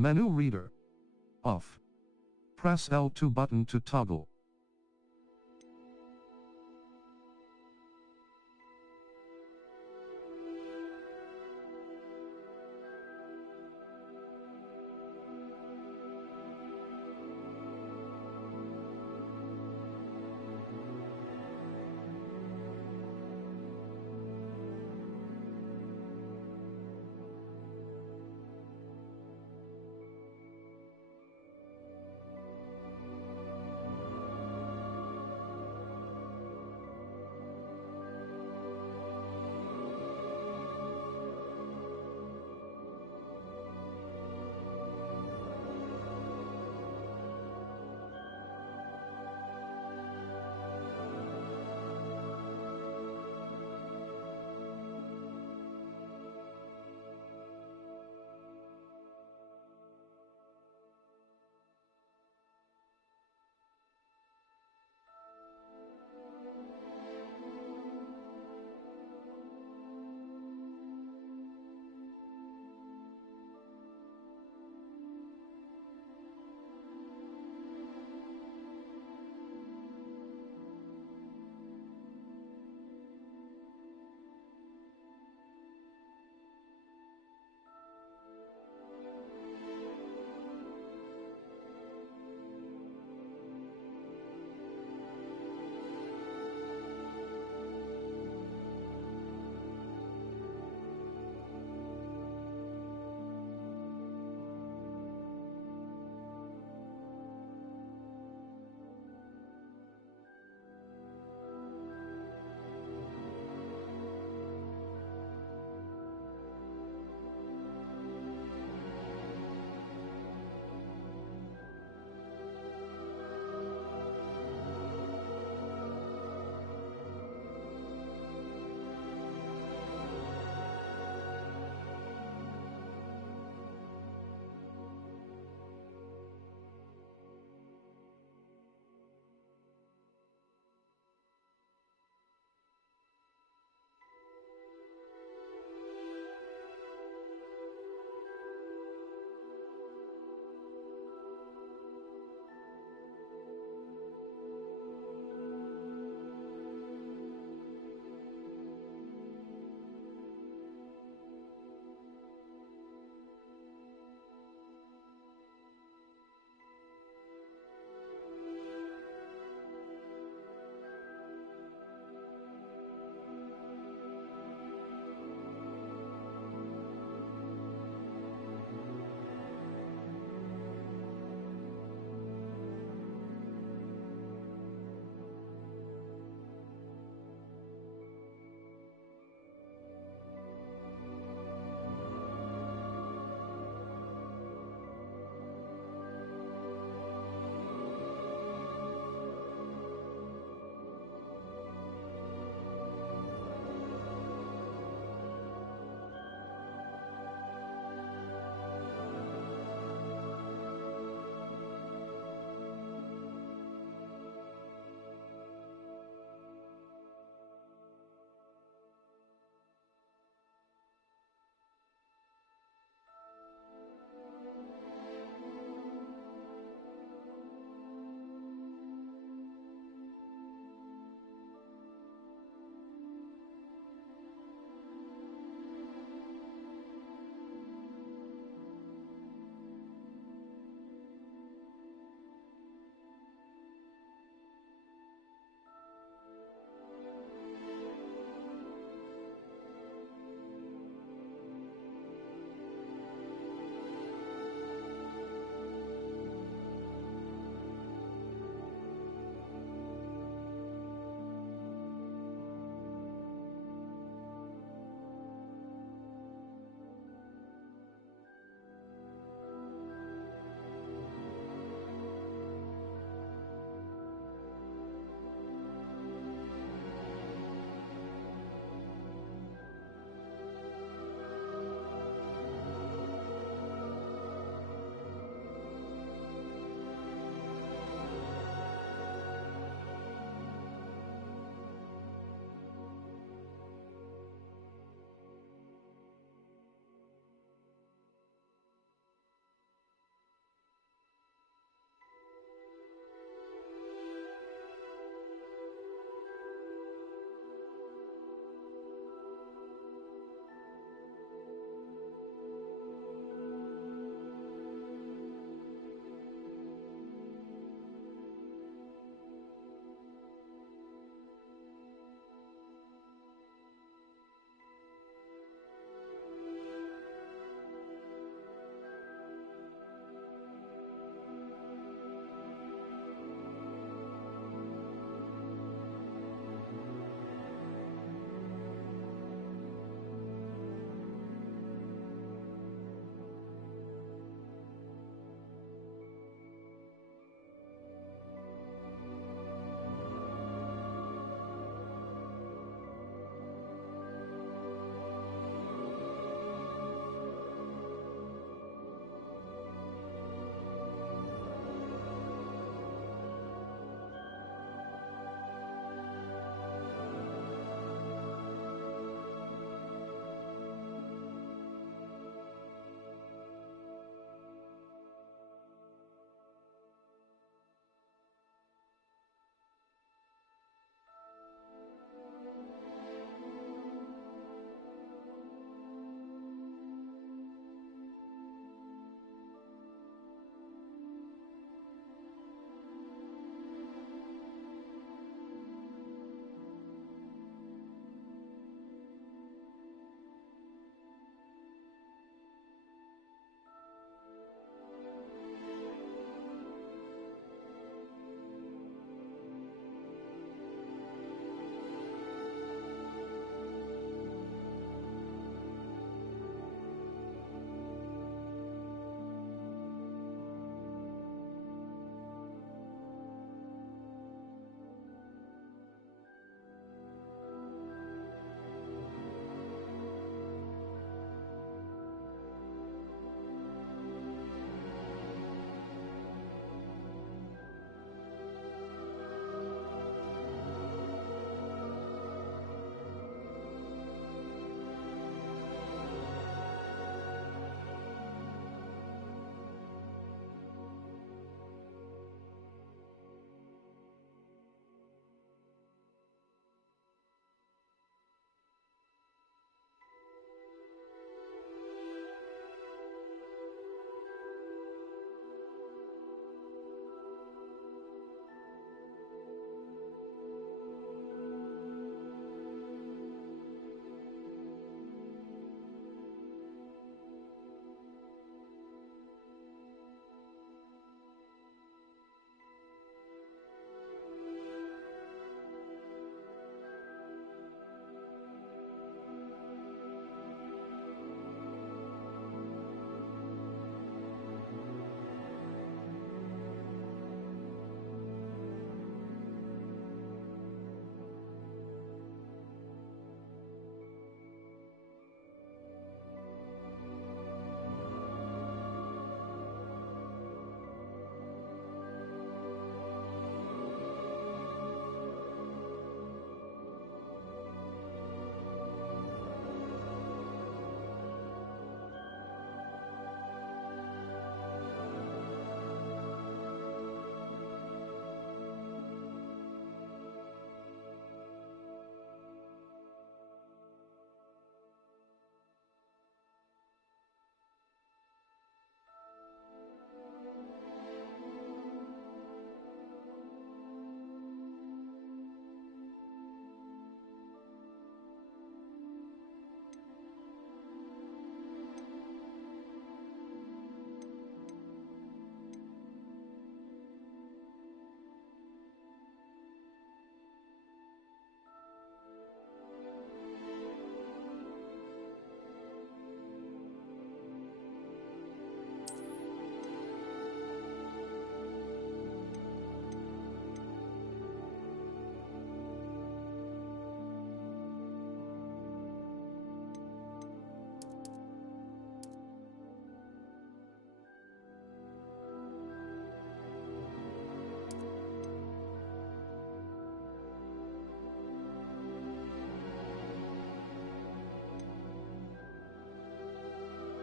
Menu reader. Off. Press L2 button to toggle.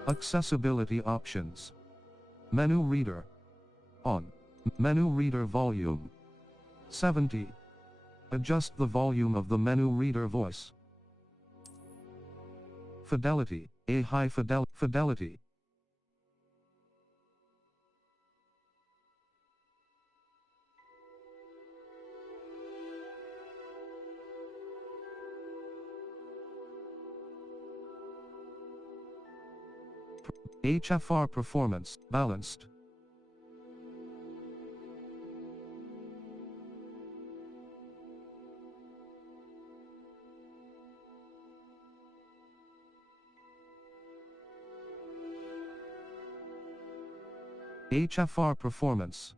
Accessibility options. Menu reader. On. Menu reader volume. 70. Adjust the volume of the menu reader voice. Fidelity. A high fidelity. HFR performance, balanced. HFR performance,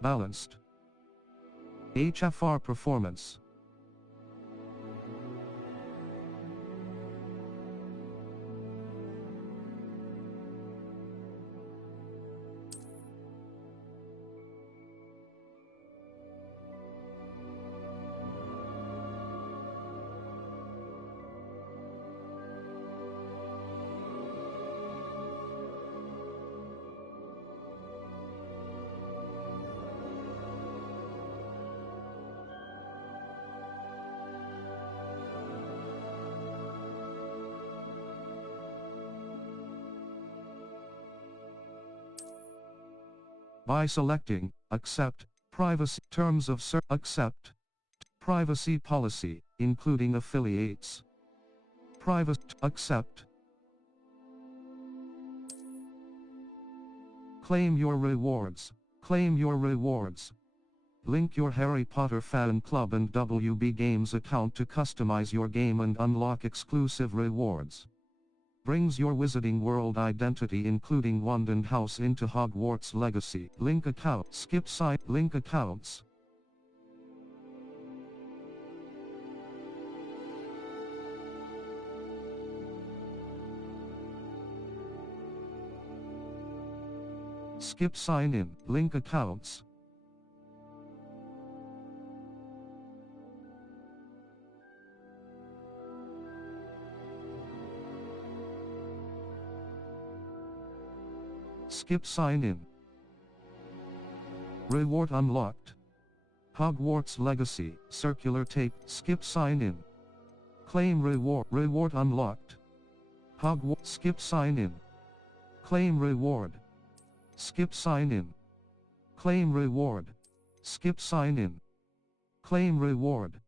balanced. HFR performance. By selecting Accept, Privacy, Terms of Service, Accept, Privacy Policy, including affiliates. Privacy, Accept. Claim your rewards. Claim your rewards. Link your Harry Potter fan club and WB Games account to customize your game and unlock exclusive rewards. Brings your Wizarding World identity including wand and house into Hogwarts Legacy. Link account. Skip site. Link accounts. Skip sign in. Link accounts. Skip sign in. Reward unlocked. Hogwarts Legacy, circular tape, skip sign in. Claim reward, reward unlocked. Hogwarts, skip sign in. Claim reward. Skip sign in. Claim reward. Skip sign in. Claim reward.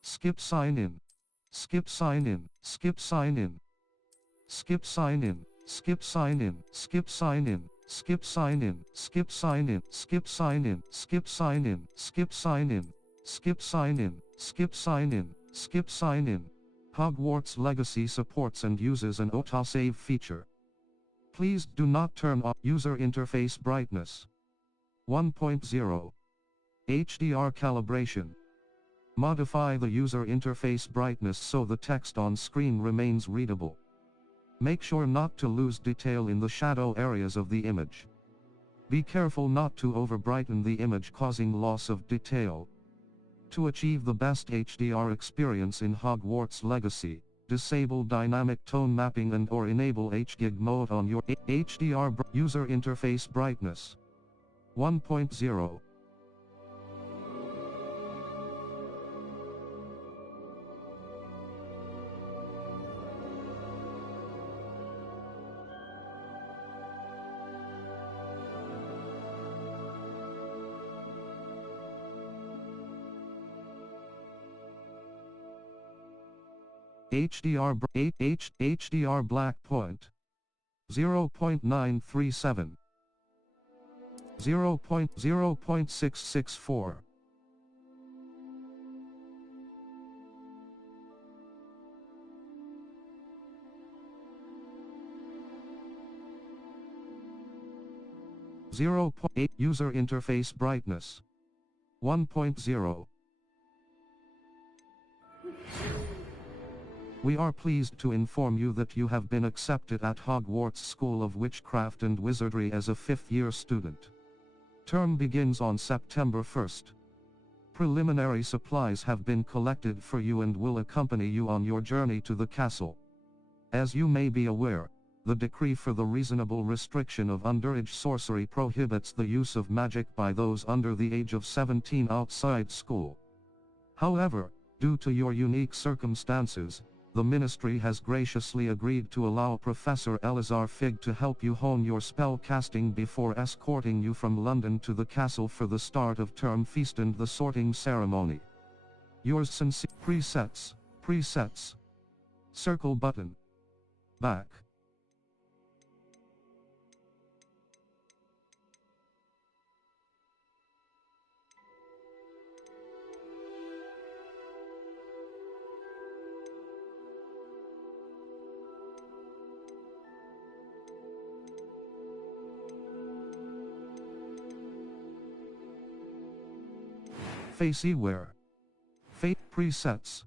Skip sign in. Skip sign in. Skip sign in. Skip sign in. Skip sign in. Skip sign in. Skip sign in. Skip sign in. Skip sign in. Skip sign in. Skip sign in. Skip sign in. Skip sign in. Skip sign in. Hogwarts Legacy supports and uses an autosave feature. Please do not turn off user interface brightness. 1.0. HDR calibration. Modify the user interface brightness so the text on screen remains readable. Make sure not to lose detail in the shadow areas of the image. Be careful not to overbrighten the image causing loss of detail. To achieve the best HDR experience in Hogwarts Legacy, disable dynamic tone mapping and or enable HGIG mode on your HDR user interface brightness. 1.0. HDR black point 0.937 0.664 0.8 user interface brightness 1.0. We are pleased to inform you that you have been accepted at Hogwarts School of Witchcraft and Wizardry as a fifth-year student. Term begins on September 1st. Preliminary supplies have been collected for you and will accompany you on your journey to the castle. As you may be aware, the decree for the reasonable restriction of underage sorcery prohibits the use of magic by those under the age of 17 outside school. However, due to your unique circumstances, the ministry has graciously agreed to allow Professor Elazar Fig to help you hone your spell casting before escorting you from London to the castle for the start of term feast and the sorting ceremony. Yours sincere. Presets. Circle button. Back. Faceware. Presets.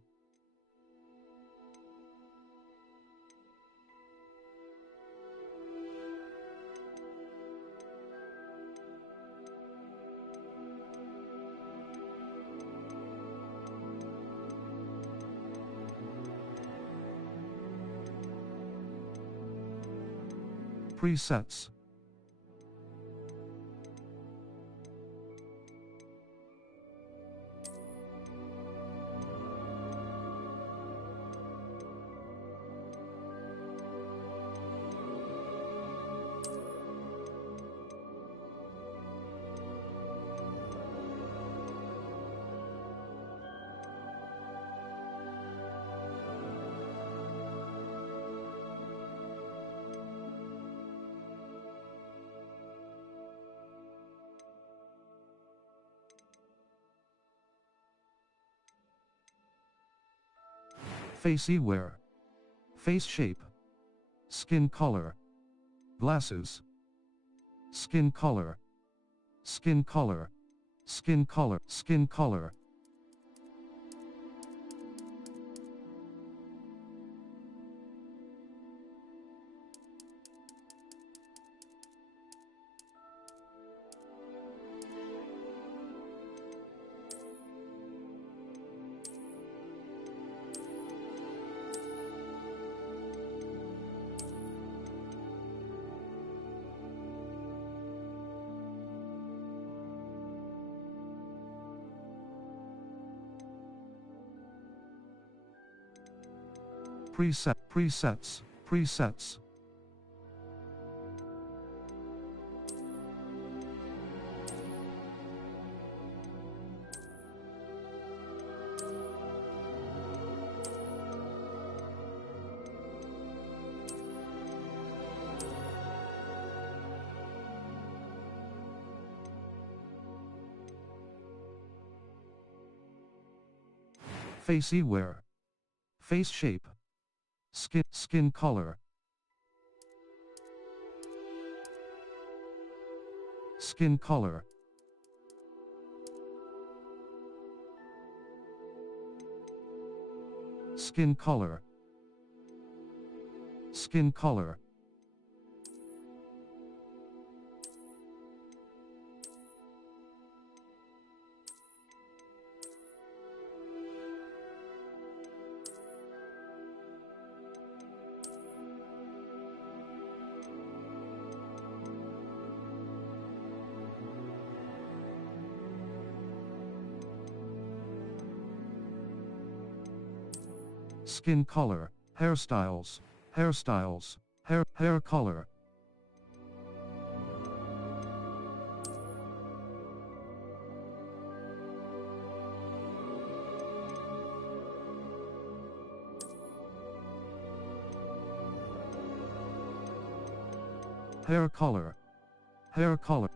Presets. Faceware. Face shape. Skin color. Glasses. Skin color. Skin color. Skin color. Skin color. Presets. Faceware. Face shape. Skin color. Skin color. Skin color. Skin color. Skin color. Hairstyles. Hair color. Hair color. Hair color.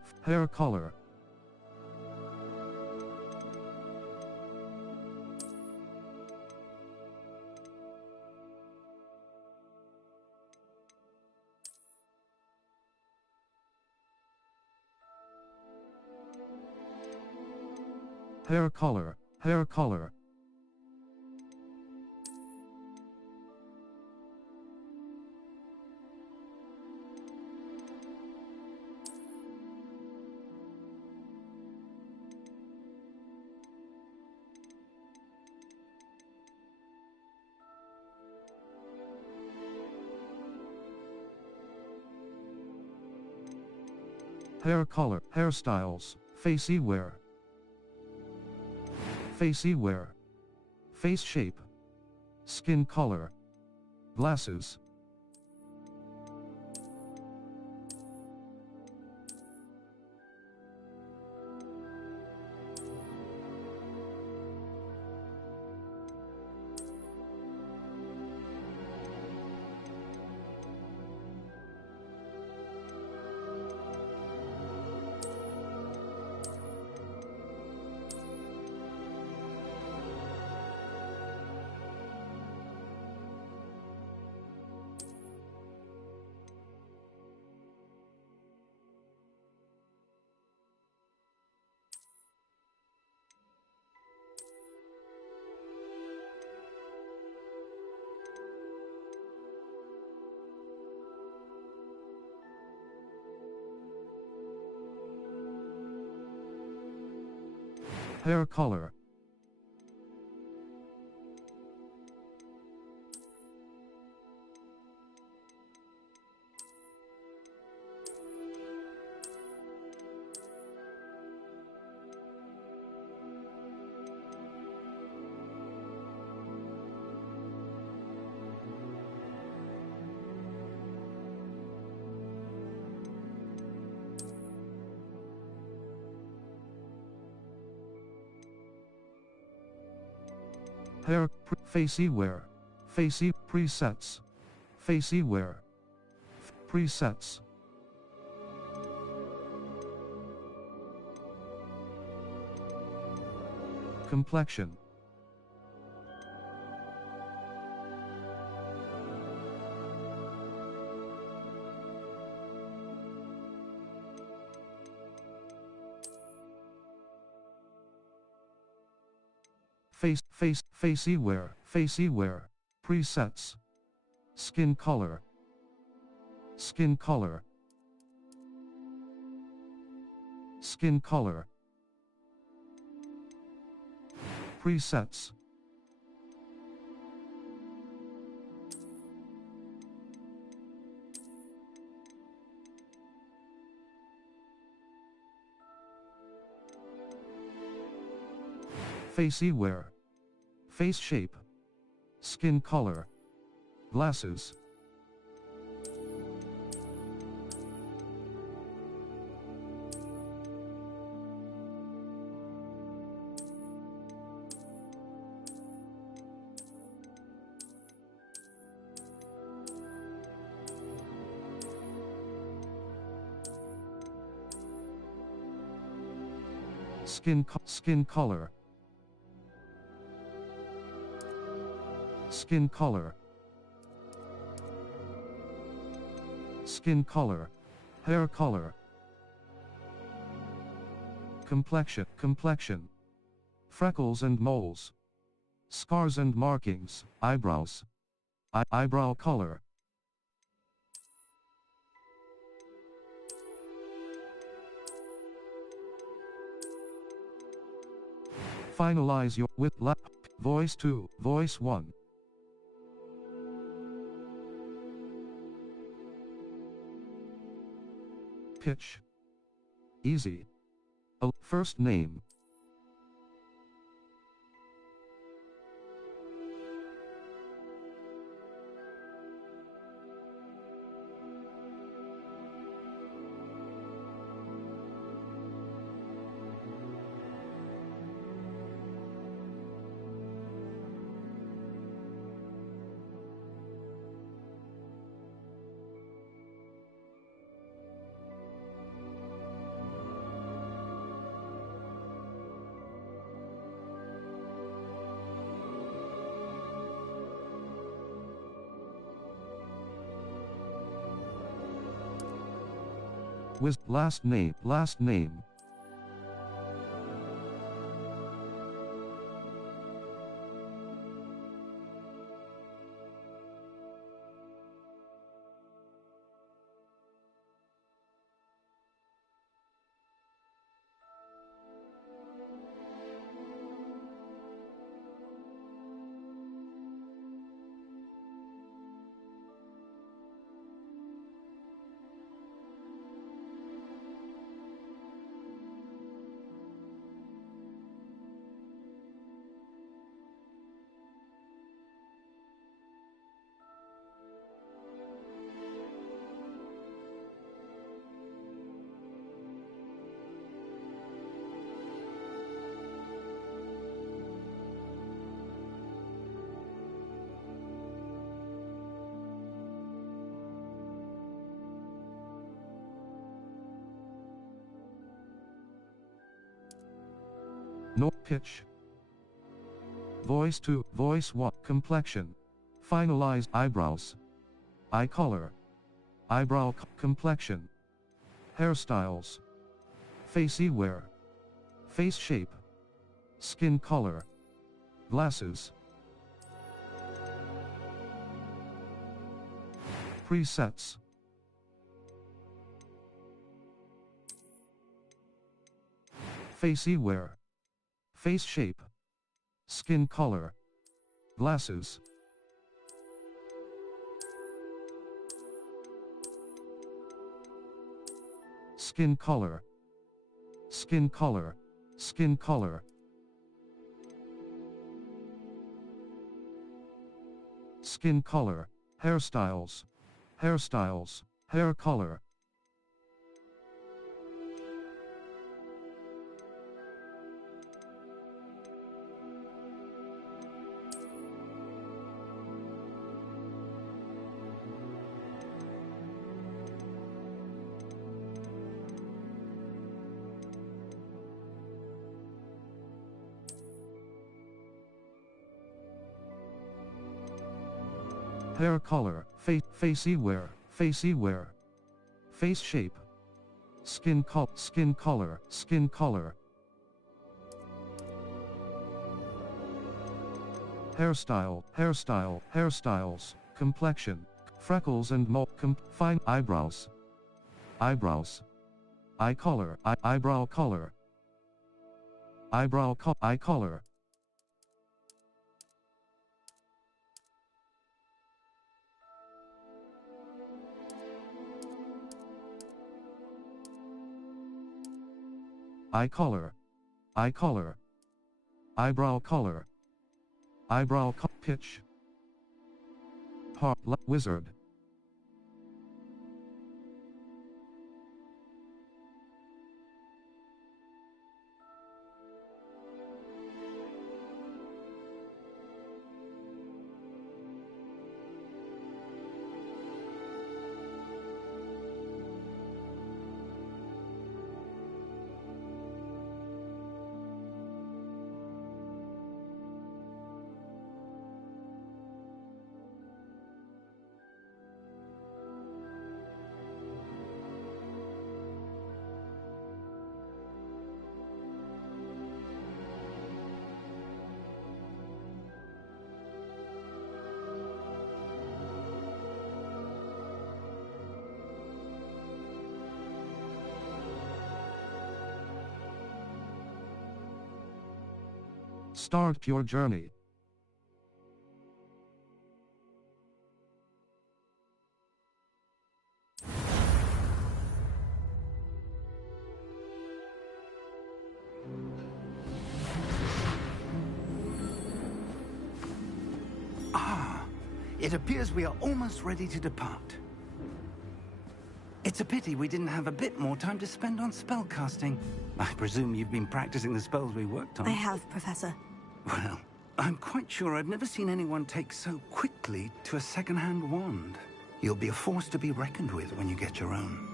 Hair color, hairstyles, facey wear. Facey wear. Face shape. Skin color. Glasses. Hair color. Hair, facey wear. Facey, presets. Facey wear. Presets. Complexion. Facey wear. Facey wear. Presets. Skin color. Skin color. Skin color. Presets. Facey wear. Face shape. Skin color. Glasses. Skin color. Skin color. Skin color. Hair color. Complexion. Freckles and moles. Scars and markings. Eyebrows. Eyebrow color. Finalize your with voice 2, voice 1. Pitch. Easy. First name. With last name. no pitch. Voice 2, voice 1, complexion. Finalized eyebrows. Eye color. Eyebrow complexion. Hairstyles. Face wear. Face shape. Skin color. Glasses. Presets. Face wear. Face shape. Skin color. Glasses. Skin color. Skin color. Skin color. Skin color. Hairstyles. Hairstyles. Hair color. Hair color, face wear, face shape, skin color, hairstyles, complexion, freckles and fine eyebrows, eye color, eyebrow color, eye color. Eye color, eyebrow color, pitch, wizard. Start your journey. It appears we are almost ready to depart. It's a pity we didn't have a bit more time to spend on spellcasting. I presume you've been practicing the spells we worked on. I have, Professor. Well, I'm quite sure I've never seen anyone take so quickly to a second-hand wand. You'll be a force to be reckoned with when you get your own.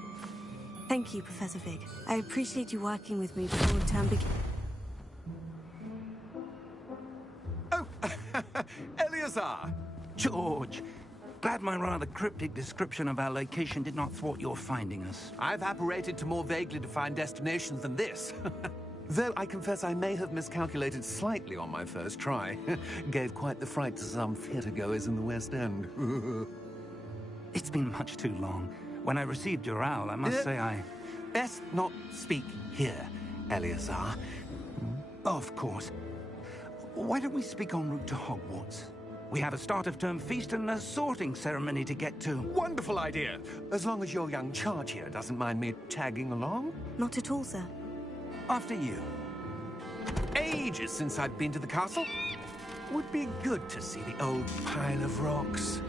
Thank you, Professor Fig. I appreciate you working with me before the term begins. Oh, Eleazar! George! Glad my rather cryptic description of our location did not thwart your finding us. I've apparated to more vaguely defined destinations than this. Though I confess I may have miscalculated slightly on my first try. Gave quite the fright to some theatre-goers in the West End. It's been much too long. When I received your owl, I must say I... Best not speak here, Eleazar. Of course. Why don't we speak en route to Hogwarts? We have a start-of-term feast and a sorting ceremony to get to. Wonderful idea! As long as your young charge here doesn't mind me tagging along. Not at all, sir. After you. Ages since I've been to the castle. Would be good to see the old pile of rocks.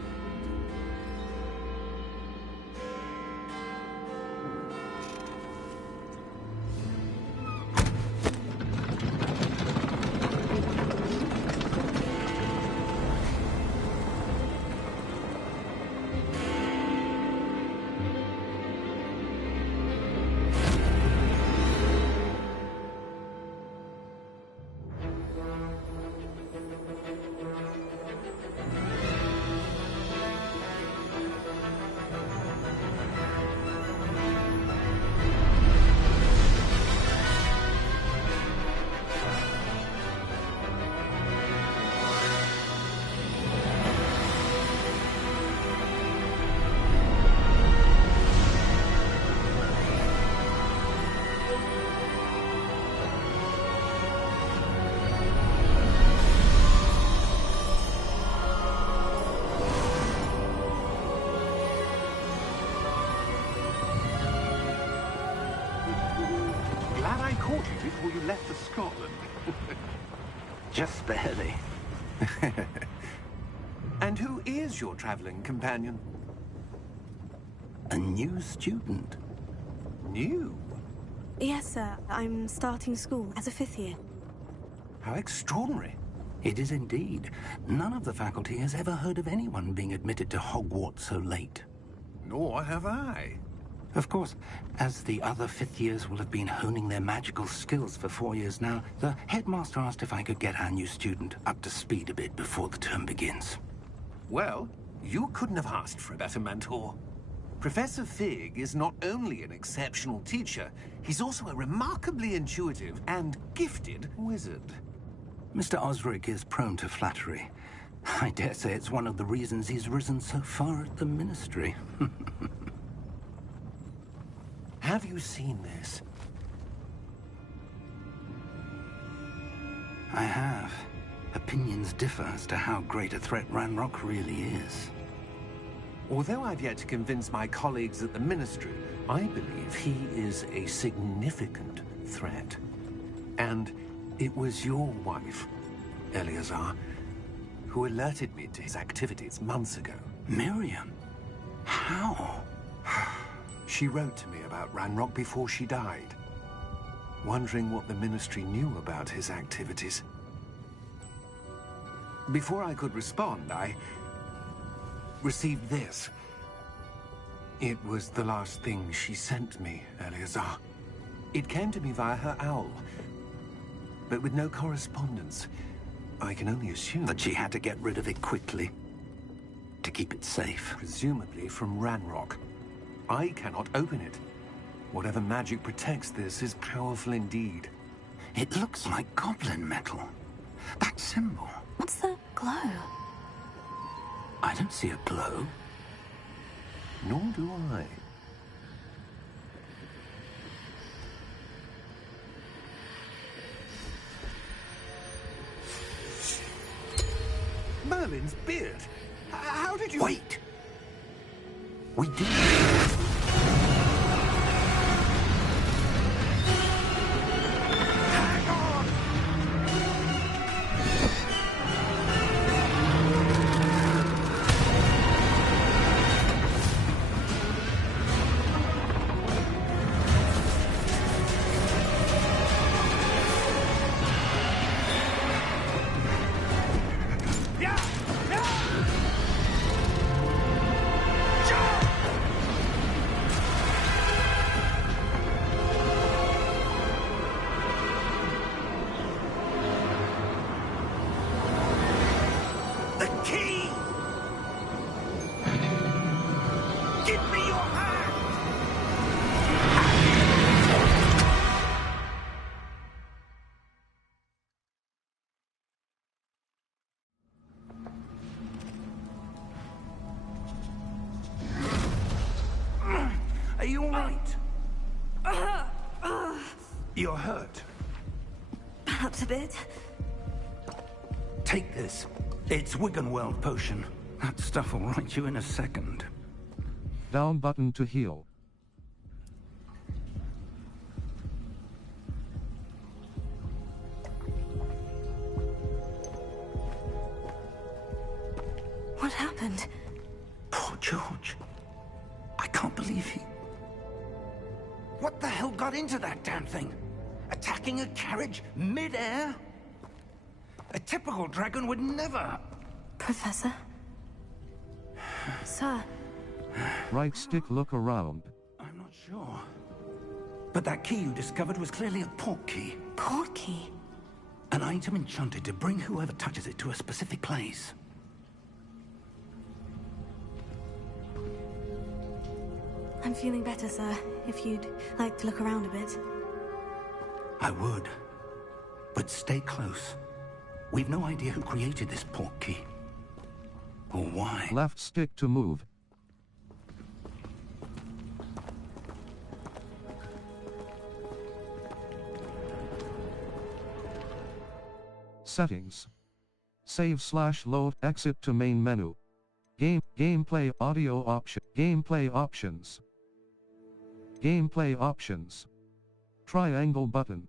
caught you before you left for Scotland. Just barely. And who is your traveling companion? A new student. New? Yes, sir. I'm starting school as a 5th year. How extraordinary. It is indeed. None of the faculty has ever heard of anyone being admitted to Hogwarts so late. Nor have I. Of course, as the other 5th years will have been honing their magical skills for 4 years now, the headmaster asked if I could get our new student up to speed a bit before the term begins. Well, you couldn't have asked for a better mentor. Professor Fig is not only an exceptional teacher, he's also a remarkably intuitive and gifted wizard. Mr. Osric is prone to flattery. I dare say it's one of the reasons he's risen so far at the Ministry. Have you seen this? I have. Opinions differ as to how great a threat Ranrock really is. Although I've yet to convince my colleagues at the Ministry, I believe he is a significant threat. And it was your wife, Eleazar, who alerted me to his activities months ago. Miriam? How? She wrote to me about Ranrock before she died, wondering what the Ministry knew about his activities. Before I could respond, I received this. It was the last thing she sent me, Eleazar. It came to me via her owl, but with no correspondence. I can only assume That she had to get rid of it quickly, to keep it safe. presumably from Ranrock. I cannot open it. Whatever magic protects this is powerful indeed. It looks like goblin metal. That symbol. What's the glow? I don't see a glow. Nor do I. Merlin's beard. How did you... Wait! We did. Hang on! Yeah! Yeah! Jump! The key! Give me your hand! Are you all right? You're hurt. Perhaps a bit. Take this. It's Wiggenweld potion. That stuff will right you in a second. Down button to heal. What happened? Poor George. I can't believe he... What the hell got into that damn thing? Attacking a carriage mid-air? A typical dragon would never... Professor? Sir, Right stick look around. I'm not sure. But that key you discovered was clearly a port key. port key. An item enchanted to bring whoever touches it to a specific place. I'm feeling better, sir. If you'd like to look around a bit. I would. But stay close. We've no idea who created this port key. Or why. Left stick to move. Settings. Save/load, exit to main menu. Gameplay audio option. Gameplay options. Gameplay options. Triangle button.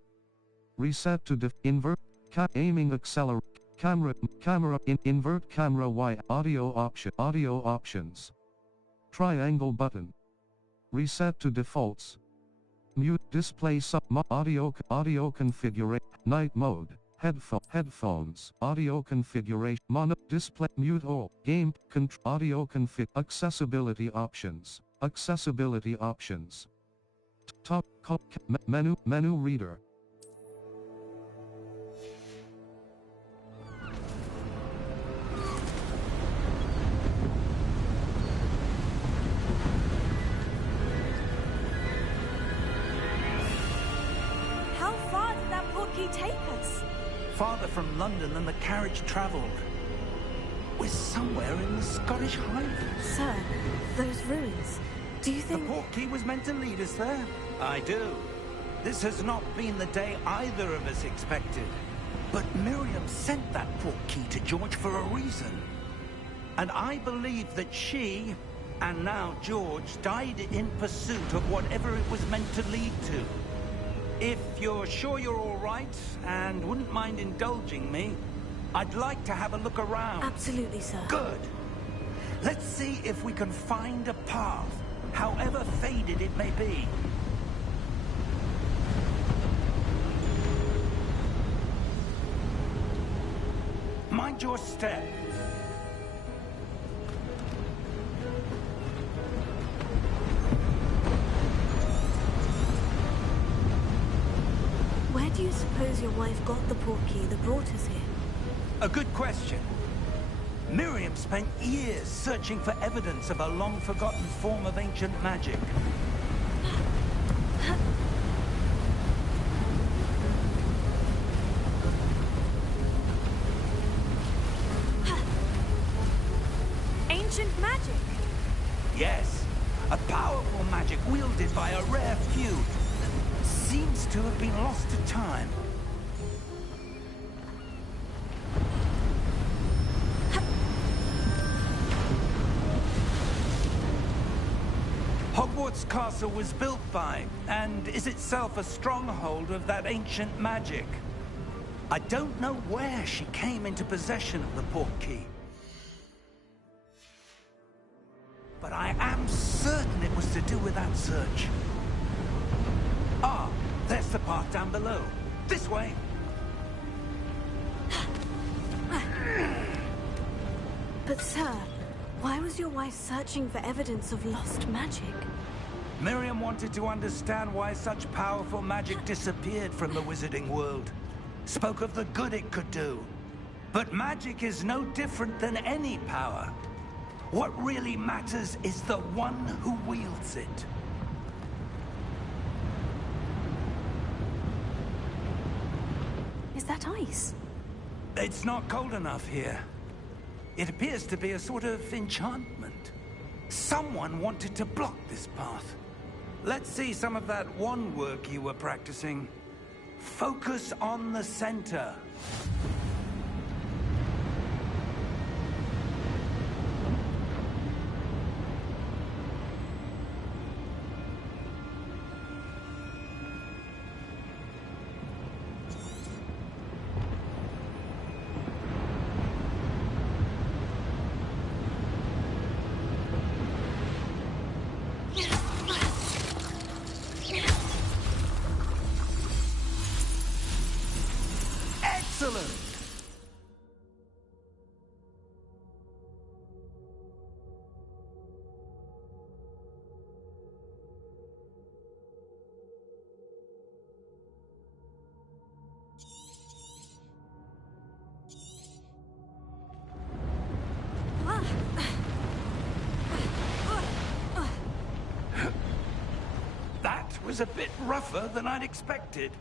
Reset to invert. Aiming accelerate. Camera invert camera Y. Audio options. Triangle button. Reset to defaults. Mute display audio configuration. Night mode. Headphones. Audio configuration. Mono display. Mute all. Game audio config. Accessibility options. Accessibility options. Top menu reader. How far did that portkey take us? Farther from London than the carriage travelled. We're somewhere in the Scottish Highlands. Sir, those ruins. Do you The think... portkey was meant to lead us there? I do. This has not been the day either of us expected. But Miriam sent that portkey to George for a reason. And I believe that she, and now George, died in pursuit of whatever it was meant to lead to. If you're sure you're all right, and wouldn't mind indulging me, I'd like to have a look around. Absolutely, sir. Good. Let's see if we can find a path, however faded it may be. Mind your step. Where do you suppose your wife got the portkey that brought us here? A good question. Miriam spent years searching for evidence of a long-forgotten form of ancient magic. Ancient magic? Yes, a powerful magic wielded by a rare few that seems to have been lost to time. Hogwarts Castle was built by, and is itself a stronghold of that ancient magic. I don't know where she came into possession of the portkey. But I am certain it was to do with that search. Ah, there's the path down below. This way. But sir, why was your wife searching for evidence of lost magic? Miriam wanted to understand why such powerful magic disappeared from the wizarding world. Spoke of the good it could do. But magic is no different than any power. What really matters is the one who wields it. Is that ice? It's not cold enough here. It appears to be a sort of enchantment. Someone wanted to block this path. Let's see some of that wand work you were practicing. Focus on the center. Excellent! That was a bit rougher than I'd expected.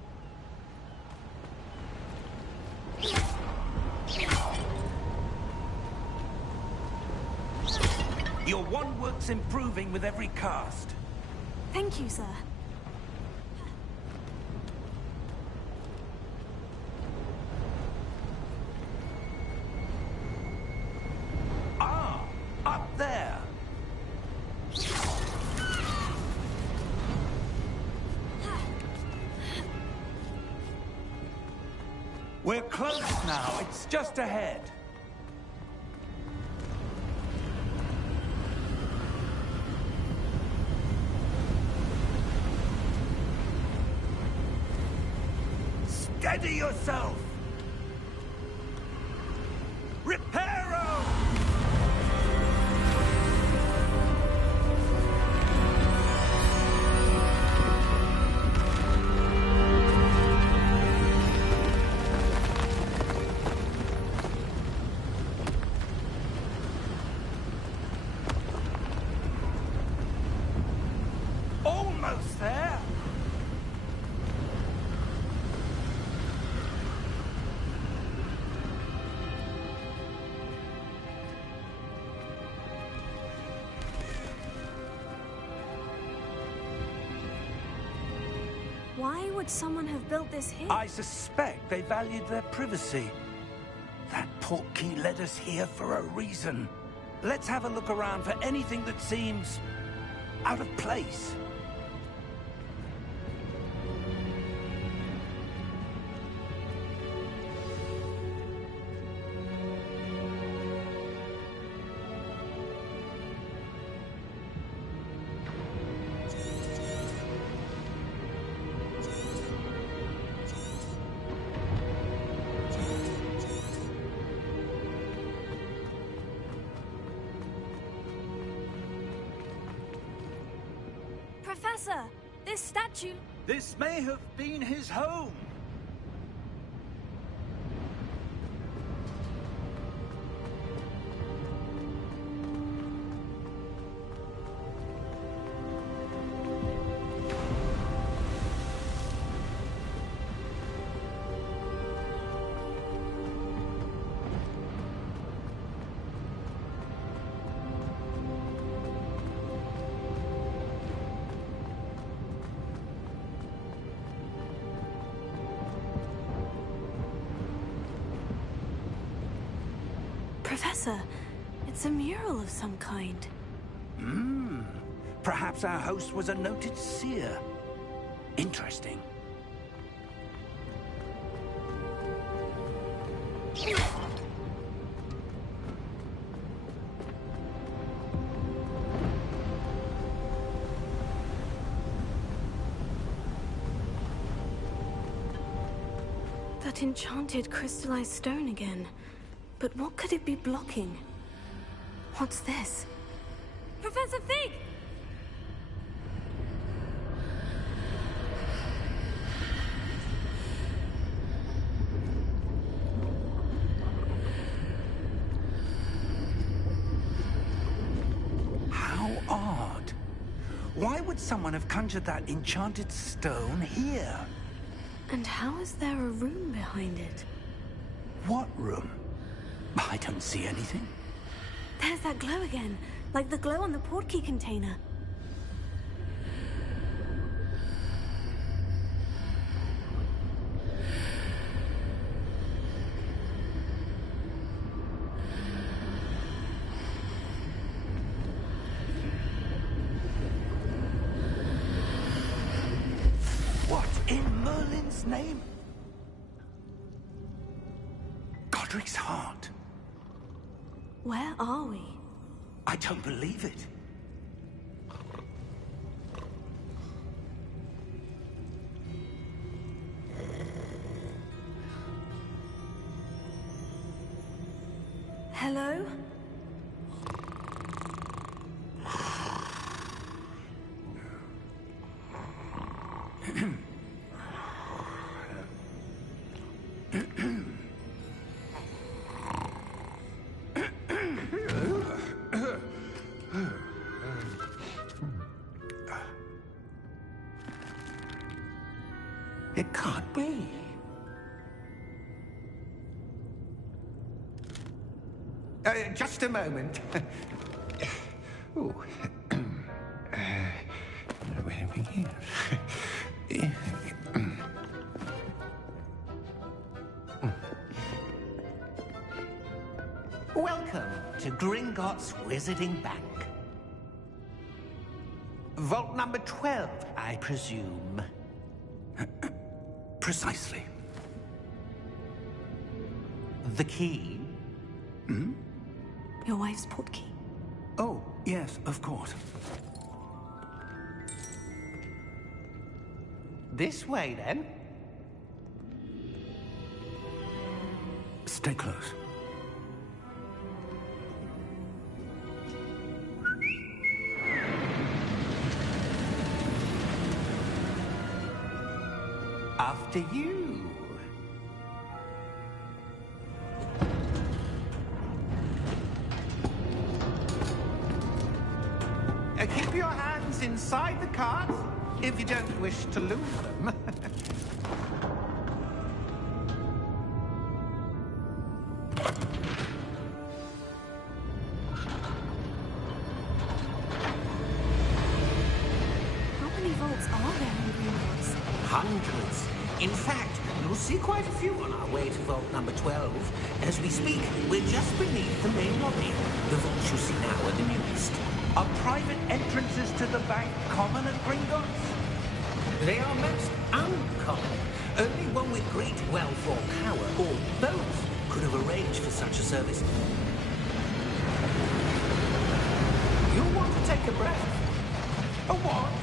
Your wand work's improving with every cast. Thank you, sir. Ah, up there. We're close now. It's just ahead. Steady yourself! Reparo! Almost there! Why would someone have built this here? I suspect they valued their privacy. That portkey led us here for a reason. Let's have a look around for anything that seems out of place. Professor, this statue... This may have been his home. Professor, it's a mural of some kind. Perhaps our host was a noted seer. Interesting. That enchanted crystallized stone again. But what could it be blocking? What's this? Professor Fig! How odd. Why would someone have conjured that enchanted stone here? And how is there a room behind it? What room? I don't see anything. There's that glow again, like the glow on the portkey container. What in Merlin's name? Godric's heart. Where are we? I don't believe it. Hello? It can't be. Just a moment. Ooh. Where have we here? Welcome to Gringotts Wizarding Bank. Vault number 12, I presume. Precisely. the key. Your wife's portkey. Oh, yes, of course. This way, then. Stay close. After you. Keep your hands inside the cart if you don't wish to lose them. How many vaults are there in Gringotts? Hundreds. In fact, you'll see quite a few on our way to vault number 12. As we speak, we're just beneath the main lobby. The vaults you see now are the newest. Are private entrances to the bank common at Gringotts? They are most uncommon. Only one with great wealth or power, or both, could have arranged for such a service. You'll want to take a breath. A what?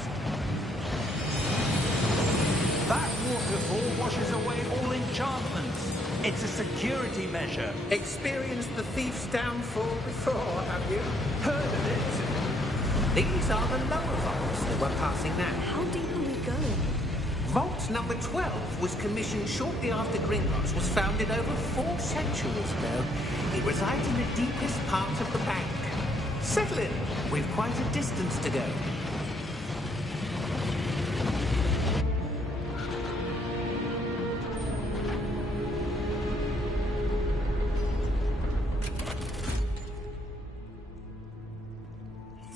That waterfall washes away all enchantments. It's a security measure. Experienced the thief's downfall before, have you? Heard of it? These are the lower vaults that we're passing now. How deep are we going? Vault number 12 was commissioned shortly after Gringotts was founded over 4 centuries ago. It resides in the deepest part of the bank. Settle in. We've quite a distance to go.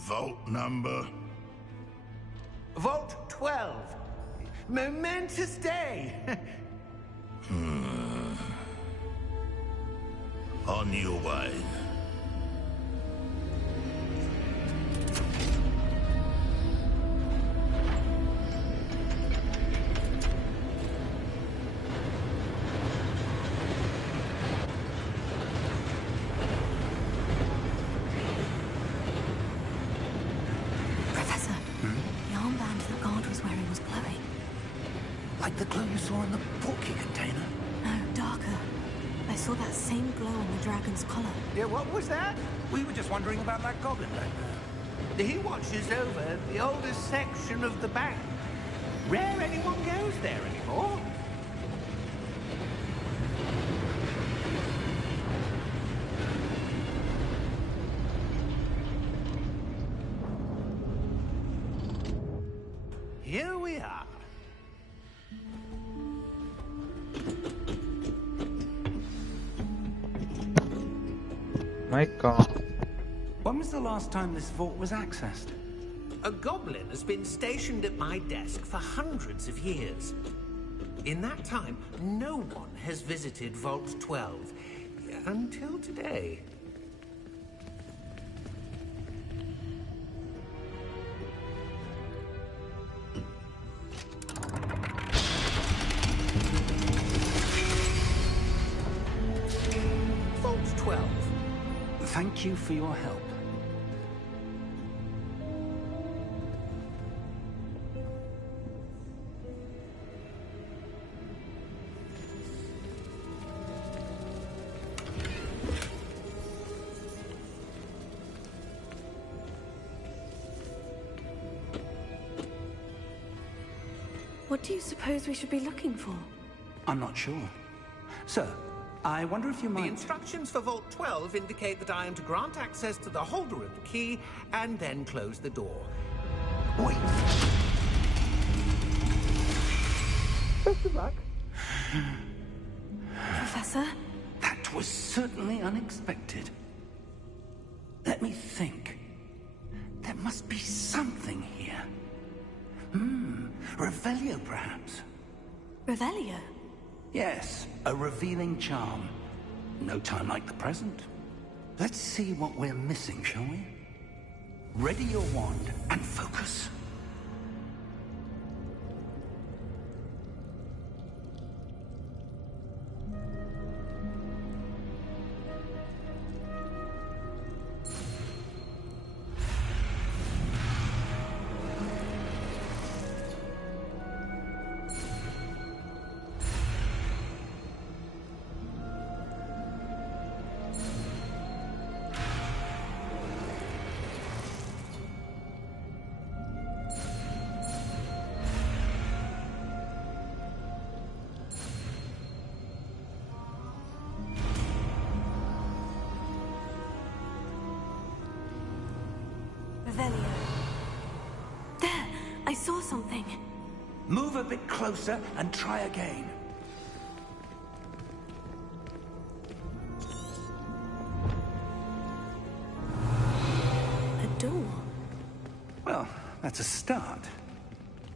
Vault number? Vault 12. Momentous day. On your way. Professor, the armband that Guard was wearing was glowing. Like the glow you saw in the portkey container? No, darker. I saw that same glow on the dragon's collar. Yeah, what was that? We were just wondering about that goblin back there. He watches over the oldest section of the bank. Rare anyone goes there anymore. Here we are. My God. When was the last time this vault was accessed? A goblin has been stationed at my desk for hundreds of years. In that time, no one has visited Vault 12 until today. Vault 12. Thank you for your help. What do you suppose we should be looking for? I'm not sure. Sir, I wonder if you The might... instructions for Vault 12 indicate that I am to grant access to the holder of the key and then close the door. Wait. Best of luck. Professor? That was certainly unexpected. Let me think. There must be something here. Revelio, perhaps. Revelio? Yes, a revealing charm. No time like the present. Let's see what we're missing, shall we? Ready your wand and focus. Move a bit closer and try again. A door. Well, that's a start.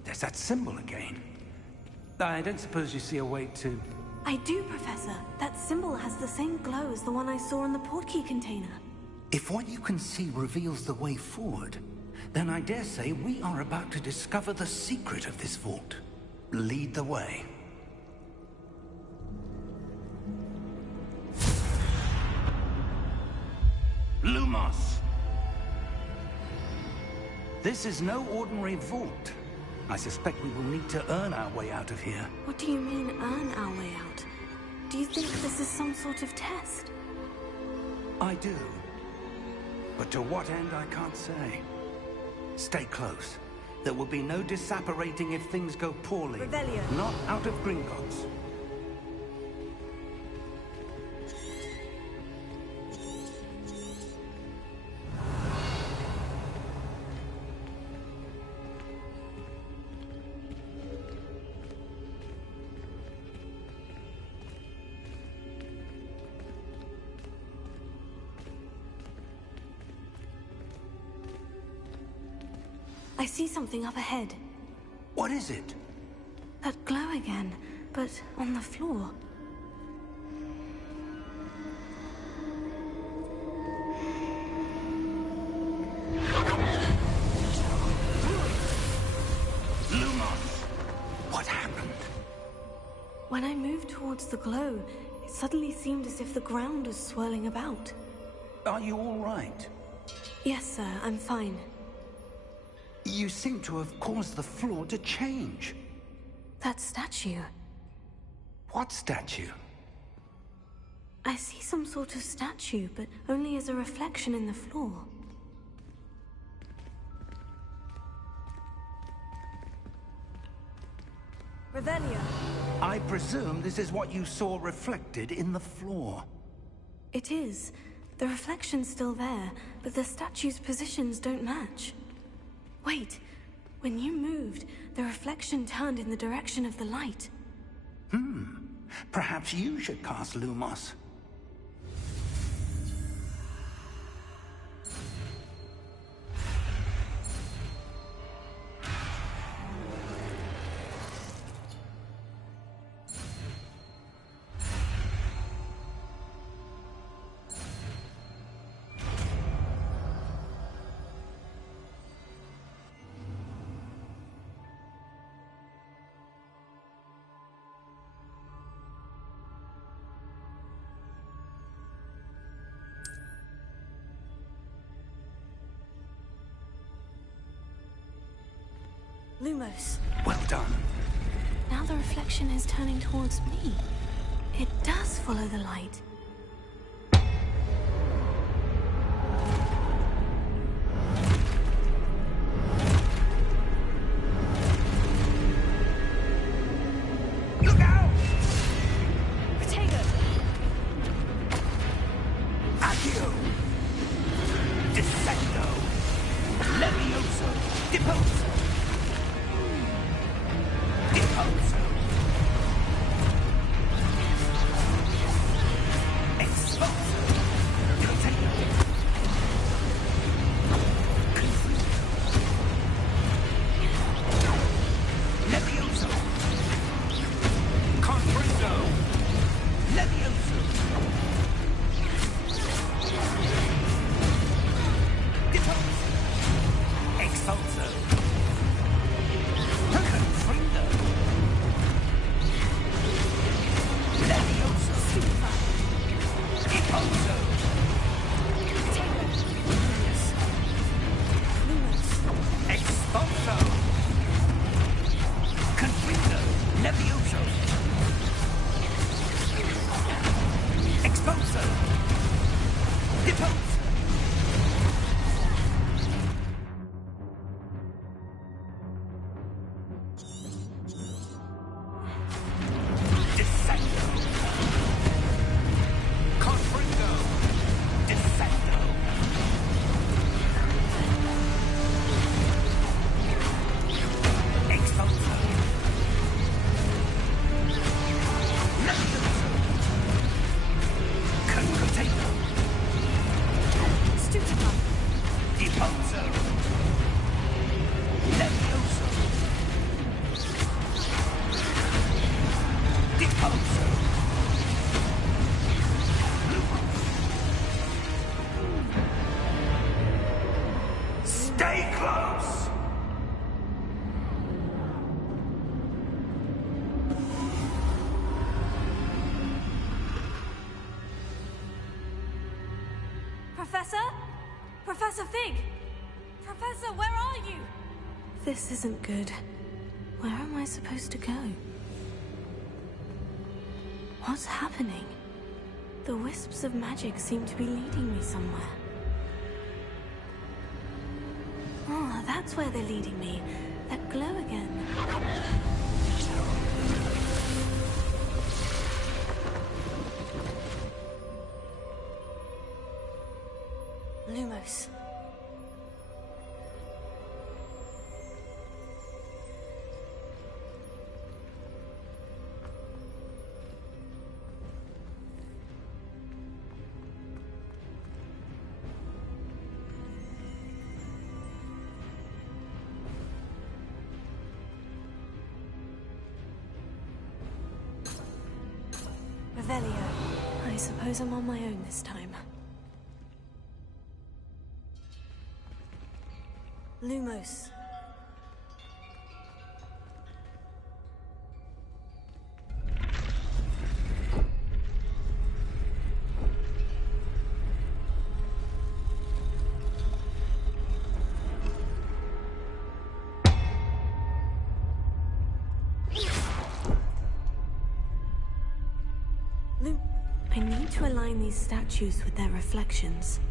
There's that symbol again. I don't suppose you see a way to... I do, Professor. That symbol has the same glow as the one I saw in the portkey container. If what you can see reveals the way forward, then I dare say we are about to discover the secret of this vault. Lead the way. Lumos! This is no ordinary vault. I suspect we will need to earn our way out of here. What do you mean, earn our way out? Do you think this is some sort of test? I do. But to what end, I can't say. Stay close. There will be no disapparating if things go poorly. Revelio. Not out of Gringotts. I see something up ahead. What is it? That glow again, but on the floor. Lumos! What happened? When I moved towards the glow, it suddenly seemed as if the ground was swirling about. Are you all right? Yes, sir, I'm fine. You seem to have caused the floor to change. That statue. What statue? I see some sort of statue, but only as a reflection in the floor. Revelio. I presume this is what you saw reflected in the floor. It is. The reflection's still there, but the statue's positions don't match. Wait. When you moved, the reflection turned in the direction of the light. Perhaps you should cast Lumos. Lumos. Well done. Now the reflection is turning towards me. It does follow the light. Look out! Protego! Accio! Descendo! Levioso! Deposo! Deposo! Expulso! Protego! Levioso! Confringo! Levioso! Deposo! Expulso! Confringo! Professor? Professor Fig! Professor, where are you? This isn't good. Where am I supposed to go? What's happening? The wisps of magic seem to be leading me somewhere. Ah, that's where they're leading me. That glow again. Lumos. Revelio. I suppose I'm on my own this time. Lumos. I need to align these statues with their reflections.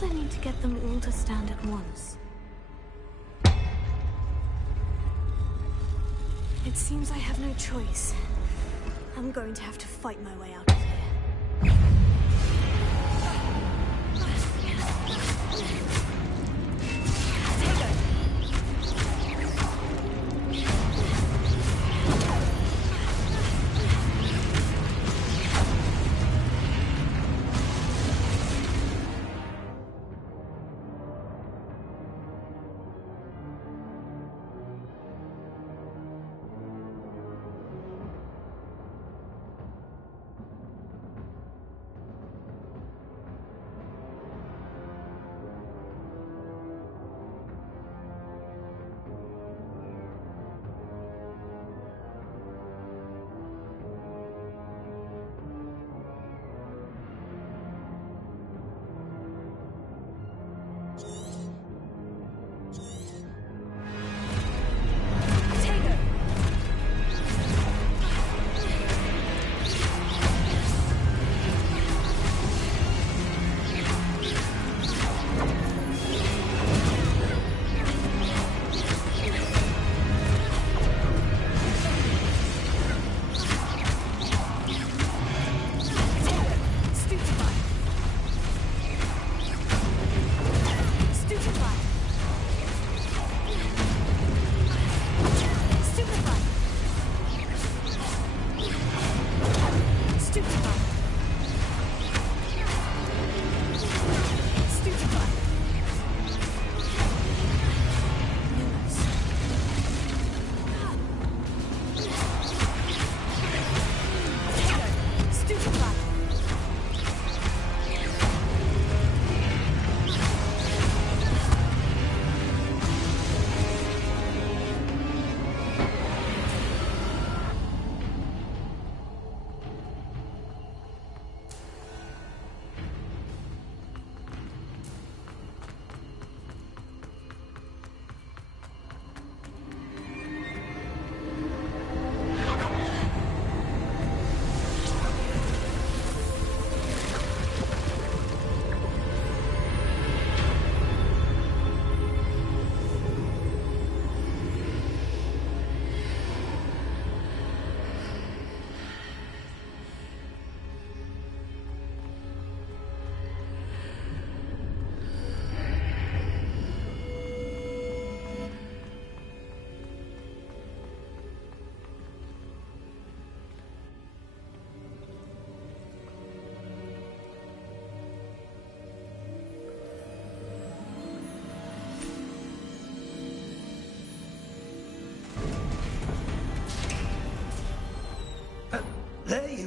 I need to get them all to stand at once. It seems I have no choice. I'm going to have to fight my way out of here.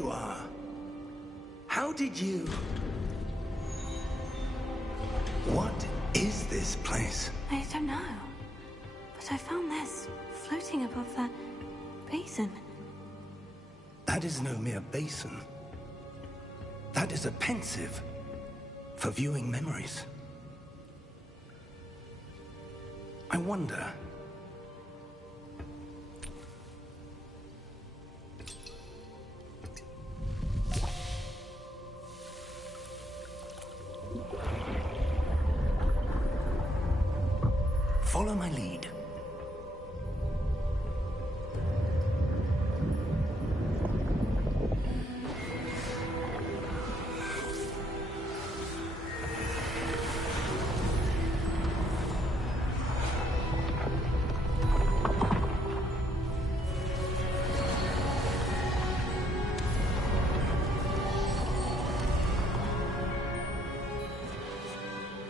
you are. How did you... What is this place? I don't know. But I found this floating above that basin. That is no mere basin. That is a pensive for viewing memories. I wonder... Follow my lead.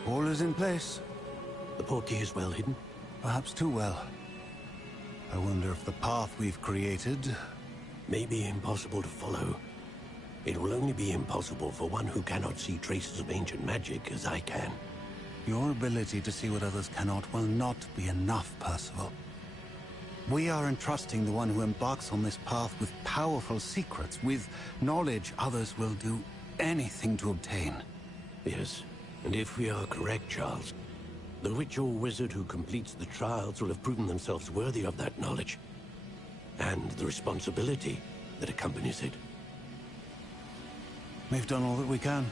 All is in place. The portkey is well hidden? Perhaps too well. I wonder if the path we've created... May be impossible to follow. It will only be impossible for one who cannot see traces of ancient magic as I can. Your ability to see what others cannot will not be enough, Percival. We are entrusting the one who embarks on this path with powerful secrets, with knowledge others will do anything to obtain. Yes, and if we are correct, Charles, the witch or wizard who completes the trials will have proven themselves worthy of that knowledge, and the responsibility that accompanies it. We've done all that we can.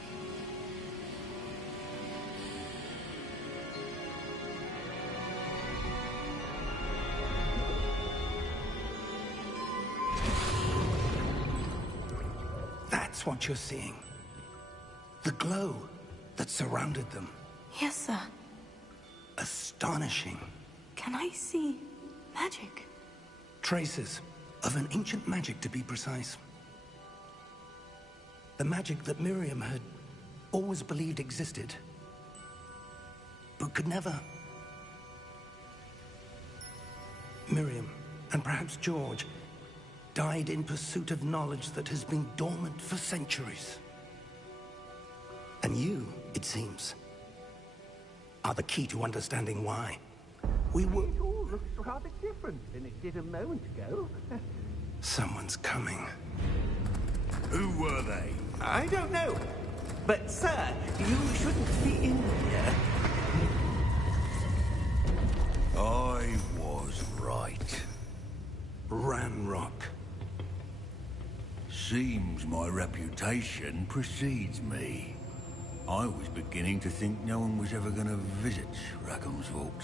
That's what you're seeing. The glow that surrounded them. Yes, sir. Astonishing. Can I see magic? Traces of an ancient magic, to be precise. The magic that Miriam had always believed existed, but could never. Miriam, and perhaps George, died in pursuit of knowledge that has been dormant for centuries. And you, it seems, are the key to understanding why. We were... It all looks rather different than it did a moment ago. Someone's coming. Who were they? I don't know. But, sir, you shouldn't be in here. I was right. Ranrock. Seems my reputation precedes me. I was beginning to think no one was ever going to visit Rackham's Vault.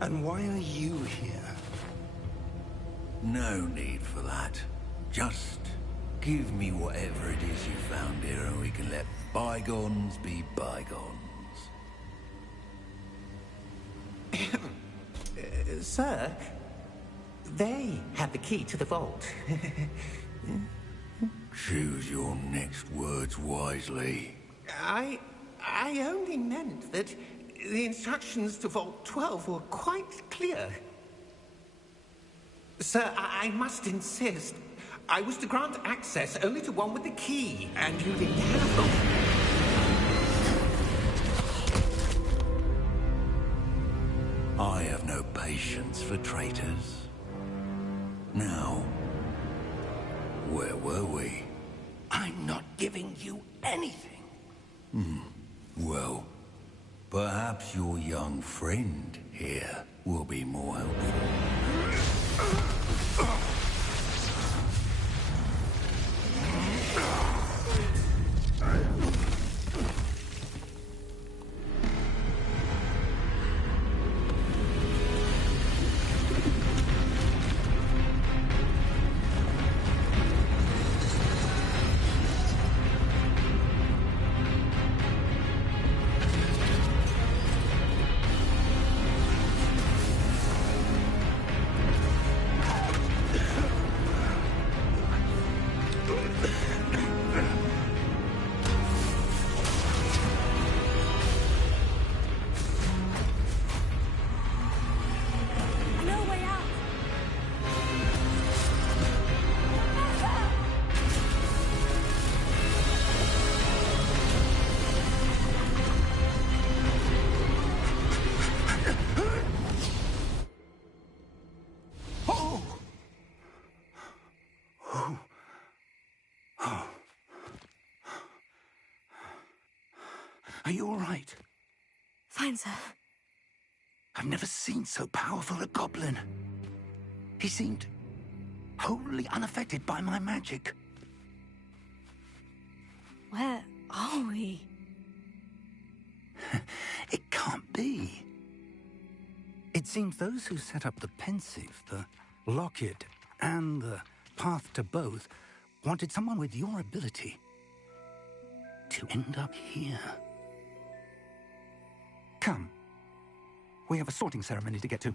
And why are you here? No need for that. Just give me whatever it is you found here and we can let bygones be bygones. Sir, they have the key to the vault. Choose your next words wisely. I only meant that the instructions to Vault 12 were quite clear. Sir, I must insist. I was to grant access only to one with the key, and you didn't have them. I have no patience for traitors. Now, where were we? I'm not giving you anything. Well, perhaps your young friend here will be more helpful. Are you all right? Fine, sir. I've never seen so powerful a goblin. He seemed wholly unaffected by my magic. Where are we? It can't be. It seems those who set up the Pensieve, the Locket, and the Path to Both wanted someone with your ability to end up here. Come. We have a sorting ceremony to get to.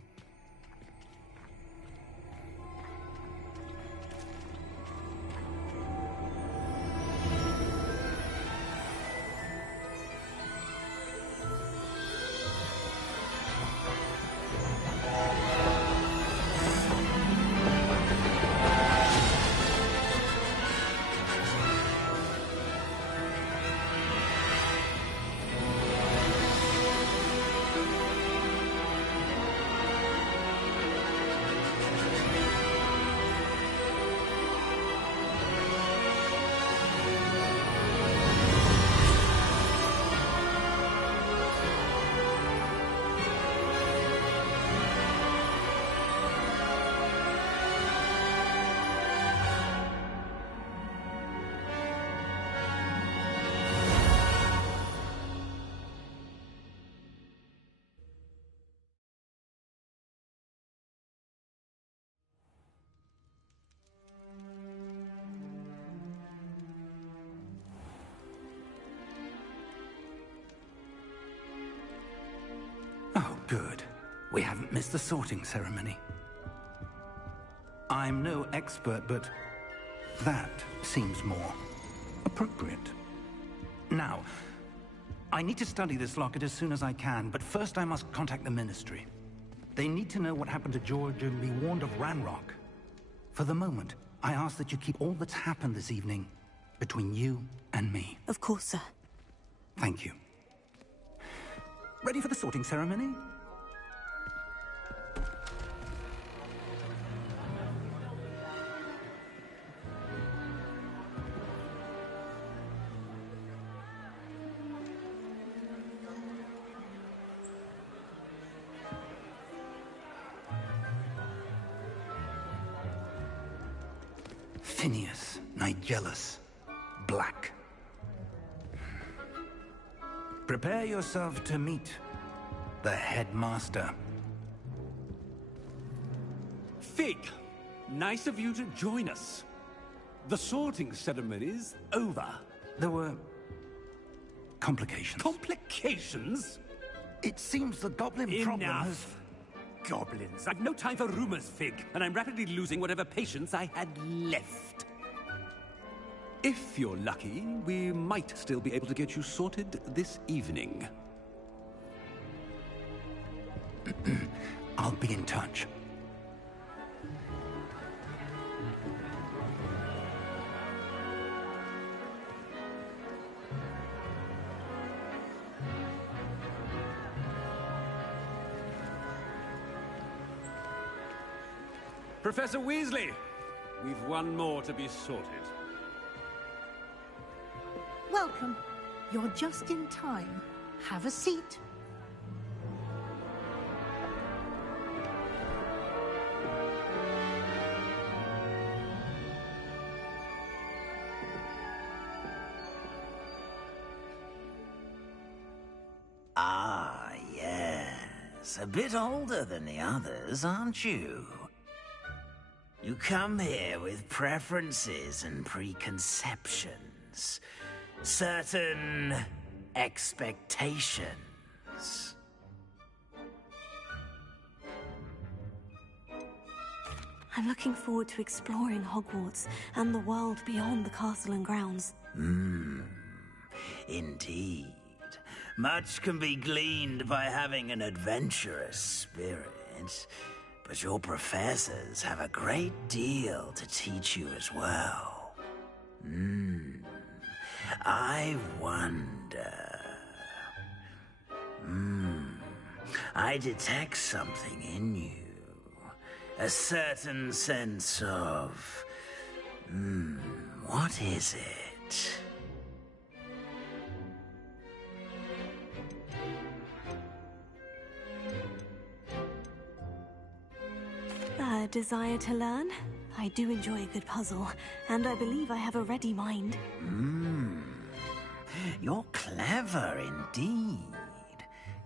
Oh, good. We haven't missed the sorting ceremony. I'm no expert, but that seems more appropriate. Now, I need to study this locket as soon as I can, but first I must contact the Ministry. They need to know what happened to George and be warned of Ranrock. For the moment, I ask that you keep all that's happened this evening between you and me. Of course, sir. Thank you. Ready for the sorting ceremony? Phineas Nigellus Black. Prepare yourself to meet the headmaster. Fig, nice of you to join us. The sorting ceremony's over. There were complications. Complications? It seems the goblin problem has... Enough. Goblins. I've no time for rumors, Fig, and I'm rapidly losing whatever patience I had left. If you're lucky, we might still be able to get you sorted this evening. I'll be in touch. Professor Weasley, we've one more to be sorted. Welcome. You're just in time. Have a seat. Ah, yes. A bit older than the others, aren't you? You come here with preferences and preconceptions. Certain expectations. I'm looking forward to exploring Hogwarts and the world beyond the castle and grounds. Indeed. Much can be gleaned by having an adventurous spirit, but your professors have a great deal to teach you as well. I wonder... I detect something in you. A certain sense of... what is it? desire to learn. I do enjoy a good puzzle, and I believe I have a ready mind. You're clever indeed.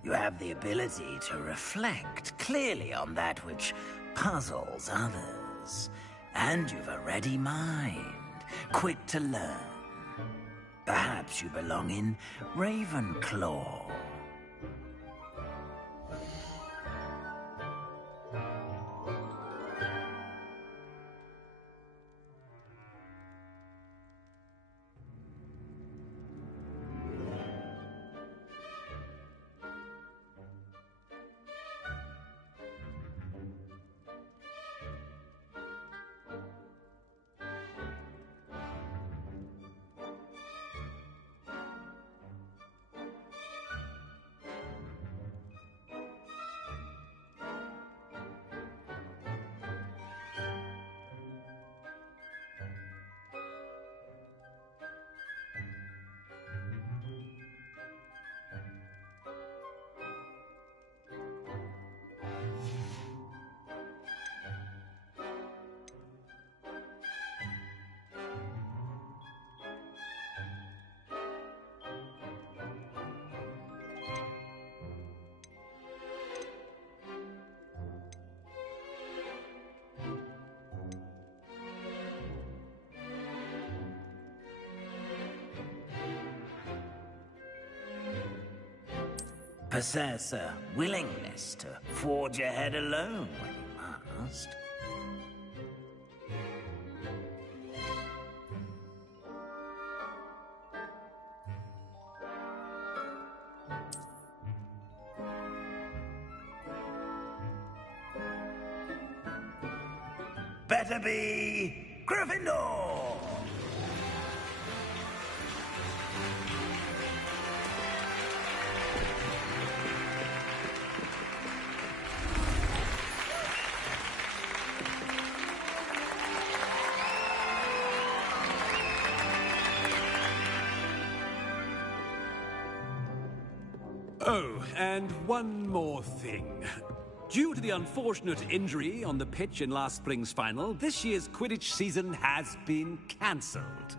You have the ability to reflect clearly on that which puzzles others. And you've a ready mind, quick to learn. Perhaps you belong in Ravenclaw. Possess a willingness to forge ahead alone when you must. Better be Gryffindor! Oh, and one more thing. Due to the unfortunate injury on the pitch in last spring's final, this year's Quidditch season has been cancelled.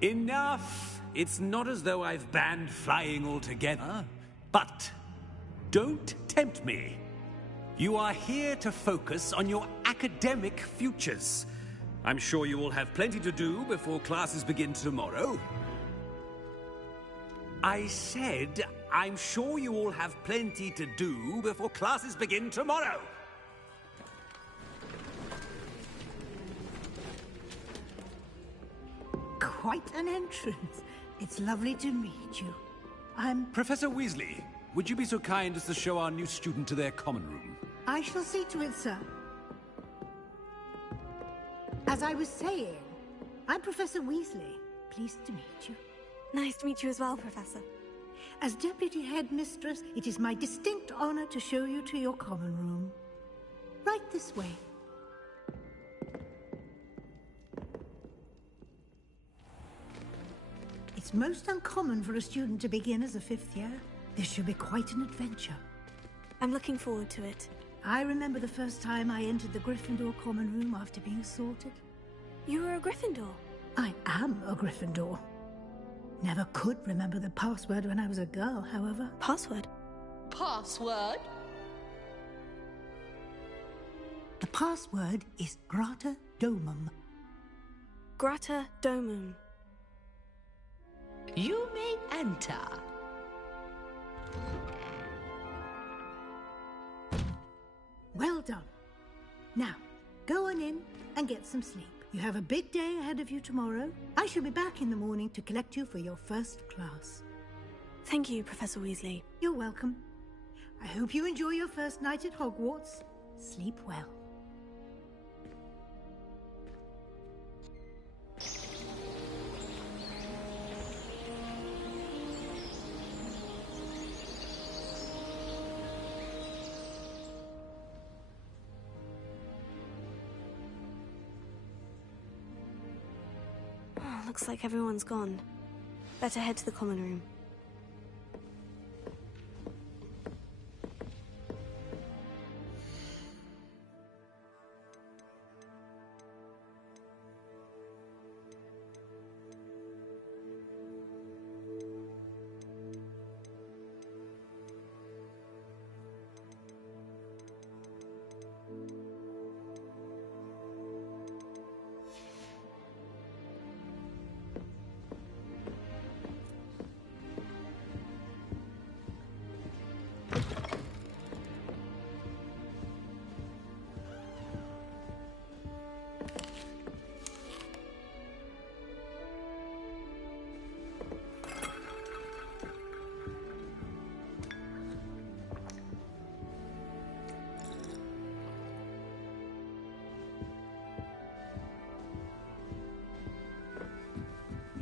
Enough! It's not as though I've banned flying altogether. But don't tempt me. You are here to focus on your academic futures. I'm sure you will have plenty to do before classes begin tomorrow. I said, I'm sure you all have plenty to do before classes begin tomorrow. Quite an entrance. It's lovely to meet you. I'm... Professor Weasley, would you be so kind as to show our new student to their common room? I shall see to it, sir. As I was saying, I'm Professor Weasley. Pleased to meet you. Nice to meet you as well, Professor. As Deputy Headmistress, it is my distinct honor to show you to your common room. Right this way. It's most uncommon for a student to begin as a fifth year. This should be quite an adventure. I'm looking forward to it. I remember the first time I entered the Gryffindor common room after being sorted. You were a Gryffindor? I am a Gryffindor. Never could remember the password when I was a girl, however. Password? Password? The password is Grata Domum. Grata Domum. You may enter. Well done. Now, go on in and get some sleep. You have a big day ahead of you tomorrow. I shall be back in the morning to collect you for your first class. Thank you, Professor Weasley. You're welcome. I hope you enjoy your first night at Hogwarts. Sleep well. Looks like everyone's gone. Better head to the common room.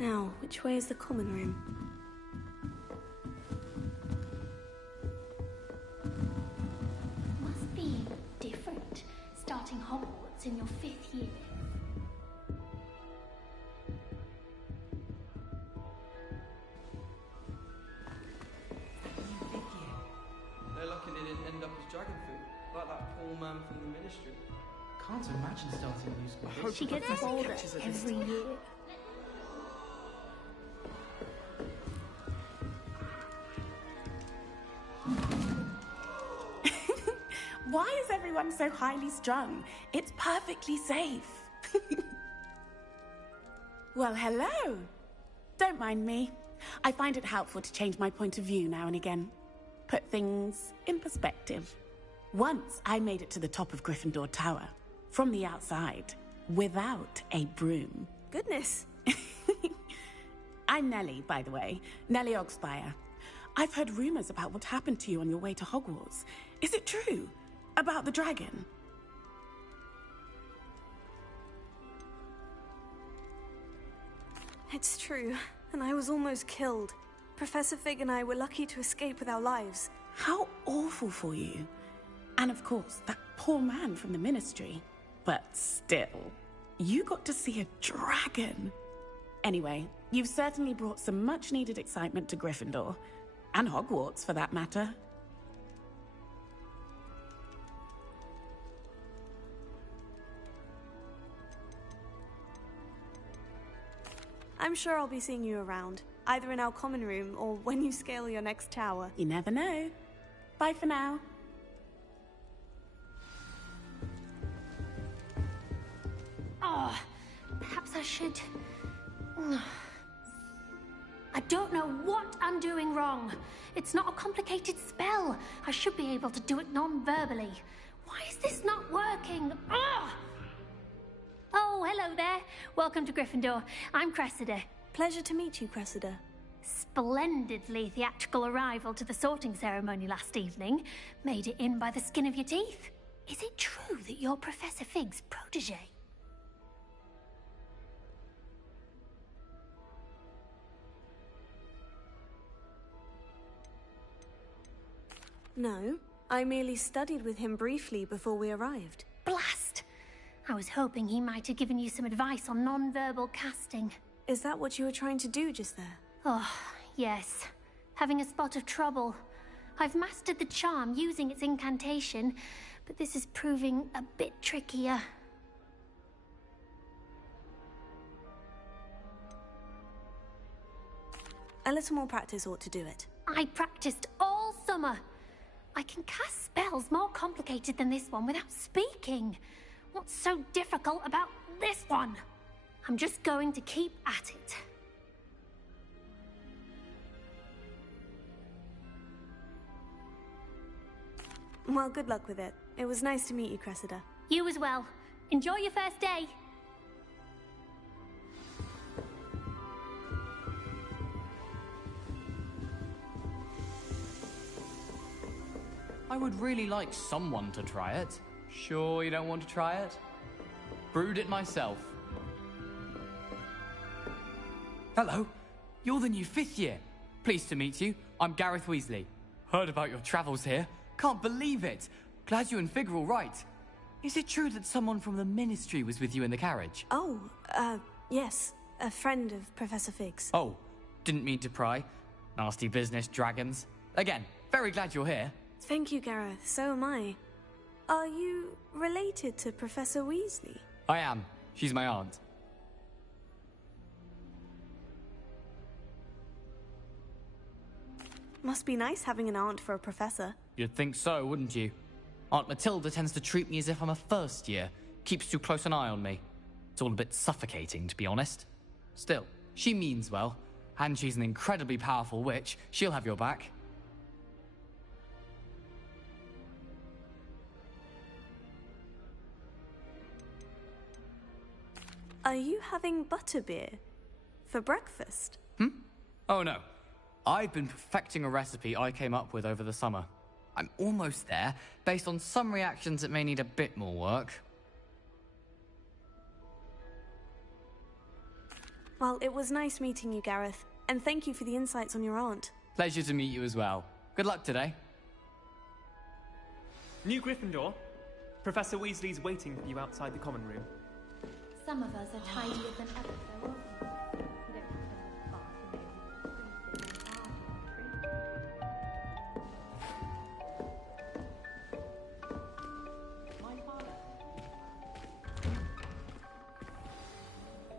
Now, which way is the common room? Must be different, starting Hogwarts in your 5th year. They're lucky they didn't end up as dragon food, like that poor man from the Ministry. Can't imagine starting a new school. She gets older every year. Why is everyone so highly strung? It's perfectly safe. Well, hello. Don't mind me. I find it helpful to change my point of view now and again. Put things in perspective. Once I made it to the top of Gryffindor Tower, from the outside, without a broom. Goodness. I'm Nellie, by the way. Nellie Ogspire. I've heard rumors about what happened to you on your way to Hogwarts. Is it true? About the dragon? It's true, and I was almost killed. Professor Fig and I were lucky to escape with our lives. How awful for you. And of course, that poor man from the Ministry. But still, you got to see a dragon. Anyway, you've certainly brought some much-needed excitement to Gryffindor. And Hogwarts, for that matter. I'm sure I'll be seeing you around, either in our common room or when you scale your next tower. You never know. Bye for now. Oh, perhaps I should... I don't know what I'm doing wrong. It's not a complicated spell. I should be able to do it non-verbally. Why is this not working? Ugh! Oh, hello there. Welcome to Gryffindor. I'm Cressida. Pleasure to meet you, Cressida. Splendidly theatrical arrival to the sorting ceremony last evening. Made it in by the skin of your teeth. Is it true that you're Professor Fig's protege? No, I merely studied with him briefly before we arrived. Blast! I was hoping he might have given you some advice on non-verbal casting. Is that what you were trying to do just there? Oh, yes. Having a spot of trouble. I've mastered the charm using its incantation, but this is proving a bit trickier. A little more practice ought to do it. I practiced all summer. I can cast spells more complicated than this one without speaking. What's so difficult about this one? I'm just going to keep at it. Well, good luck with it. It was nice to meet you, Cressida. You as well. Enjoy your first day. I would really like someone to try it. Sure you don't want to try it? Brewed it myself. Hello, you're the new 5th year. Pleased to meet you. I'm Gareth Weasley. Heard about your travels here. Can't believe it. Glad you and Fig are all right. Is it true that someone from the Ministry was with you in the carriage? Oh, yes. A friend of Professor Fig's. Oh, didn't mean to pry. Nasty business, dragons. Again, very glad you're here. Thank you, Gareth. So am I. Are you related to Professor Weasley? I am. She's my aunt. Must be nice having an aunt for a professor. You'd think so, wouldn't you? Aunt Matilda tends to treat me as if I'm a first year. Keeps too close an eye on me. It's all a bit suffocating, to be honest. Still, she means well. And she's an incredibly powerful witch. She'll have your back. Are you having butterbeer for breakfast? Oh no. I've been perfecting a recipe I came up with over the summer. I'm almost there. Based on some reactions, it may need a bit more work. Well, it was nice meeting you, Gareth. And thank you for the insights on your aunt. Pleasure to meet you as well. Good luck today. New Gryffindor. Professor Weasley's waiting for you outside the common room. Some of us are tidier than others, though, aren't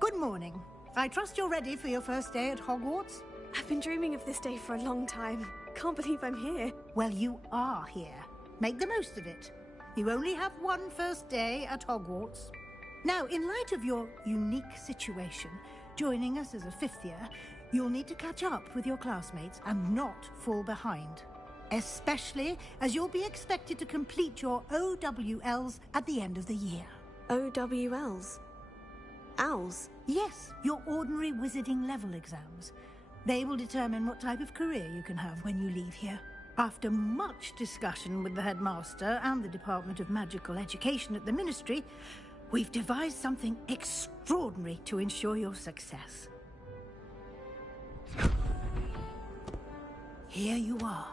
Good morning. I trust you're ready for your first day at Hogwarts? I've been dreaming of this day for a long time. Can't believe I'm here. Well, you are here. Make the most of it. You only have one first day at Hogwarts. Now, in light of your unique situation, joining us as a fifth year, you'll need to catch up with your classmates and not fall behind. Especially as you'll be expected to complete your OWLs at the end of the year. OWLs? Owls? Yes, your ordinary wizarding level exams. They will determine what type of career you can have when you leave here. After much discussion with the headmaster and the Department of Magical Education at the Ministry, we've devised something extraordinary to ensure your success. Here you are.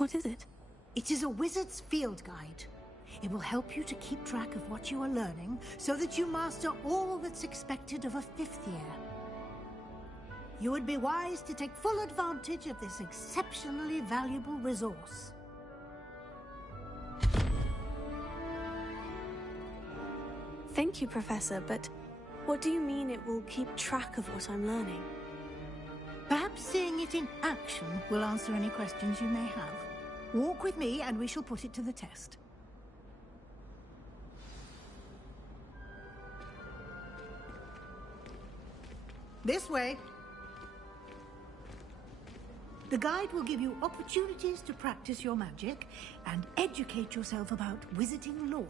What is it? It is a wizard's field guide. It will help you to keep track of what you are learning so that you master all that's expected of a fifth year. You would be wise to take full advantage of this exceptionally valuable resource. Thank you, Professor, but what do you mean it will keep track of what I'm learning? Perhaps seeing it in action will answer any questions you may have. Walk with me and we shall put it to the test. This way. The guide will give you opportunities to practice your magic and educate yourself about wizarding lore.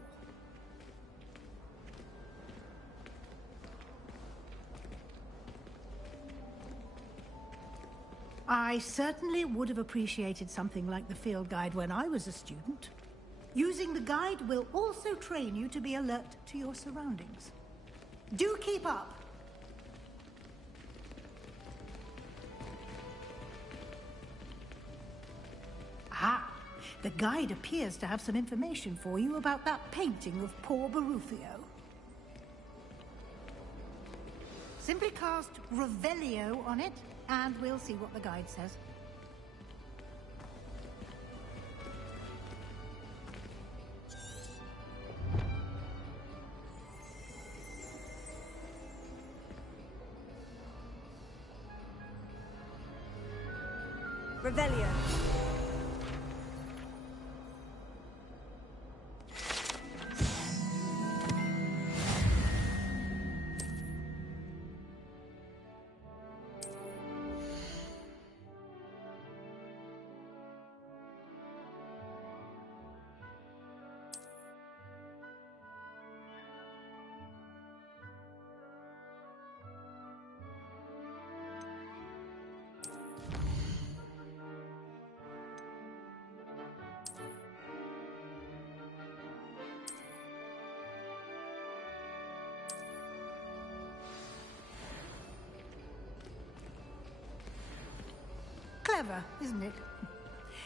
I certainly would have appreciated something like the field guide when I was a student. Using the guide will also train you to be alert to your surroundings. Do keep up! Ah, the guide appears to have some information for you about that painting of poor Barufio. Simply cast Revelio on it, and we'll see what the guide says. Revelio. Clever, isn't it?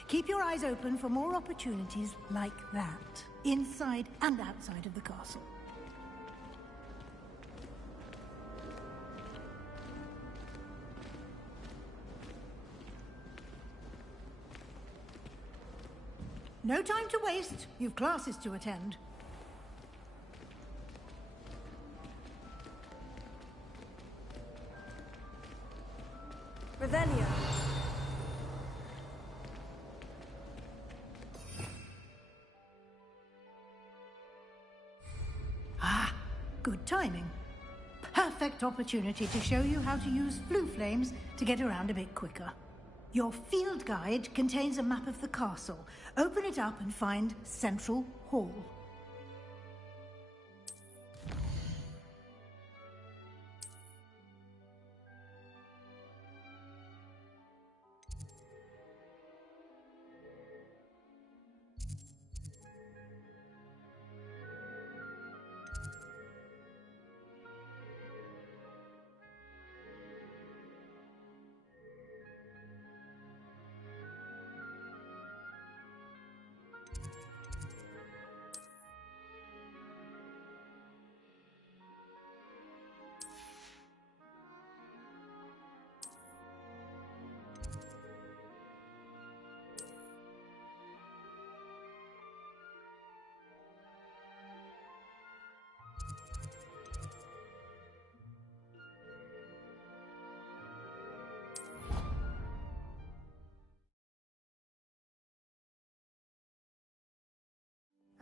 Keep your eyes open for more opportunities like that, inside and outside of the castle. No time to waste. You've classes to attend. Revelio. Ah, good timing. Perfect opportunity to show you how to use flue flames to get around a bit quicker. Your field guide contains a map of the castle. Open it up and find Central Hall.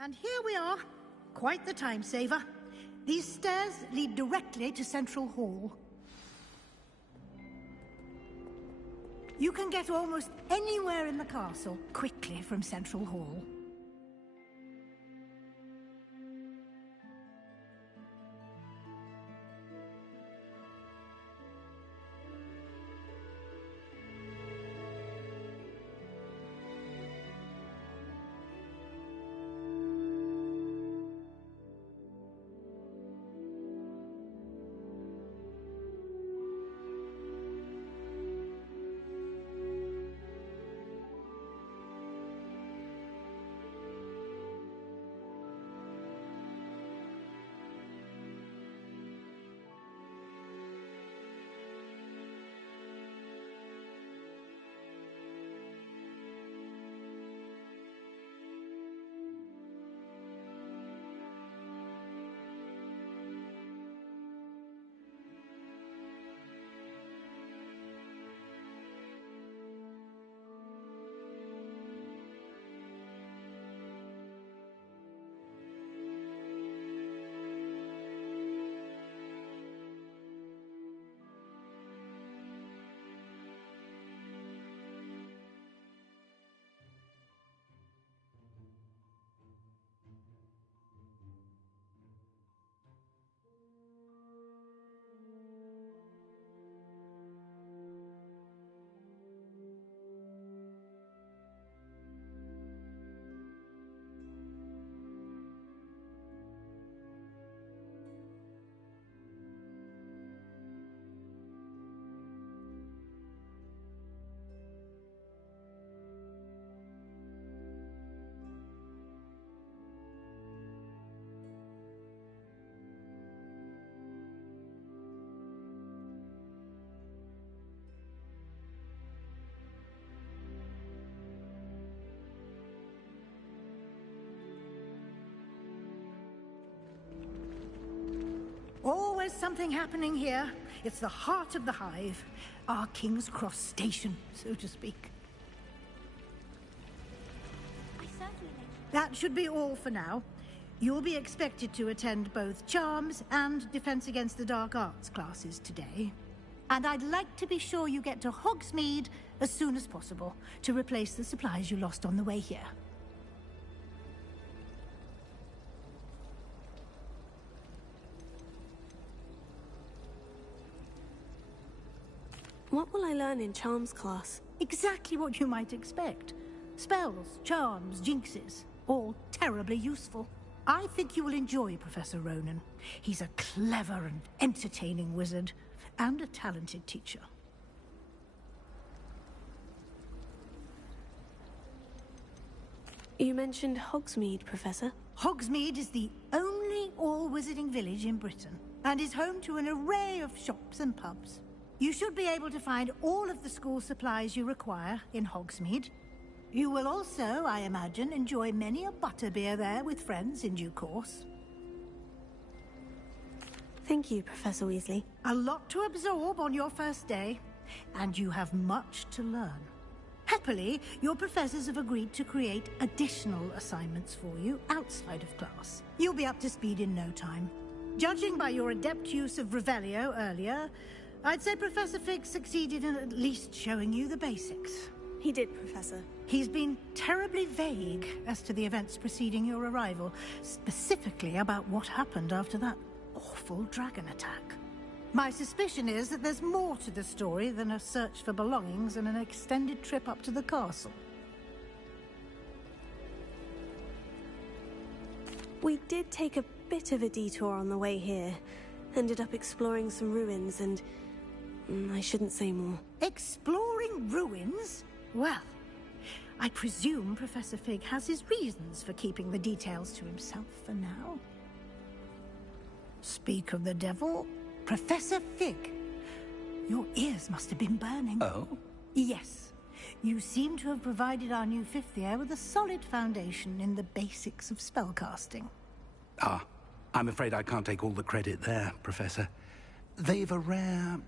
And here we are. Quite the time saver. These stairs lead directly to Central Hall. You can get almost anywhere in the castle quickly from Central Hall. Always something happening here. It's the heart of the Hive. Our King's Cross station, so to speak. That should be all for now. You'll be expected to attend both Charms and Defense Against the Dark Arts classes today. And I'd like to be sure you get to Hogsmeade as soon as possible to replace the supplies you lost on the way here. What will I learn in Charms class? Exactly what you might expect. Spells, charms, jinxes, all terribly useful. I think you will enjoy Professor Ronen. He's a clever and entertaining wizard, and a talented teacher. You mentioned Hogsmeade, Professor. Hogsmeade is the only all-wizarding village in Britain, and is home to an array of shops and pubs. You should be able to find all of the school supplies you require in Hogsmeade. You will also, I imagine, enjoy many a butterbeer there with friends in due course. Thank you, Professor Weasley. A lot to absorb on your first day, and you have much to learn. Happily, your professors have agreed to create additional assignments for you outside of class. You'll be up to speed in no time. Judging by your adept use of Revelio earlier, I'd say Professor Fig succeeded in at least showing you the basics. He did, Professor. He's been terribly vague as to the events preceding your arrival, specifically about what happened after that awful dragon attack. My suspicion is that there's more to the story than a search for belongings and an extended trip up to the castle. We did take a bit of a detour on the way here. Ended up exploring some ruins and... I shouldn't say more. Exploring ruins? Well, I presume Professor Fig has his reasons for keeping the details to himself for now. Speak of the devil, Professor Fig. Your ears must have been burning. Oh? Yes. You seem to have provided our new fifth year with a solid foundation in the basics of spellcasting. Ah, I'm afraid I can't take all the credit there, Professor. They've a rare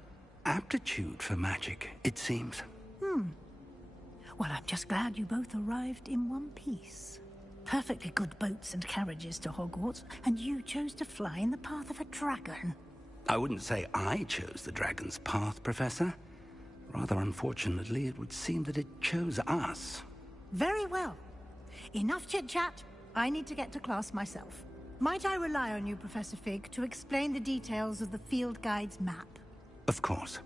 aptitude for magic, it seems. Well, I'm just glad you both arrived in one piece. perfectly good boats and carriages to Hogwarts, and you chose to fly in the path of a dragon. I wouldn't say I chose the dragon's path, Professor. Rather unfortunately, it would seem that it chose us. Very well. Enough chit-chat. I need to get to class myself. Might I rely on you, Professor Fig, to explain the details of the field guide's map? Of course.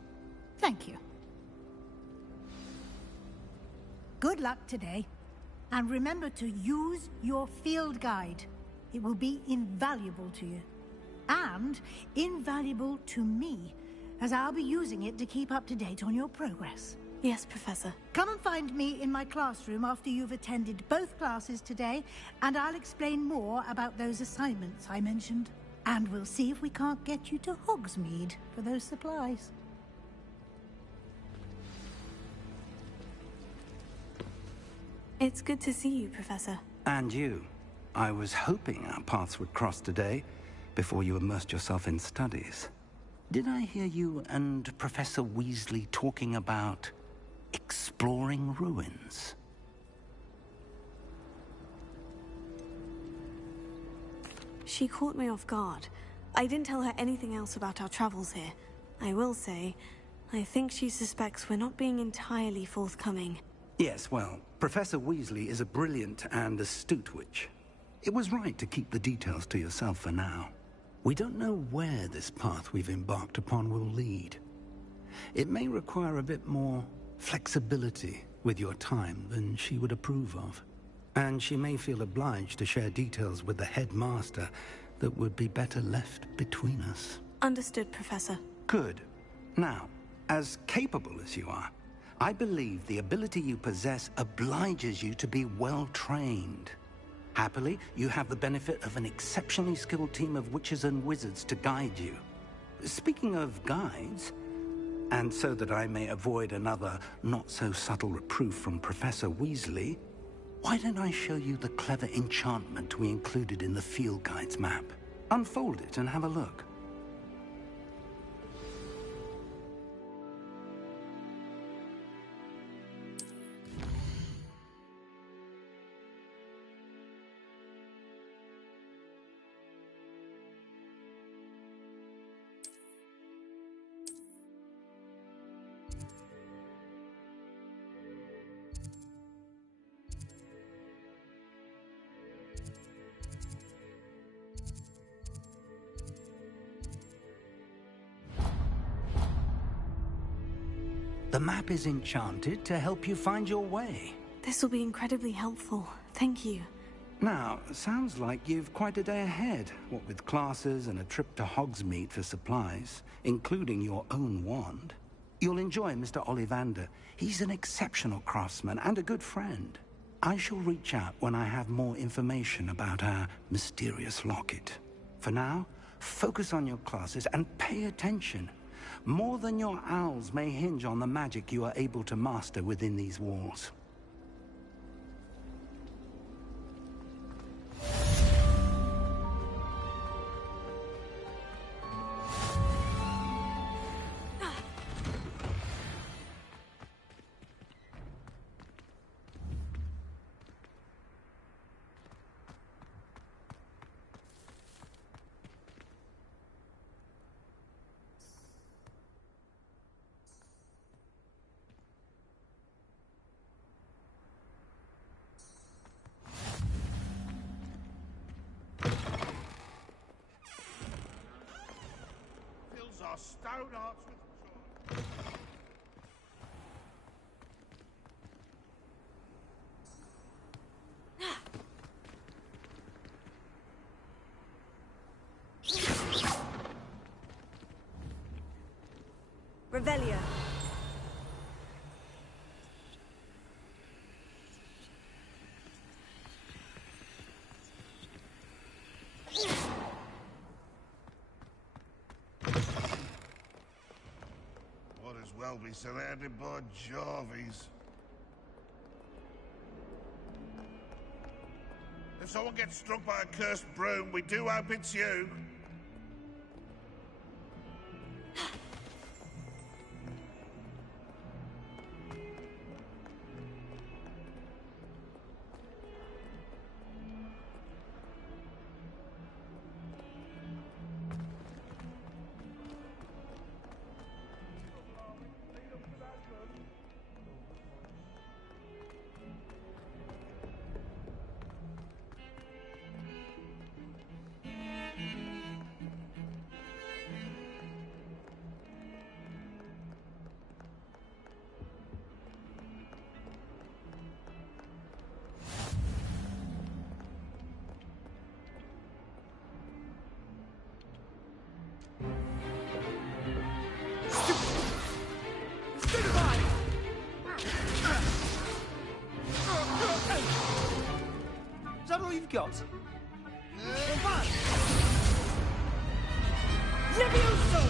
Thank you. Good luck today. And remember to use your field guide. It will be invaluable to you. And invaluable to me, as I'll be using it to keep up to date on your progress. Yes, Professor. Come and find me in my classroom after you've attended both classes today, and I'll explain more about those assignments I mentioned. And we'll see if we can't get you to Hogsmeade for those supplies. It's good to see you, Professor. And you. I was hoping our paths would cross today, before you immersed yourself in studies. Did I hear you and Professor Weasley talking about exploring ruins? She caught me off guard. I didn't tell her anything else about our travels here. I will say, I think she suspects we're not being entirely forthcoming. Yes, well, Professor Weasley is a brilliant and astute witch. It was right to keep the details to yourself for now. We don't know where this path we've embarked upon will lead. It may require a bit more flexibility with your time than she would approve of. And she may feel obliged to share details with the headmaster that would be better left between us. Understood, Professor. Good. Now, as capable as you are, I believe the ability you possess obliges you to be well trained. Happily, you have the benefit of an exceptionally skilled team of witches and wizards to guide you. Speaking of guides, and so that I may avoid another not-so-subtle reproof from Professor Weasley, why don't I show you the clever enchantment we included in the field guide's map? Unfold it and have a look. The map is enchanted to help you find your way. This will be incredibly helpful. Thank you. Now, sounds like you've quite a day ahead, what with classes and a trip to Hogsmeade for supplies, including your own wand. You'll enjoy Mr. Ollivander. He's an exceptional craftsman and a good friend. I shall reach out when I have more information about our mysterious locket. For now, focus on your classes and pay attention. More than your owls may hinge on the magic you are able to master within these walls. Stone hearts with joy. Revelio. Well, be surrounded by Jarvies. If someone gets struck by a cursed broom, we do hope it's you. you've got? Levioso!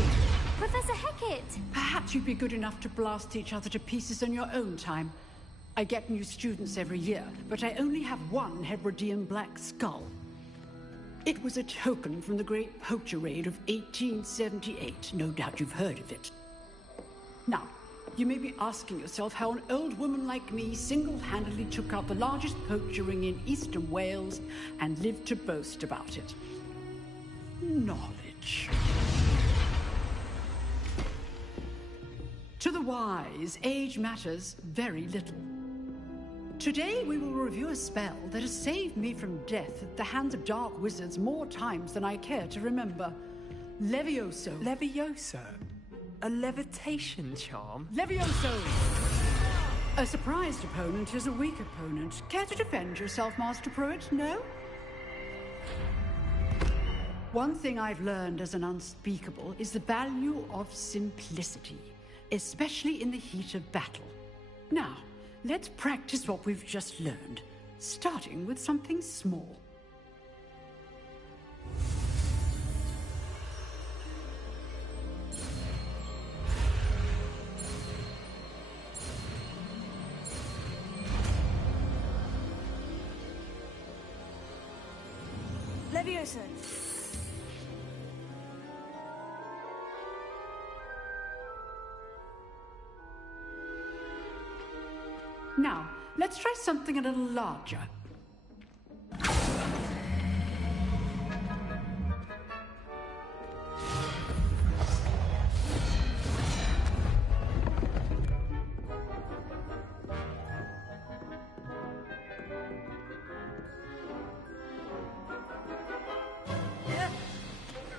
Professor Hecat! Perhaps you'd be good enough to blast each other to pieces in your own time. I get new students every year, but I only have one Hebridean black skull. It was a token from the Great Poacher Raid of 1878. No doubt you've heard of it. Now, you may be asking yourself how an old woman like me single-handedly took out the largest poacher ring in eastern Wales and lived to boast about it. Knowledge. To the wise, age matters very little. Today we will review a spell that has saved me from death at the hands of dark wizards more times than I care to remember. Levioso. Levioso? A levitation charm? Levioso! A surprised opponent is a weak opponent. Care to defend yourself, Master Pruitt? No? One thing I've learned as an unspeakable is the value of simplicity, especially in the heat of battle. Now, let's practice what we've just learned, starting with something small. Levioso. Now, let's try something a little larger.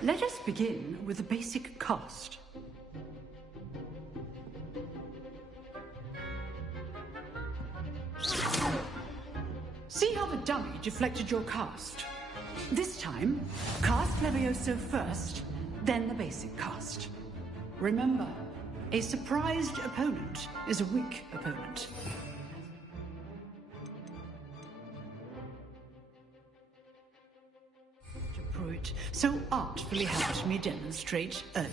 Let us begin with the basic cast. See how the dummy deflected your cast? This time, cast Levioso first, then the basic cast. Remember, a surprised opponent is a weak opponent. Pruitt so artfully helped me demonstrate earlier.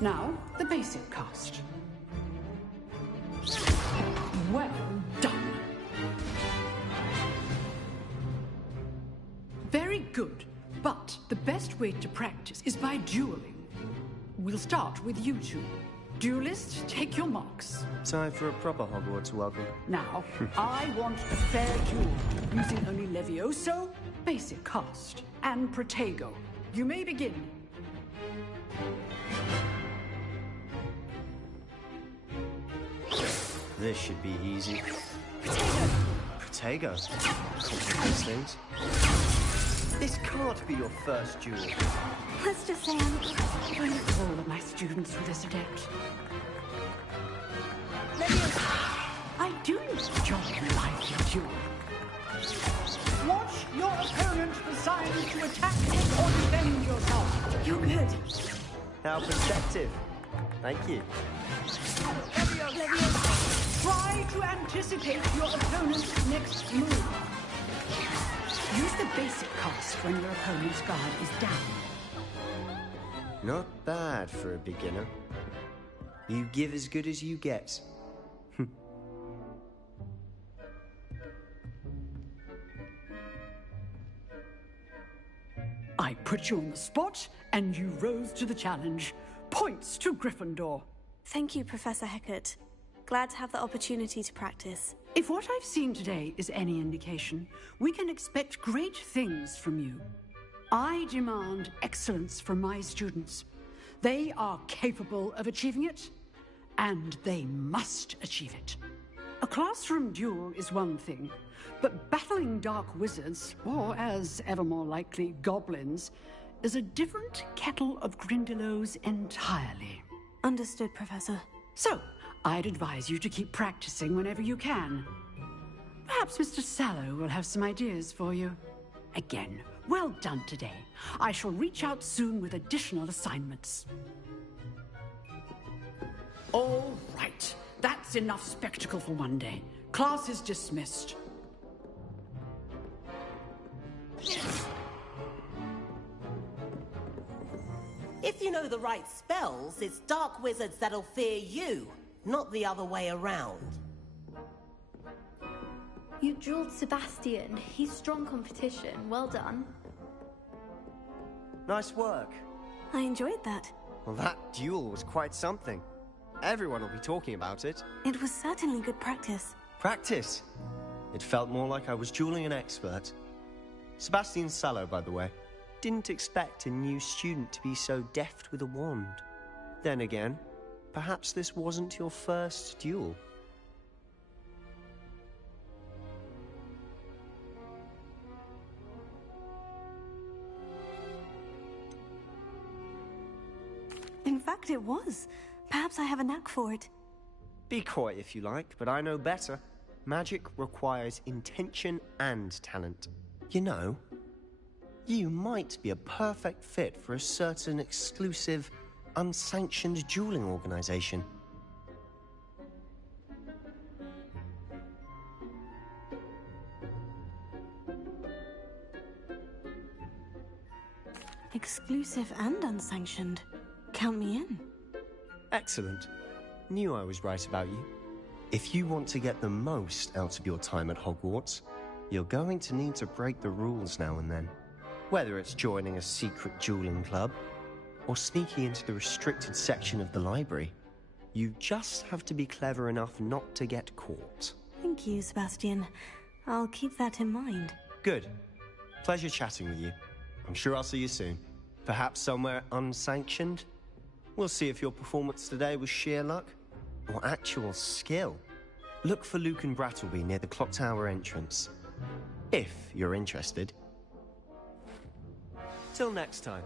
Now, the basic cast. Well done. Very good. But the best way to practice is by dueling. We'll start with you two. Duelists, take your marks. Time for a proper Hogwarts welcome. Now, I want a fair duel, using only Levioso, basic cast, and Protego. You may begin. This should be easy. Protego? Those things. This can't be your first duel. Let's just say all of my students for this adept. I do need to join a lively duel. Watch your opponent decide to attack or defend yourself. You're good. How perceptive. Thank you. Try to anticipate your opponent's next move. Use the basic cast when your opponent's guard is down. Not bad for a beginner. You give as good as you get. I put you on the spot, and you rose to the challenge. Points to Gryffindor. Thank you, Professor Hecat. Glad to have the opportunity to practice. If what I've seen today is any indication, we can expect great things from you. I demand excellence from my students. They are capable of achieving it, and they must achieve it. A classroom duel is one thing, but battling dark wizards, or as ever more likely, goblins, is a different kettle of Grindylows entirely. Understood, Professor. So, I'd advise you to keep practicing whenever you can. Perhaps Mr. Sallow will have some ideas for you. Again, well done today. I shall reach out soon with additional assignments. All right. That's enough spectacle for one day. Class is dismissed. If you know the right spells, it's dark wizards that'll fear you, not the other way around. You drilled Sebastian. He's strong competition. Well done. Nice work. I enjoyed that. Well, that duel was quite something. Everyone will be talking about it. It was certainly good practice. Practice? It felt more like I was dueling an expert. Sebastian Sallow, by the way. Didn't expect a new student to be so deft with a wand. Then again, perhaps this wasn't your first duel. In fact, it was. Perhaps I have a knack for it. Be coy if you like, but I know better. Magic requires intention and talent. You know, you might be a perfect fit for a certain exclusive, unsanctioned dueling organization. Exclusive and unsanctioned. Count me in. Excellent. Knew I was right about you. If you want to get the most out of your time at Hogwarts, you're going to need to break the rules now and then. Whether it's joining a secret dueling club, or sneaking into the restricted section of the library, you just have to be clever enough not to get caught. Thank you, Sebastian. I'll keep that in mind. Good. Pleasure chatting with you. I'm sure I'll see you soon. Perhaps somewhere unsanctioned? We'll see if your performance today was sheer luck or actual skill. Look for Luke and Brattleby near the Clock Tower entrance, if you're interested. Till next time.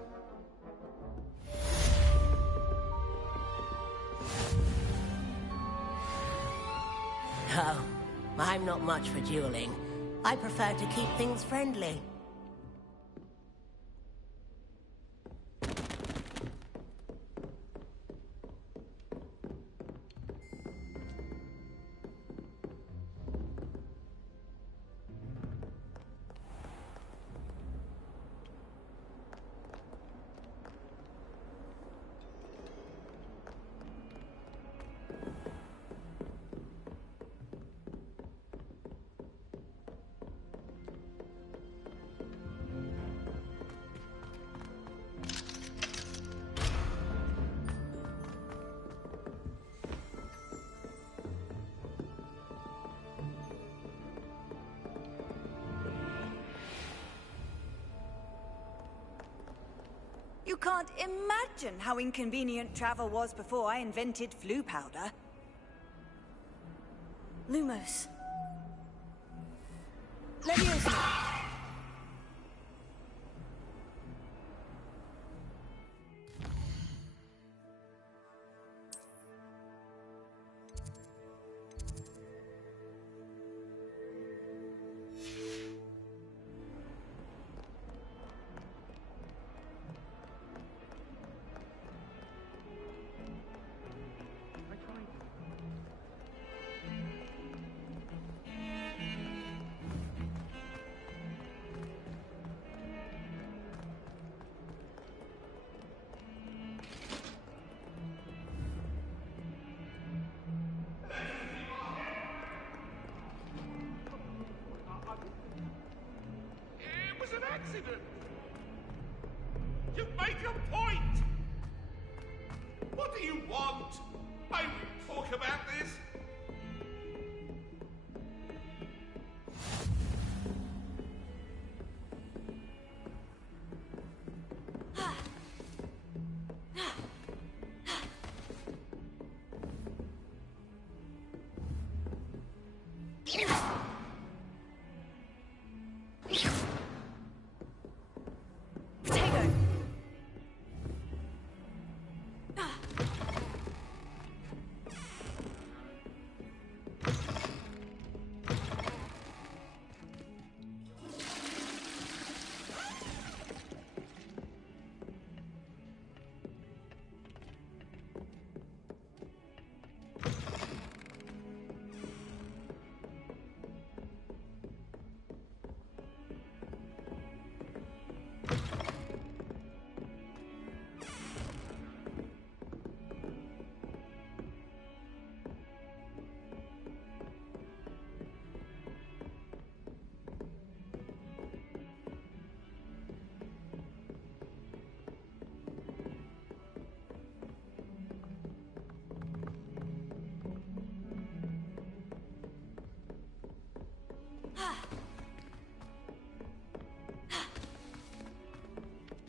Oh, I'm not much for dueling. I prefer to keep things friendly. You can't imagine how inconvenient travel was before I invented flu powder. Lumos. Leviosa! Accident! You make a point! What do you want? I will talk about this. Potato!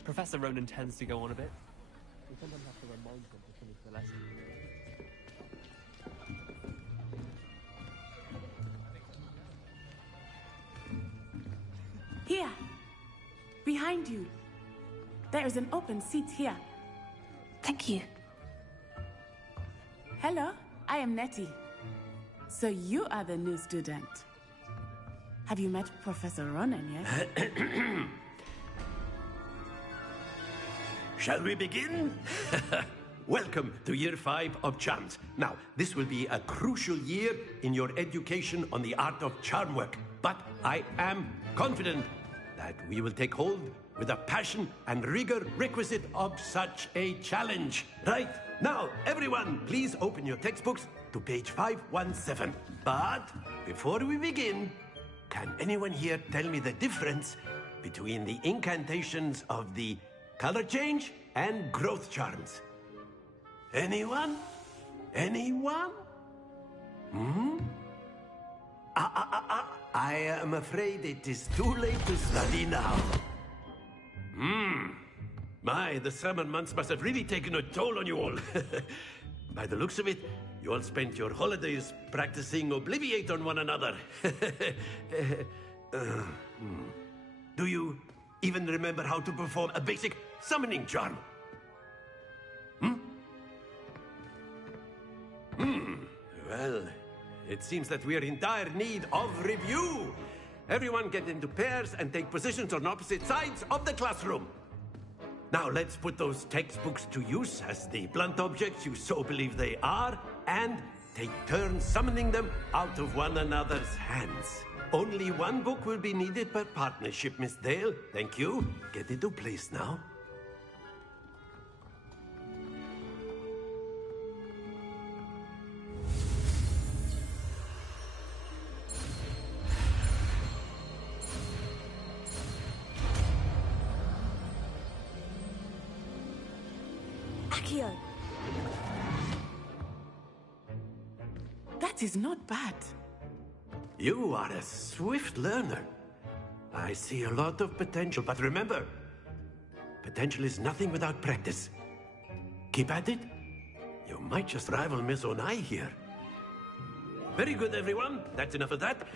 Professor Ronan tends to go on a bit. We sometimes have to remind him to finish the lesson. Here. Behind you. There is an open seat here. Thank you. Hello, I am Nettie. So you are the new student. Have you met Professor Ronan yet? Shall we begin? Welcome to Year 5 of Charms. Now, this will be a crucial year in your education on the art of charm work. But I am confident that we will take hold with the passion and rigor requisite of such a challenge. Right, now, everyone, please open your textbooks to page 517. But before we begin, can anyone here tell me the difference between the incantations of the color change and growth charms? Anyone? Anyone? I am afraid it is too late to study now. My, the summer months must have really taken a toll on you all. By the looks of it, you all spent your holidays practicing Obliviate on one another. Do you even remember how to perform a basic summoning charm? Well, it seems that we are in dire need of review. Everyone get into pairs and take positions on opposite sides of the classroom. Now let's put those textbooks to use as the blunt objects you so believe they are, and take turns summoning them out of one another's hands. Only one book will be needed per partnership, Miss Dale. Thank you. Get into place now. Accio! That is not bad. You are a swift learner. I see a lot of potential, but remember, potential is nothing without practice. Keep at it. You might just rival Miss Onai here. Very good, everyone. That's enough of that.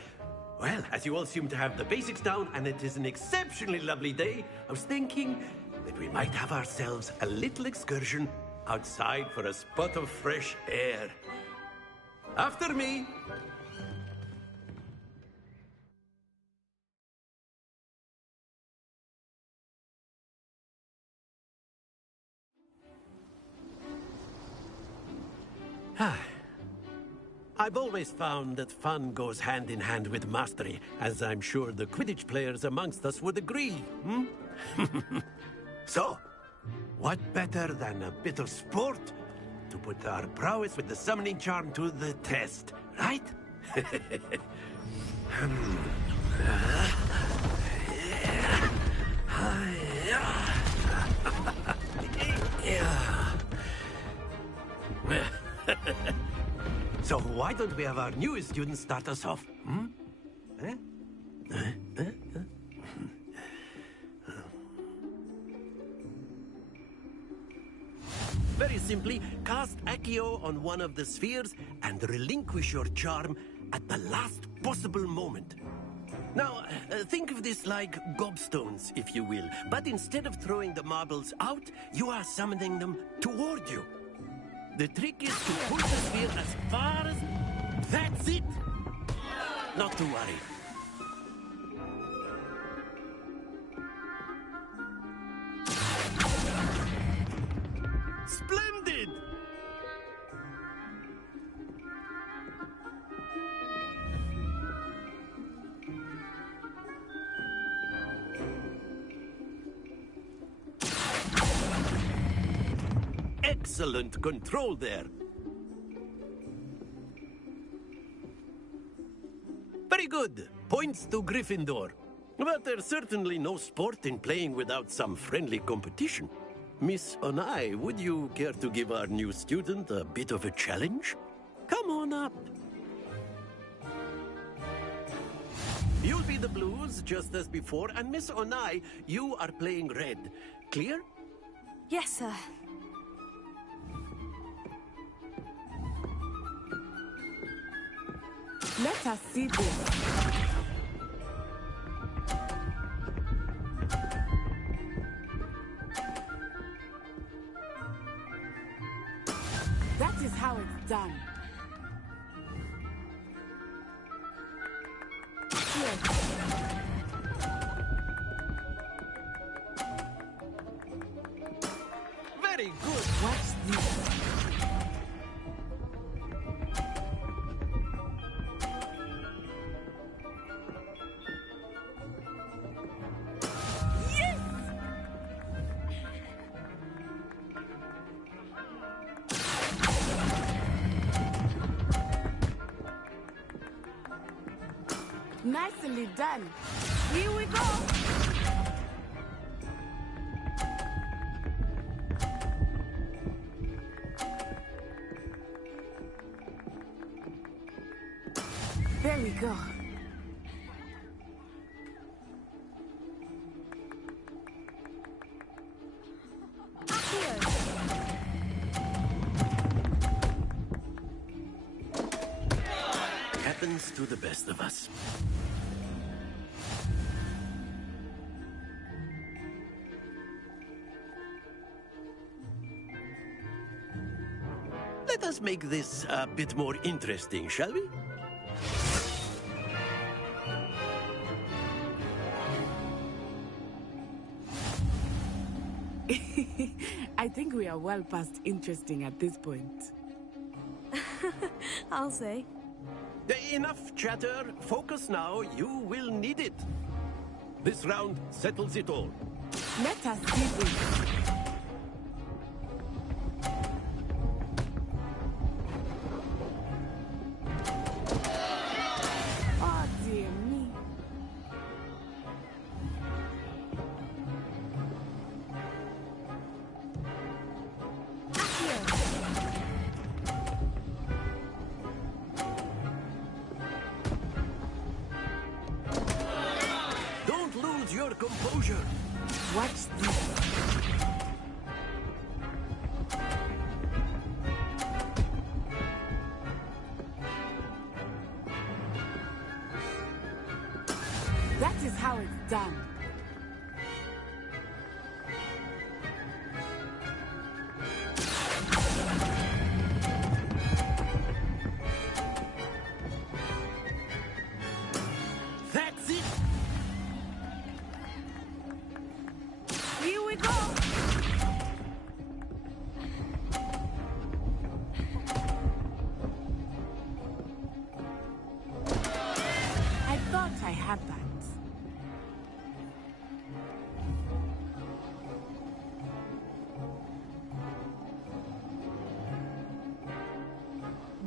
Well, as you all seem to have the basics down, and it is an exceptionally lovely day, I was thinking that we might have ourselves a little excursion outside for a spot of fresh air. After me. I've always found that fun goes hand in hand with mastery, as I'm sure the Quidditch players amongst us would agree, So, what better than a bit of sport to put our prowess with the summoning charm to the test, right? So why don't we have our newest student start us off? Very simply, cast Accio on one of the spheres and relinquish your charm at the last possible moment. Now, think of this like gobstones, if you will. But instead of throwing the marbles out, you are summoning them toward you. The trick is to push the sphere as far as... That's it! Not to worry. Splendid! Excellent control there. Very good. Points to Gryffindor. But there's certainly no sport in playing without some friendly competition. Miss Onai, would you care to give our new student a bit of a challenge? Come on up. You'll be the blues, just as before, and Miss Onai, you are playing red. Clear? Yes, sir. Let us see this. That is how it's done. Here. Very good. Watch this. Nicely done. Here we go. There we go. Happens to the best of us. Let us make this a bit more interesting, shall we? I think we are well past interesting at this point. I'll say. Enough chatter. Focus now. You will need it. This round settles it all. Let us see this. Oh, dear me. Don't lose your composure. Watch this. That is how it's done. That's it. Here we go. I thought I had that.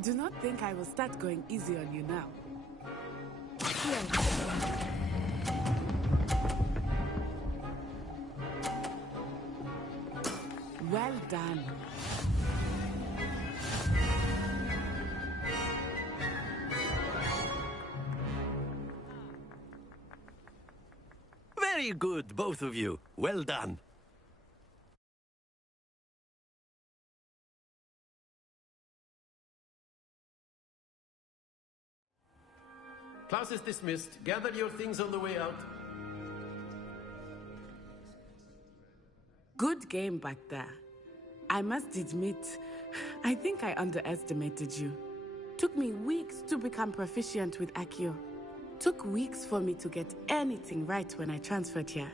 Do not think I will start going easy on you now. Here. Well done. Very good, both of you. Well done. class is dismissed. Gather your things on the way out. Good game back there. I must admit, I think I underestimated you. Took me weeks to become proficient with Accio. Took weeks for me to get anything right when I transferred here.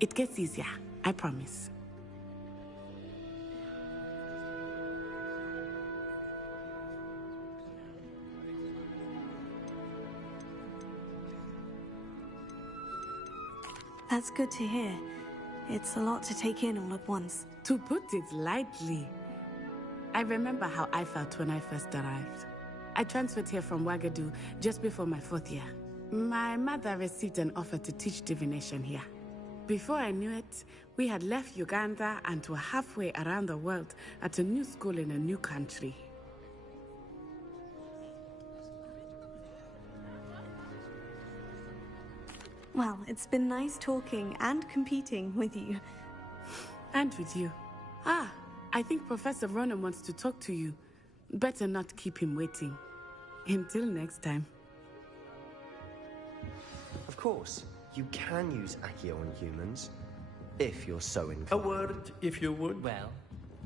It gets easier, I promise. That's good to hear. It's a lot to take in all at once. To put it lightly, I remember how I felt when I first arrived. I transferred here from Wagadu just before my 4th year. My mother received an offer to teach divination here. Before I knew it, we had left Uganda and were halfway around the world at a new school in a new country. Well, it's been nice talking and competing with you. And with you. Ah, I think Professor Ronan wants to talk to you. Better not keep him waiting. Until next time. Of course, you can use Accio on humans, if you're so inclined. A word, if you would. Well,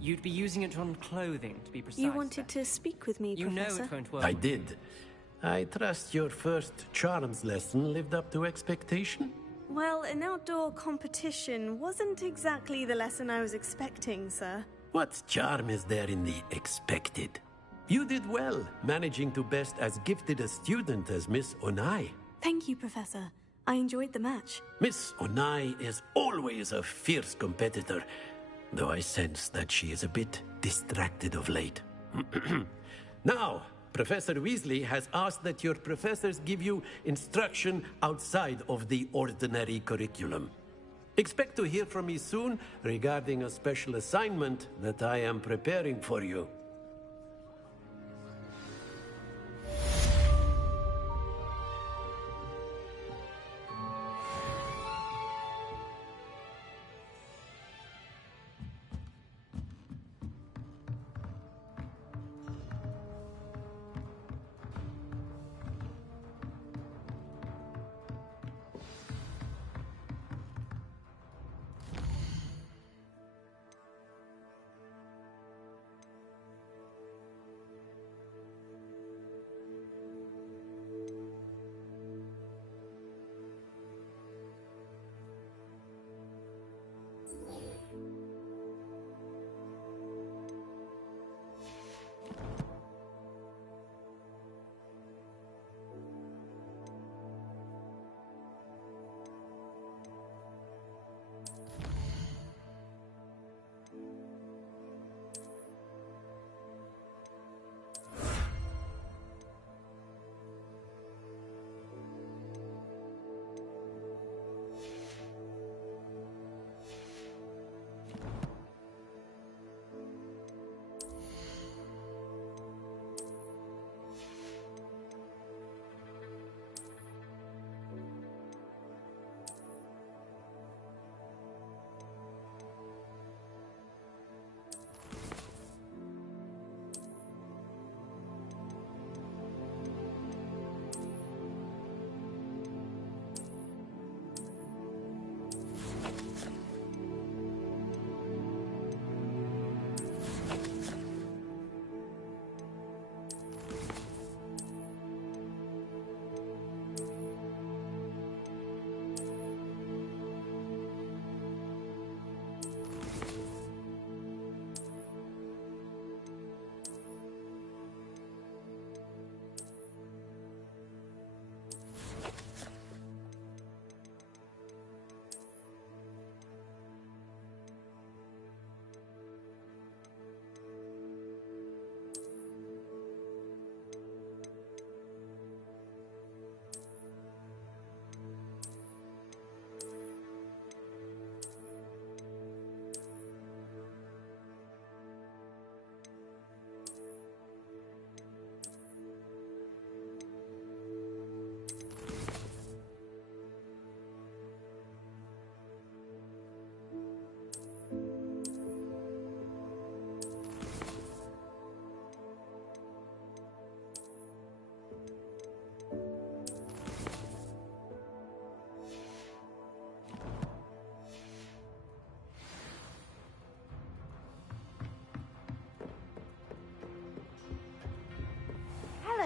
you'd be using it on clothing, to be precise. You wanted to speak with me, You Professor? know it won't work. I did. I trust your first charms lesson lived up to expectation? Well, an outdoor competition wasn't exactly the lesson I was expecting, sir. What charm is there in the expected? You did well, managing to best as gifted a student as Miss Onai. Thank you, Professor. I enjoyed the match. Miss Onai is always a fierce competitor, though I sense that she is a bit distracted of late. Now, Professor Weasley has asked that your professors give you instruction outside of the ordinary curriculum. Expect to hear from me soon regarding a special assignment that I am preparing for you.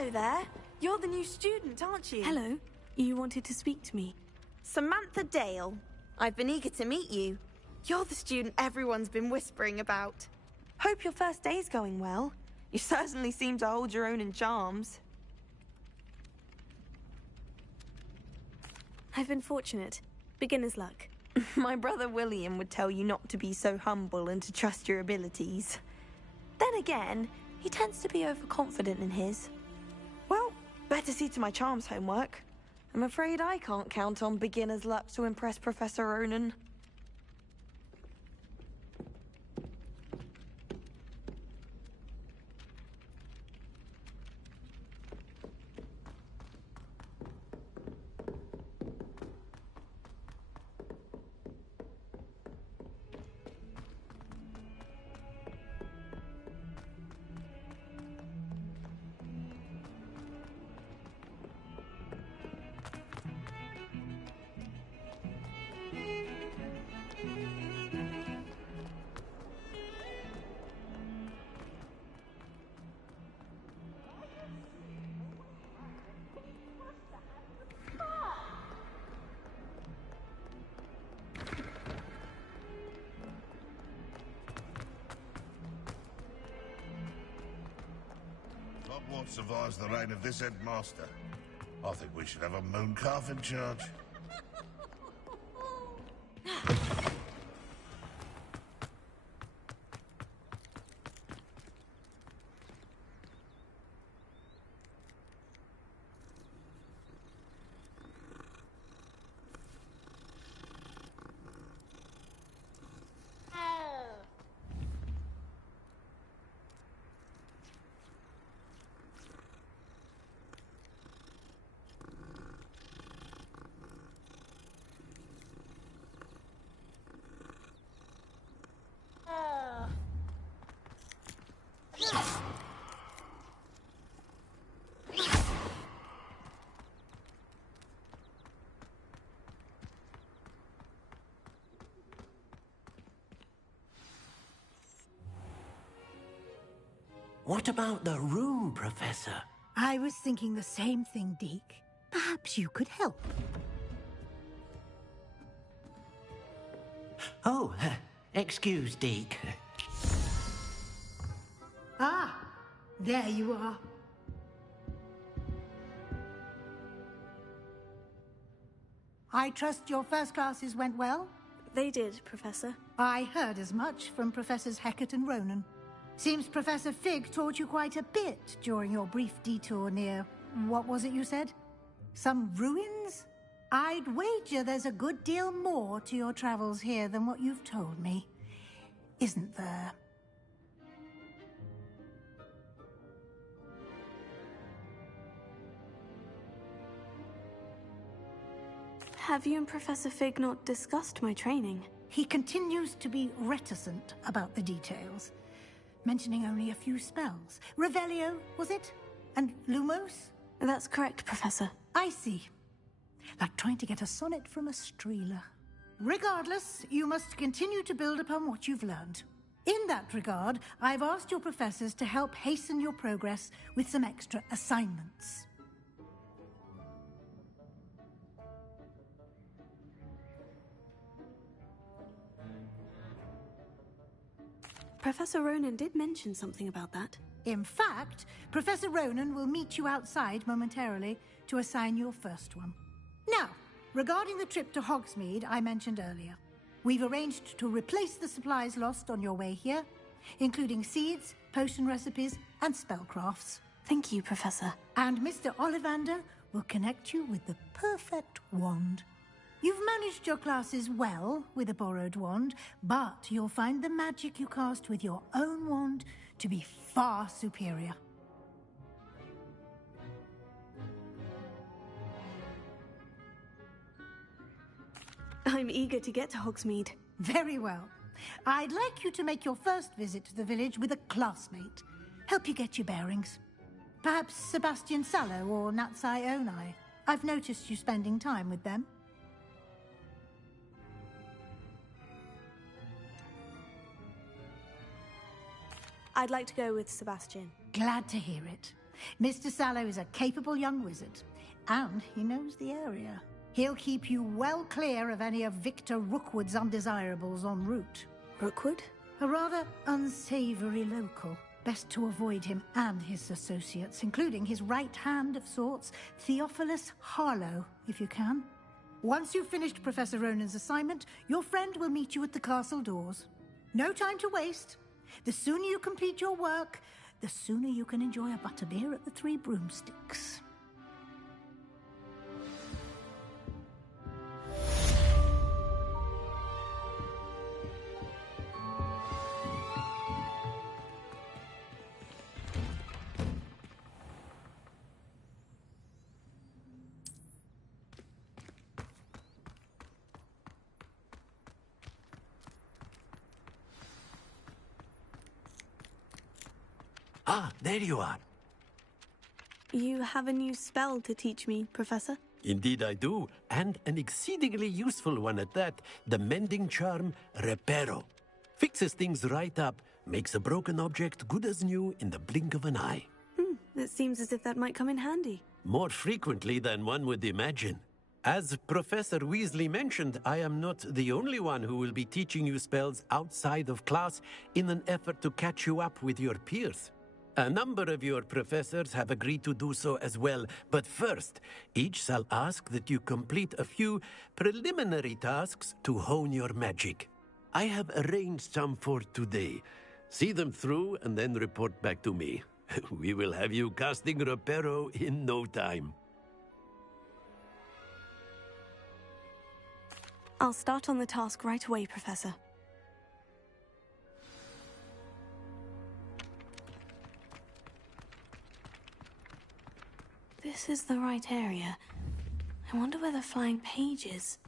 Hello there. You're the new student, aren't you? Hello. You wanted to speak to me? Samantha Dale. I've been eager to meet you. You're the student everyone's been whispering about. Hope your first day's going well. You certainly seem to hold your own in charms. I've been fortunate. Beginner's luck. My brother William would tell you not to be so humble and to trust your abilities. Then again, he tends to be overconfident in his. Well, better see to my charms homework. I'm afraid I can't count on beginner's luck to impress Professor Ronan. Hogwarts survives the reign of this headmaster. I think we should have a mooncalf in charge. What about the room, Professor? I was thinking the same thing, Deke. Perhaps you could help. Oh, excuse, Deke. Ah, there you are. I trust your first classes went well? They did, Professor. I heard as much from Professors Hecat and Ronan. Seems Professor Fig taught you quite a bit during your brief detour near... what was it you said? Some ruins? I'd wager there's a good deal more to your travels here than what you've told me. Isn't there? Have you and Professor Fig not discussed my training? He continues to be reticent about the details, mentioning only a few spells. Revelio, was it? And Lumos? That's correct, Professor. I see. Like trying to get a sonnet from a Streeler. Regardless, you must continue to build upon what you've learned. In that regard, I've asked your professors to help hasten your progress with some extra assignments. Professor Ronan did mention something about that. In fact, Professor Ronan will meet you outside momentarily to assign your first one. Now, regarding the trip to Hogsmeade I mentioned earlier, we've arranged to replace the supplies lost on your way here, including seeds, potion recipes, and spellcrafts. Thank you, Professor. And Mr. Ollivander will connect you with the perfect wand. You've managed your classes well with a borrowed wand, but you'll find the magic you cast with your own wand to be far superior. I'm eager to get to Hogsmeade. Very well. I'd like you to make your first visit to the village with a classmate. Help you get your bearings. Perhaps Sebastian Sallow or Natsai Onai. I've noticed you spending time with them. I'd like to go with Sebastian. Glad to hear it. Mr. Sallow is a capable young wizard, and he knows the area. He'll keep you well clear of any of Victor Rookwood's undesirables en route. Rookwood? A rather unsavory local. Best to avoid him and his associates, including his right hand of sorts, Theophilus Harlow, if you can. Once you've finished Professor Ronan's assignment, your friend will meet you at the castle doors. No time to waste. The sooner you complete your work, the sooner you can enjoy a butterbeer at the Three Broomsticks. Ah, there you are. You have a new spell to teach me, Professor? Indeed I do, and an exceedingly useful one at that. The mending charm, Reparo. Fixes things right up, makes a broken object good as new in the blink of an eye. It seems as if that might come in handy. More frequently than one would imagine. As Professor Weasley mentioned, I am not the only one who will be teaching you spells outside of class in an effort to catch you up with your peers. A number of your professors have agreed to do so as well, but first, each shall ask that you complete a few preliminary tasks to hone your magic. I have arranged some for today. See them through and then report back to me. We will have you casting Reparo in no time. I'll start on the task right away, Professor. This is the right area. I wonder where the flying page is.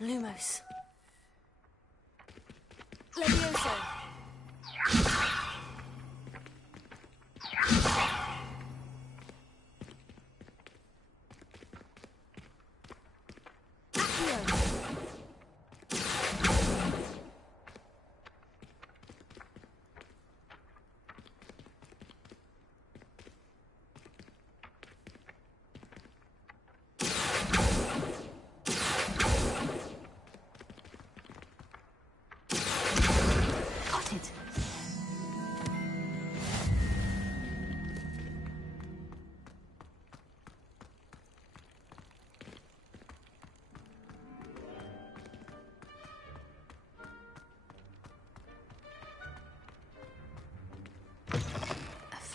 Lumos. Levioso.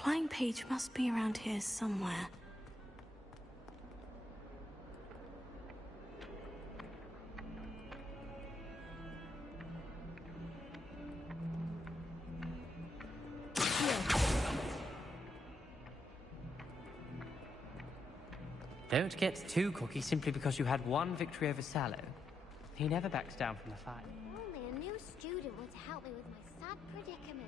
Flying page must be around here somewhere. Don't get too cocky simply because you had one victory over Sallow. He never backs down from the fight. Only a new student were to help me with my sad predicament.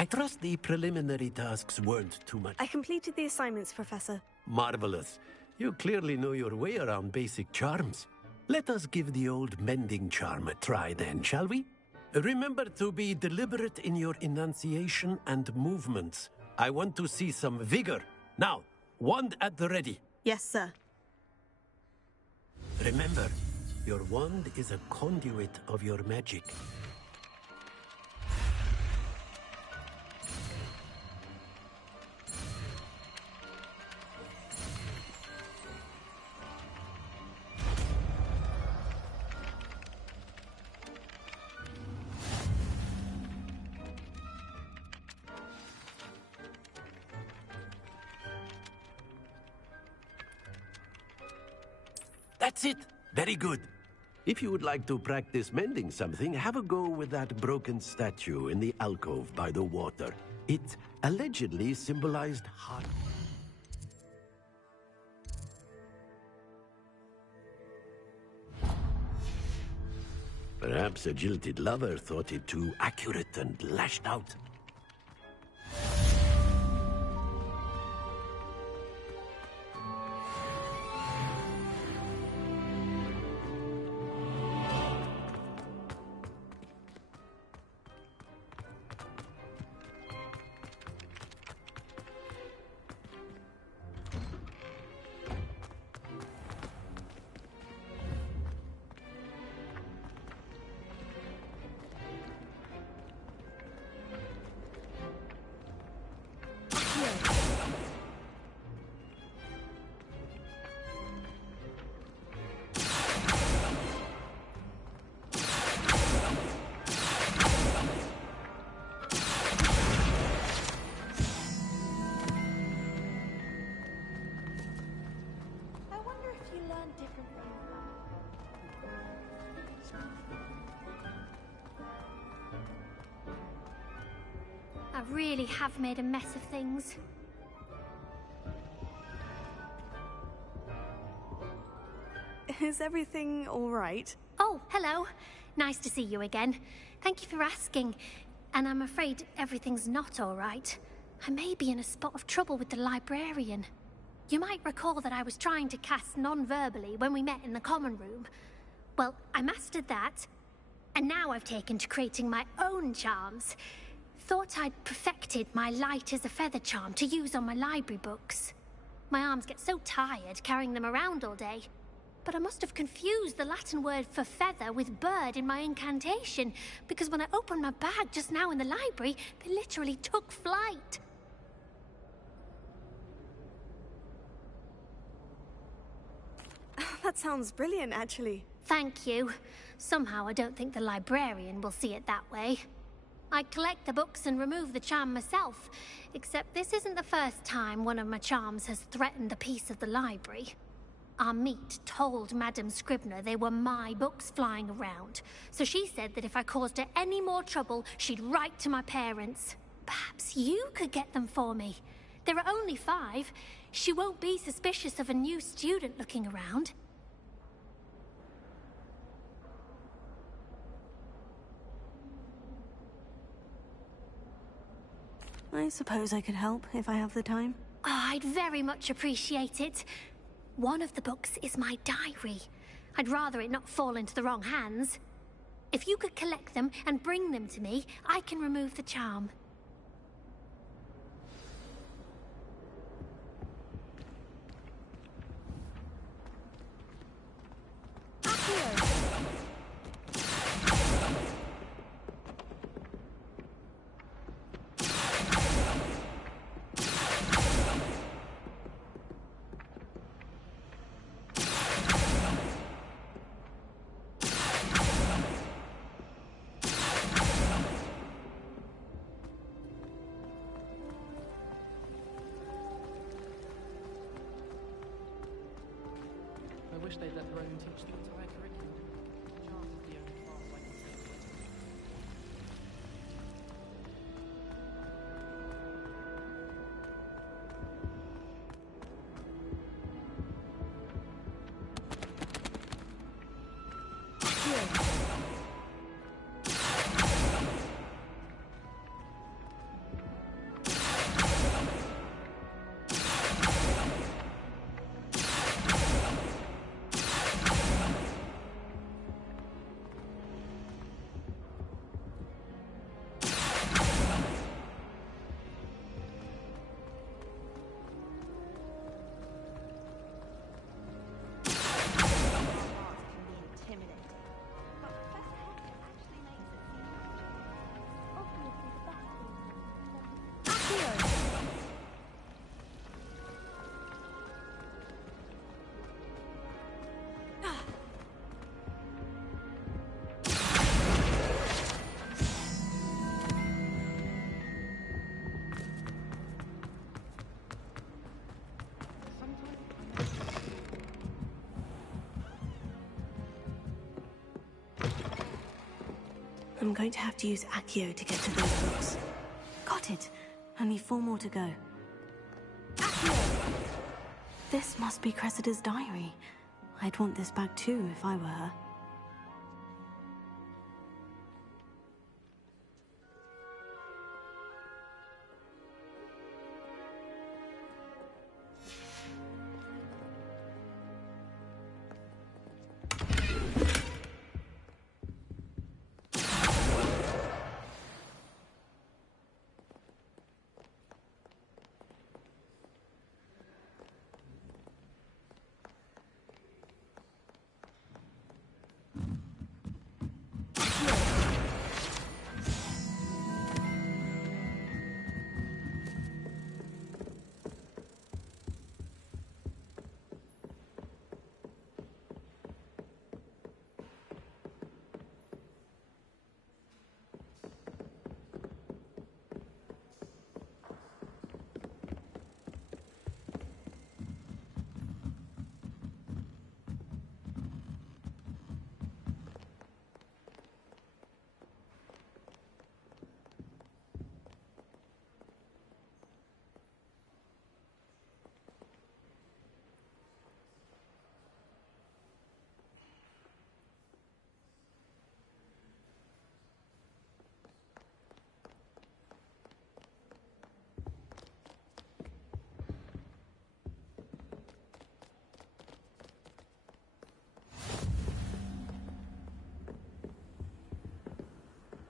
I trust the preliminary tasks weren't too much. I completed the assignments, Professor. Marvelous. You clearly know your way around basic charms. Let us give the old mending charm a try then, shall we? Remember to be deliberate in your enunciation and movements. I want to see some vigor. Now, wand at the ready. Yes, sir. Remember, your wand is a conduit of your magic. That's it. Very good. If you would like to practice mending something, have a go with that broken statue in the alcove by the water. It allegedly symbolized heart. Perhaps a jilted lover thought it too accurate and lashed out. I really have made a mess of things. Is everything all right? Oh, hello. Nice to see you again. Thank you for asking. And I'm afraid everything's not all right. I may be in a spot of trouble with the librarian. You might recall that I was trying to cast non-verbally when we met in the common room. Well, I mastered that, and now I've taken to creating my own charms. Thought I'd perfected my light as a feather charm to use on my library books. My arms get so tired carrying them around all day. But I must have confused the Latin word for feather with bird in my incantation, because when I opened my bag just now in the library, they literally took flight. That sounds brilliant, actually. Thank you. Somehow I don't think the librarian will see it that way. I collect the books and remove the charm myself, except this isn't the first time one of my charms has threatened the peace of the library. Our meet told Madame Scribner they were my books flying around, so she said that if I caused her any more trouble, she'd write to my parents. Perhaps you could get them for me. There are only 5. She won't be suspicious of a new student looking around. I suppose I could help if I have the time. Oh, I'd very much appreciate it. One of the books is my diary. I'd rather it not fall into the wrong hands. If you could collect them and bring them to me, I can remove the charm. I wish they'd let Rome teach the entire curriculum. Charms is the only class I can take. I'm going to have to use Accio to get to those books. Got it. Only 4 more to go. Accio! This must be Cressida's diary. I'd want this back too if I were her.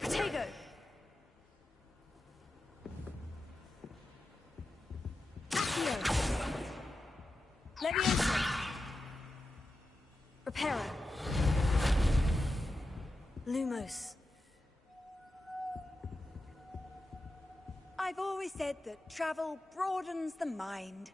Protego! Accio! Leviosa! Reparo! Lumos. I've always said that travel broadens the mind.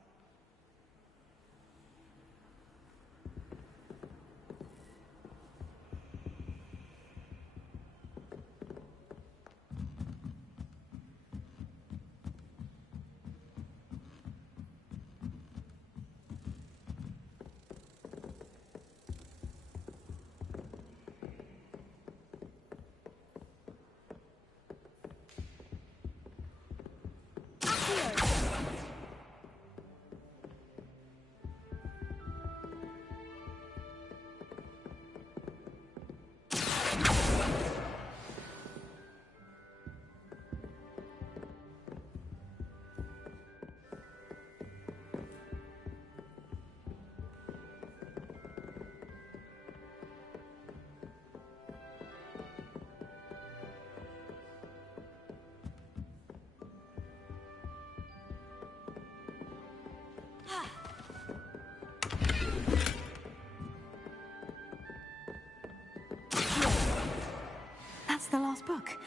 That's the last book.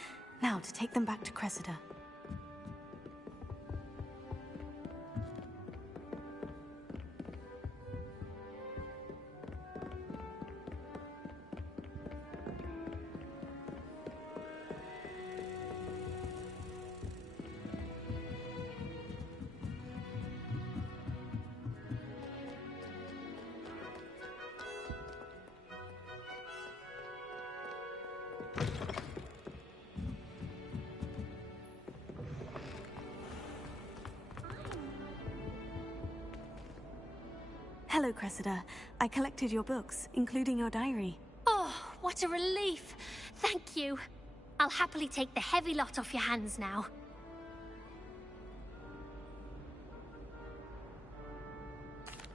Now to take them back to Cressida. Hello, Cressida. I collected your books, including your diary. Oh, what a relief. Thank you. I'll happily take the heavy lot off your hands now.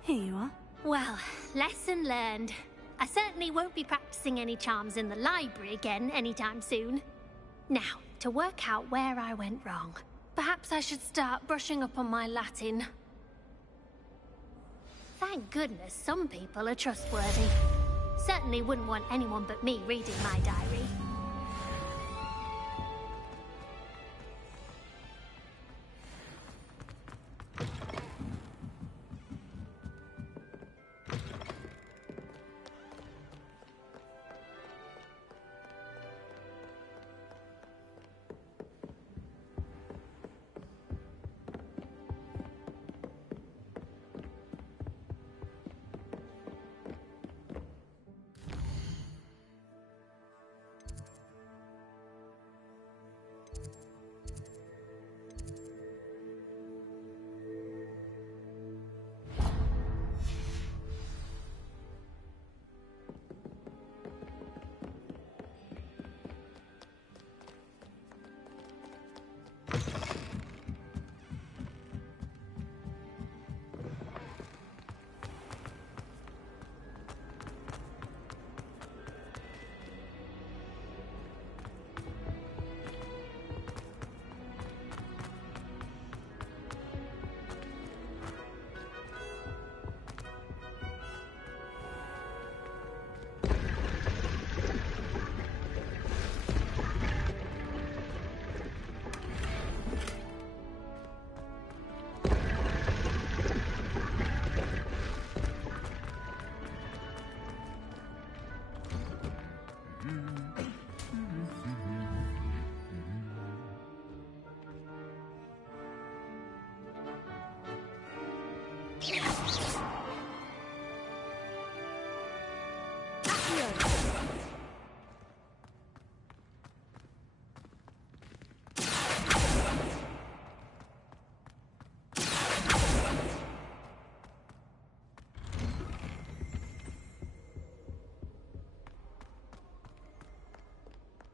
Here you are. Well, lesson learned. I certainly won't be practicing any charms in the library again anytime soon. Now, to work out where I went wrong. Perhaps I should start brushing up on my Latin. Thank goodness some people are trustworthy. Certainly wouldn't want anyone but me reading my diary.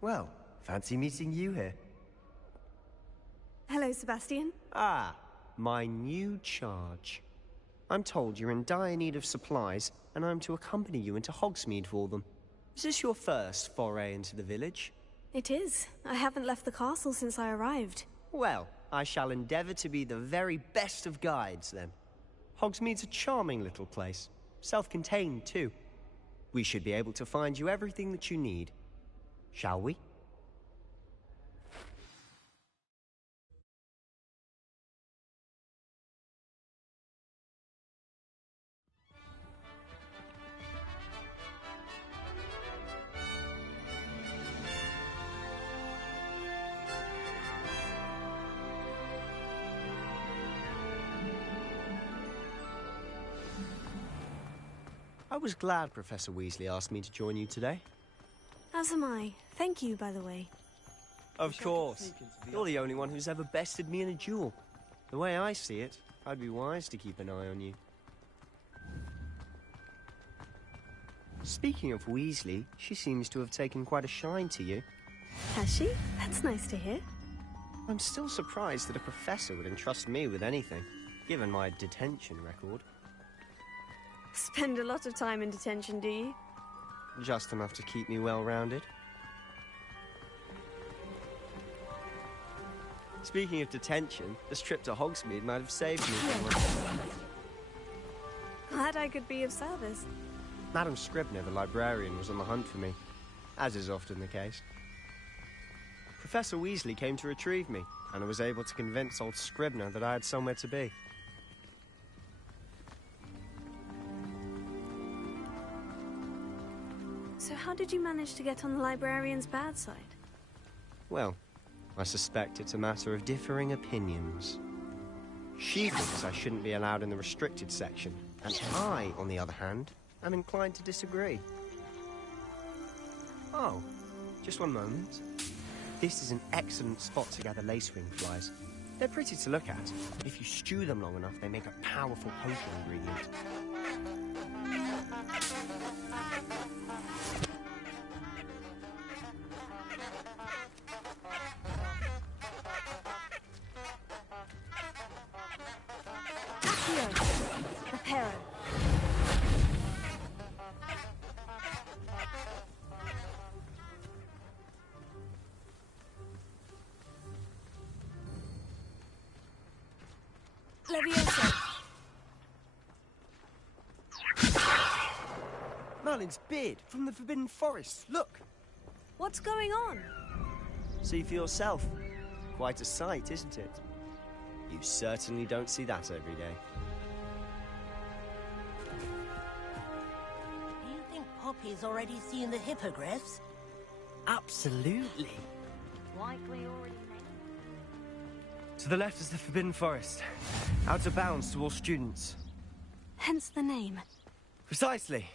Well, fancy meeting you here. Hello, Sebastian. Ah, my new charge. I'm told you're in dire need of supplies, and I'm to accompany you into Hogsmeade for them. Is this your first foray into the village? It is. I haven't left the castle since I arrived. Well, I shall endeavour to be the very best of guides, then. Hogsmeade's a charming little place. Self-contained, too. We should be able to find you everything that you need. Shall we? I was glad Professor Weasley asked me to join you today. As am I. Thank you, by the way. Of course. You're the only one who's ever bested me in a duel. The way I see it, I'd be wise to keep an eye on you. Speaking of Weasley, she seems to have taken quite a shine to you. Has she? That's nice to hear. I'm still surprised that a professor would entrust me with anything, given my detention record. Spend a lot of time in detention, do you? Just enough to keep me well-rounded. Speaking of detention, this trip to Hogsmeade might have saved me from one. Glad I could be of service. Madam Scribner, the librarian, was on the hunt for me, as is often the case. Professor Weasley came to retrieve me, and I was able to convince old Scribner that I had somewhere to be. So how did you manage to get on the librarian's bad side? Well, I suspect it's a matter of differing opinions. She thinks I shouldn't be allowed in the restricted section, and I, on the other hand, am inclined to disagree. Oh, just one moment. This is an excellent spot to gather lacewing flies. They're pretty to look at, but if you stew them long enough, they make a powerful potion ingredient. Merlin's beard from the Forbidden Forest. Look! What's going on? See for yourself. Quite a sight, isn't it? You certainly don't see that every day. Do you think Poppy's already seen the hippogriffs? Absolutely. Likely already made. To the left is the Forbidden Forest. Out of bounds to all students. Hence the name. Precisely.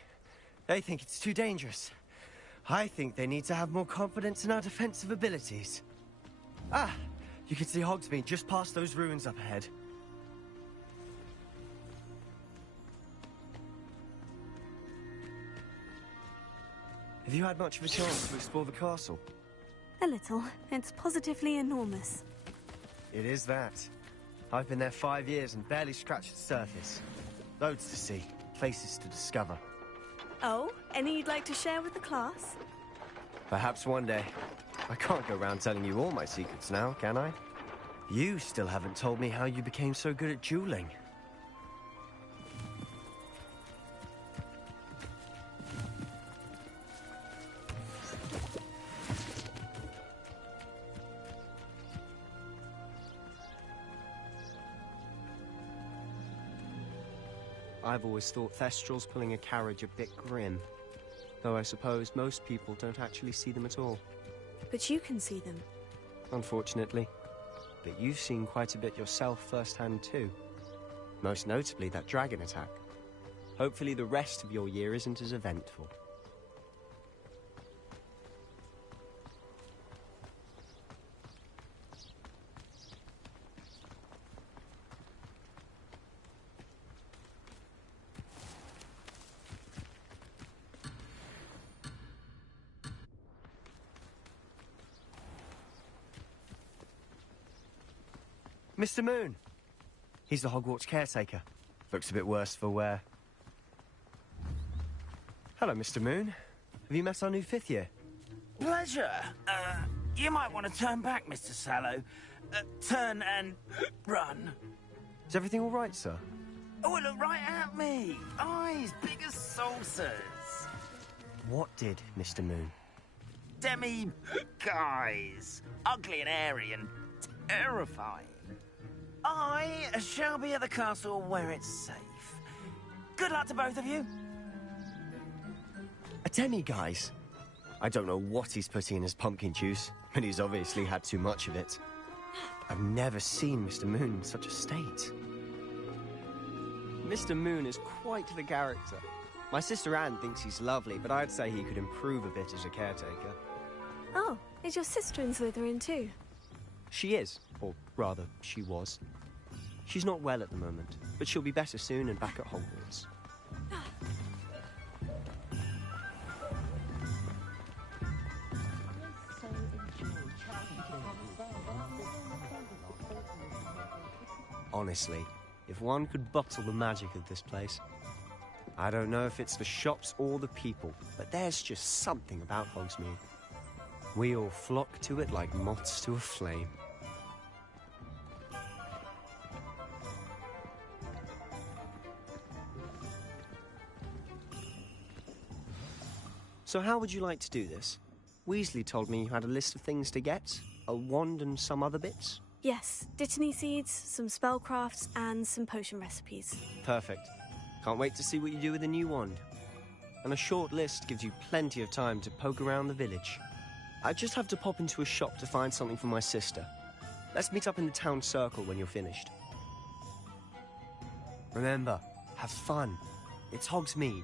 They think it's too dangerous. I think they need to have more confidence in our defensive abilities. Ah! You can see Hogsmeade just past those ruins up ahead. Have you had much of a chance to explore the castle? A little. It's positively enormous. It is that. I've been there 5 years and barely scratched the surface. Loads to see, places to discover. Oh, any you'd like to share with the class? Perhaps one day. I can't go around telling you all my secrets now, can I? You still haven't told me how you became so good at dueling. I've always thought Thestrals pulling a carriage a bit grim. Though I suppose most people don't actually see them at all. But you can see them. Unfortunately. But you've seen quite a bit yourself firsthand too. Most notably that dragon attack. Hopefully the rest of your year isn't as eventful. Mr. Moon. He's the Hogwarts caretaker. Looks a bit worse for wear. Hello, Mr. Moon. Have you met our new 5th year? Pleasure. You might want to turn back, Mr. Sallow. Turn and run. Is everything all right, sir? Oh, look right at me. Eyes big as saucers. What did, Mr. Moon? Guys. Ugly and airy and terrifying. I shall be at the castle where it's safe. Good luck to both of you. A demi-guise? I don't know what he's putting in his pumpkin juice, but he's obviously had too much of it. I've never seen Mr. Moon in such a state. Mr. Moon is quite the character. My sister Anne thinks he's lovely, but I'd say he could improve a bit as a caretaker. Oh, is your sister in Slytherin too? She is, or rather, she was. She's not well at the moment, but she'll be better soon and back at Hogwarts. Honestly, if one could bottle the magic of this place. I don't know if it's the shops or the people, but there's just something about Hogsmeade. We all flock to it like moths to a flame. So how would you like to do this? Weasley told me you had a list of things to get, a wand and some other bits. Yes, Dittany seeds, some spellcrafts, and some potion recipes. Perfect. Can't wait to see what you do with the new wand. And a short list gives you plenty of time to poke around the village. I just have to pop into a shop to find something for my sister. Let's meet up in the town circle when you're finished. Remember, have fun. It's Hogsmeade.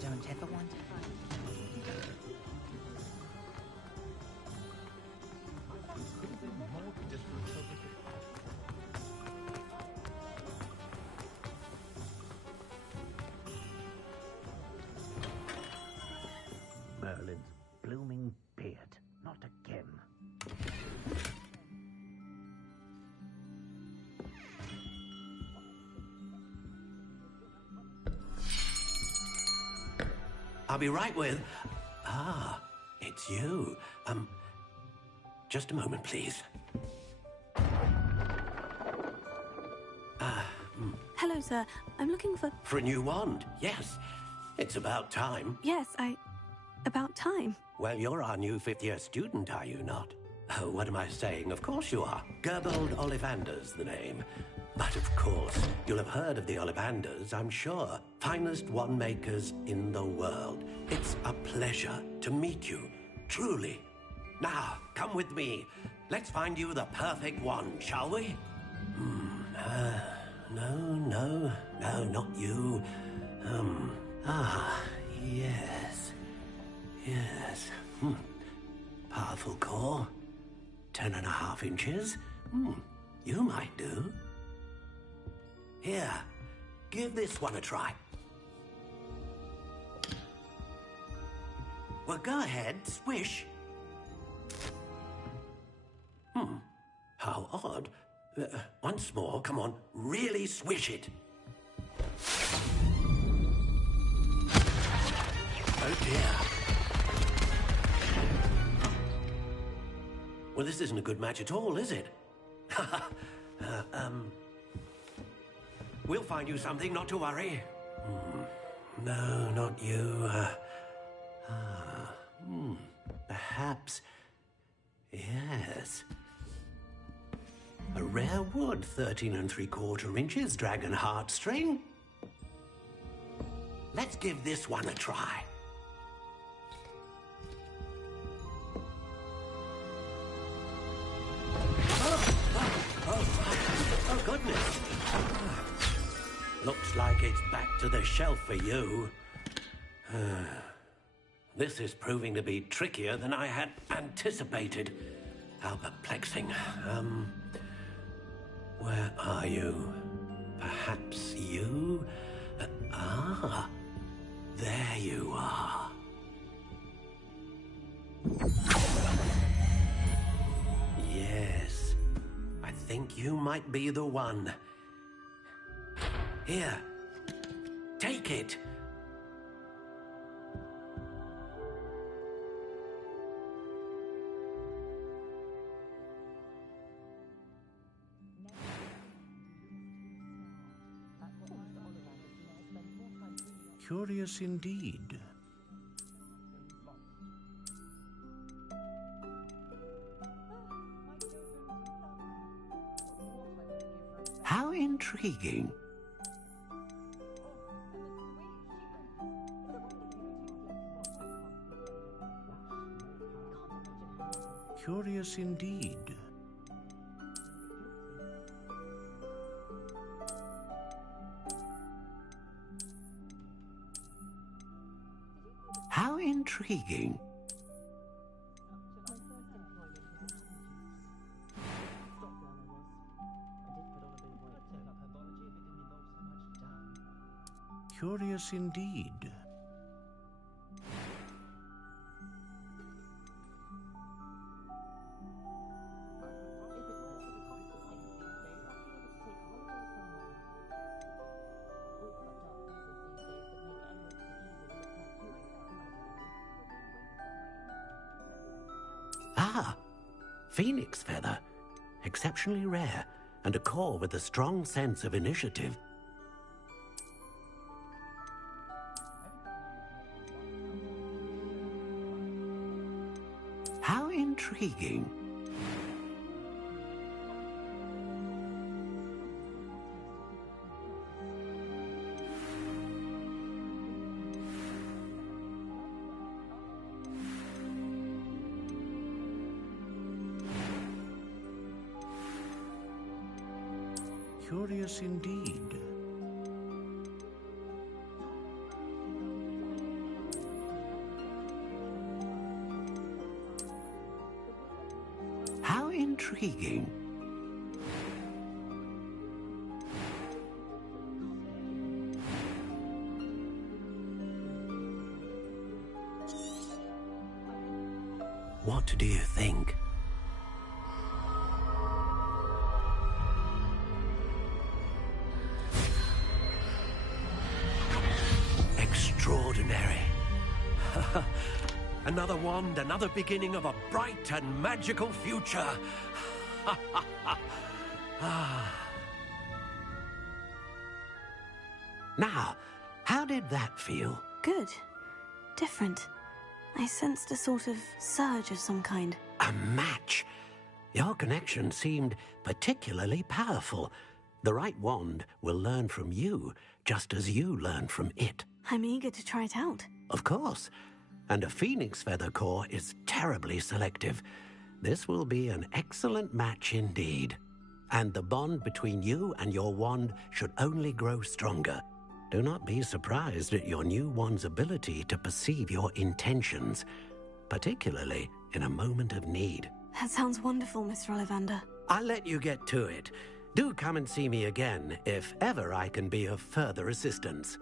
Don't ever want to Merlin's blooming beard. Not again. I'll be right with... Ah, it's you. Just a moment, please. Hello, sir. I'm looking for... For a new wand, yes. It's about time. Yes, about time. Well, you're our new 5th-year student, are you not? Oh, what am I saying? Of course you are. Gerbold Ollivander's the name. But of course, you'll have heard of the Ollivanders, I'm sure. Finest wand makers in the world. It's a pleasure to meet you, truly. Now, come with me. Let's find you the perfect wand, shall we? No, not you. Yes. Powerful core. 10.5 inches. You might do. Here, give this one a try. Well, go ahead, swish. How odd. Once more, come on, really swish it. Oh dear. Well, this isn't a good match at all, is it? We'll find you something, not to worry. No, not you. Perhaps... Yes. A rare wood, 13 3/4 inches, dragon heartstring. Let's give this one a try. Oh, goodness. Looks like it's back to the shelf for you. This is proving to be trickier than I had anticipated. How perplexing. Where are you? Perhaps you? There you are. Yes, I think you might be the one. Here, take it. Curious indeed. How intriguing. Curious indeed. How intriguing. Curious indeed. Phoenix feather. Exceptionally rare, and a core with a strong sense of initiative. How intriguing. Curious indeed. How intriguing. What do you think? Extraordinary. Another wand, another beginning of a bright and magical future. Now, how did that feel? Good. Different. I sensed a sort of surge of some kind. A match? Your connection seemed particularly powerful. The right wand will learn from you, just as you learn from it. I'm eager to try it out. Of course. And a phoenix feather core is terribly selective. This will be an excellent match indeed. And the bond between you and your wand should only grow stronger. Do not be surprised at your new wand's ability to perceive your intentions, particularly in a moment of need. That sounds wonderful, Mr. Ollivander. I'll let you get to it. Do come and see me again if ever I can be of further assistance.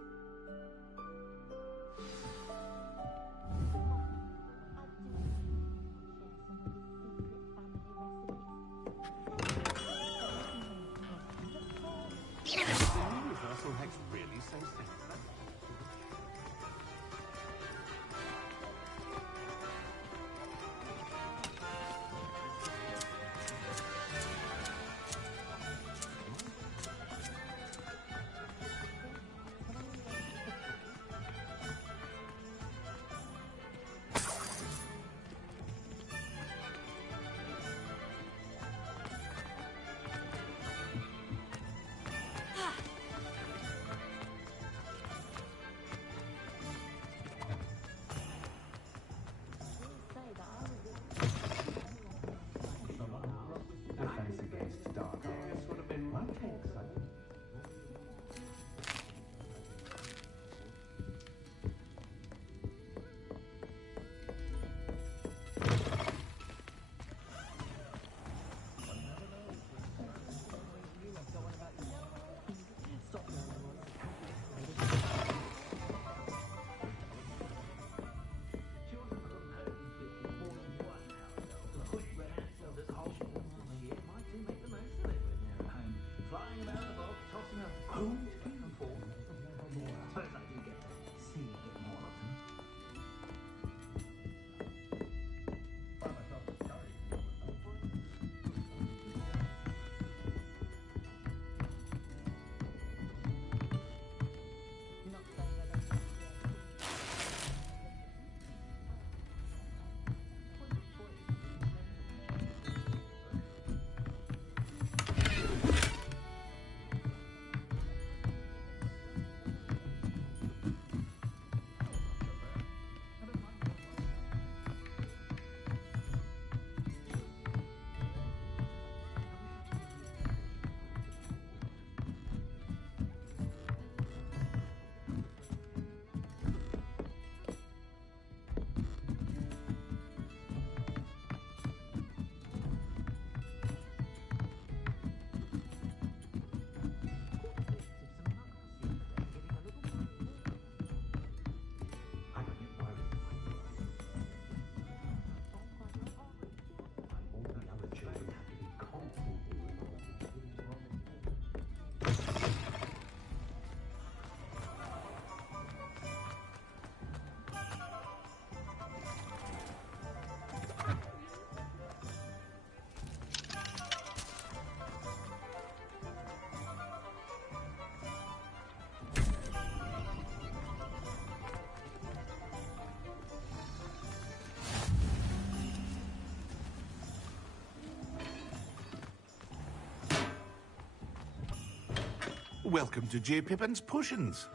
Welcome to J. Pippin's Potions.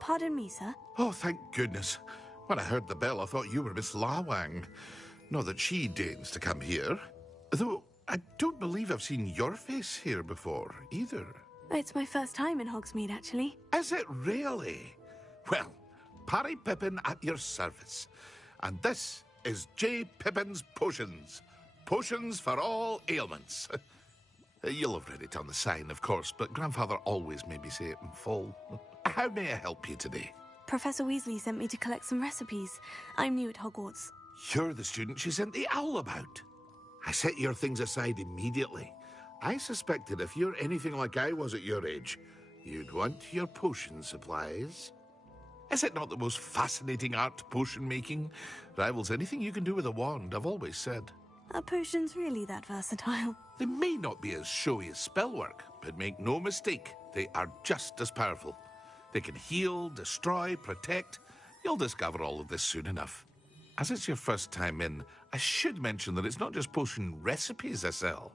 Pardon me, sir. Oh, thank goodness. When I heard the bell, I thought you were Miss Lawang. Not that she deigns to come here. Though, I don't believe I've seen your face here before, either. It's my first time in Hogsmeade, actually. Is it really? Well, Parry Pippin at your service. And this is J. Pippin's Potions. Potions for all ailments. You'll have read it on the sign, of course, but Grandfather always made me say it in full. How may I help you today? Professor Weasley sent me to collect some recipes. I'm new at Hogwarts. You're the student she sent the owl about. I set your things aside immediately. I suspected if you're anything like I was at your age, you'd want your potion supplies. Is it not the most fascinating art, potion making? Rivals anything you can do with a wand, I've always said. Are potions really that versatile? They may not be as showy as spellwork, but make no mistake, they are just as powerful. They can heal, destroy, protect. You'll discover all of this soon enough. As it's your first time in, I should mention that it's not just potion recipes I sell.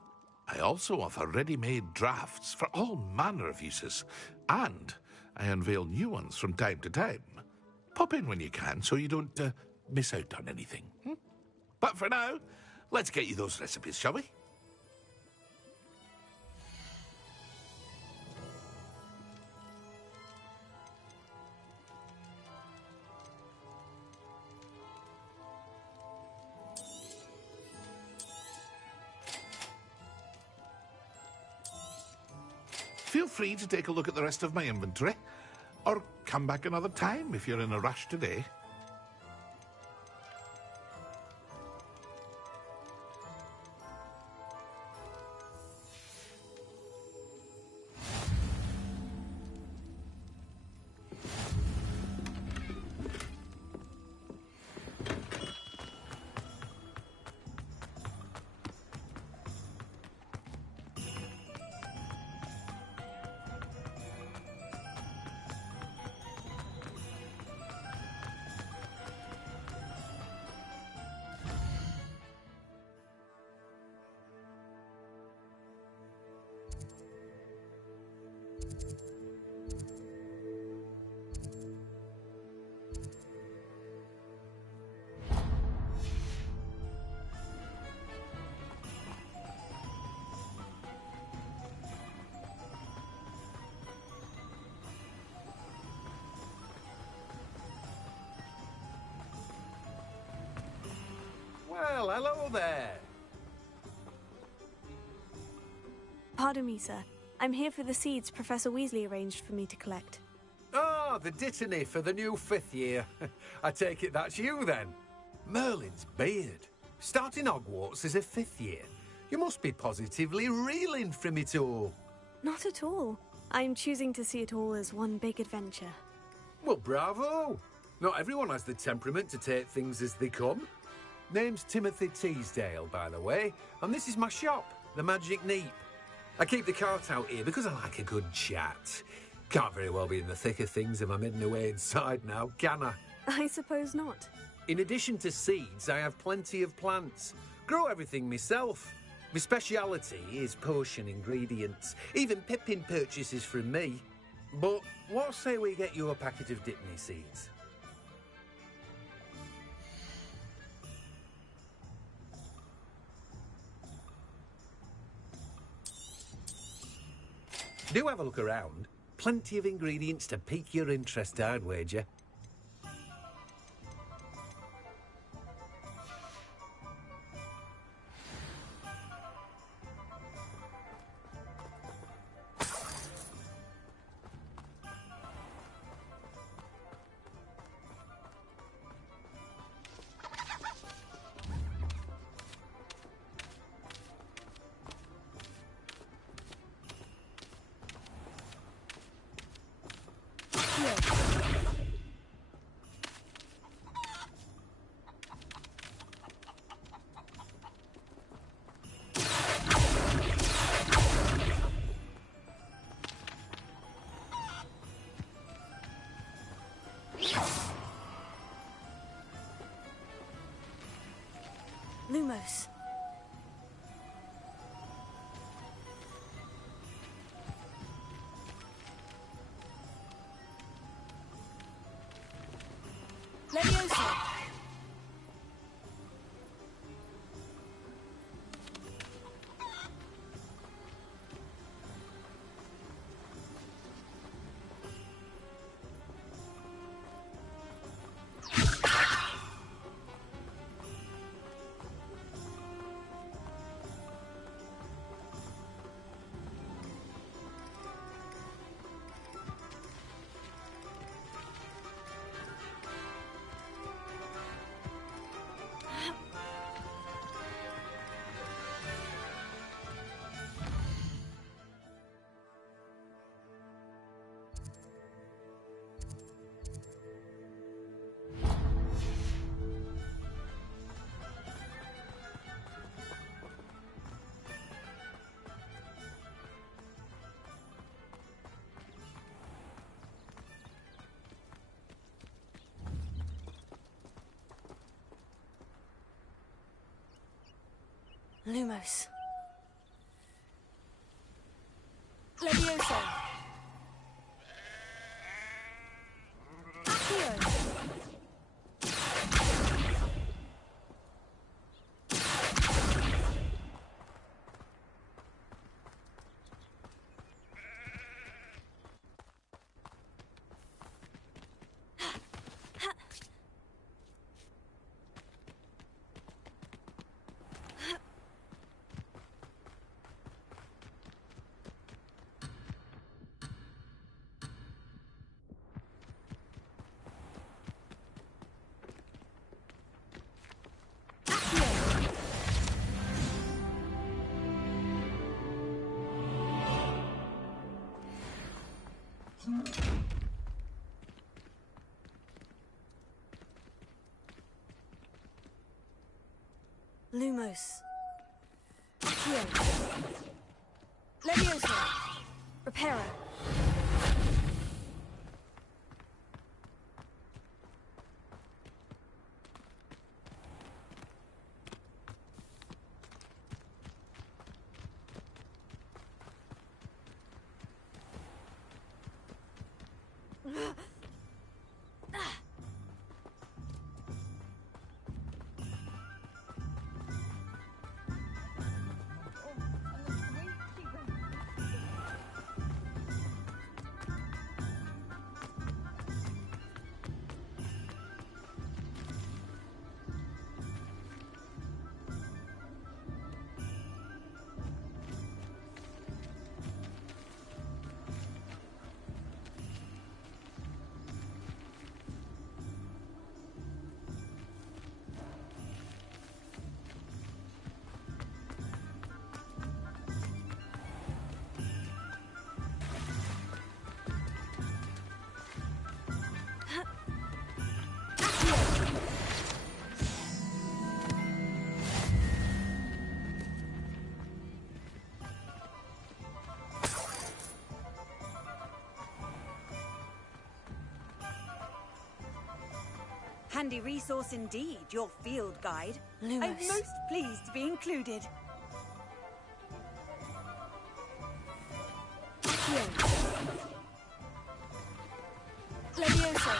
I also offer ready-made drafts for all manner of uses, and I unveil new ones from time to time. Pop in when you can so you don't miss out on anything. But for now, let's get you those recipes, shall we? Feel free to take a look at the rest of my inventory, or come back another time if you're in a rush today. Well, hello there. Pardon me, sir. I'm here for the seeds Professor Weasley arranged for me to collect. Oh, the dittany for the new 5th year. I take it that's you, then. Merlin's beard. Starting Hogwarts as a 5th year. You must be positively reeling from it all. Not at all. I'm choosing to see it all as one big adventure. Well, bravo. Not everyone has the temperament to take things as they come. Name's Timothy Teasdale, by the way, and this is my shop, the Magic Neep. I keep the cart out here because I like a good chat. Can't very well be in the thick of things if I'm hidden away inside now, can I? I suppose not. In addition to seeds, I have plenty of plants. Grow everything myself. My speciality is potion ingredients. Even Pippin purchases from me. But what say we get you a packet of Dittany seeds? Do have a look around. Plenty of ingredients to pique your interest, I'd wager. Lumos. Leviosa! Lumos. Leviosa! Accio! Lumos. Accio! Leviosa! Reparo. Handy resource indeed, your field guide. Lumos. I'm most pleased to be included. Accio! Leviosa!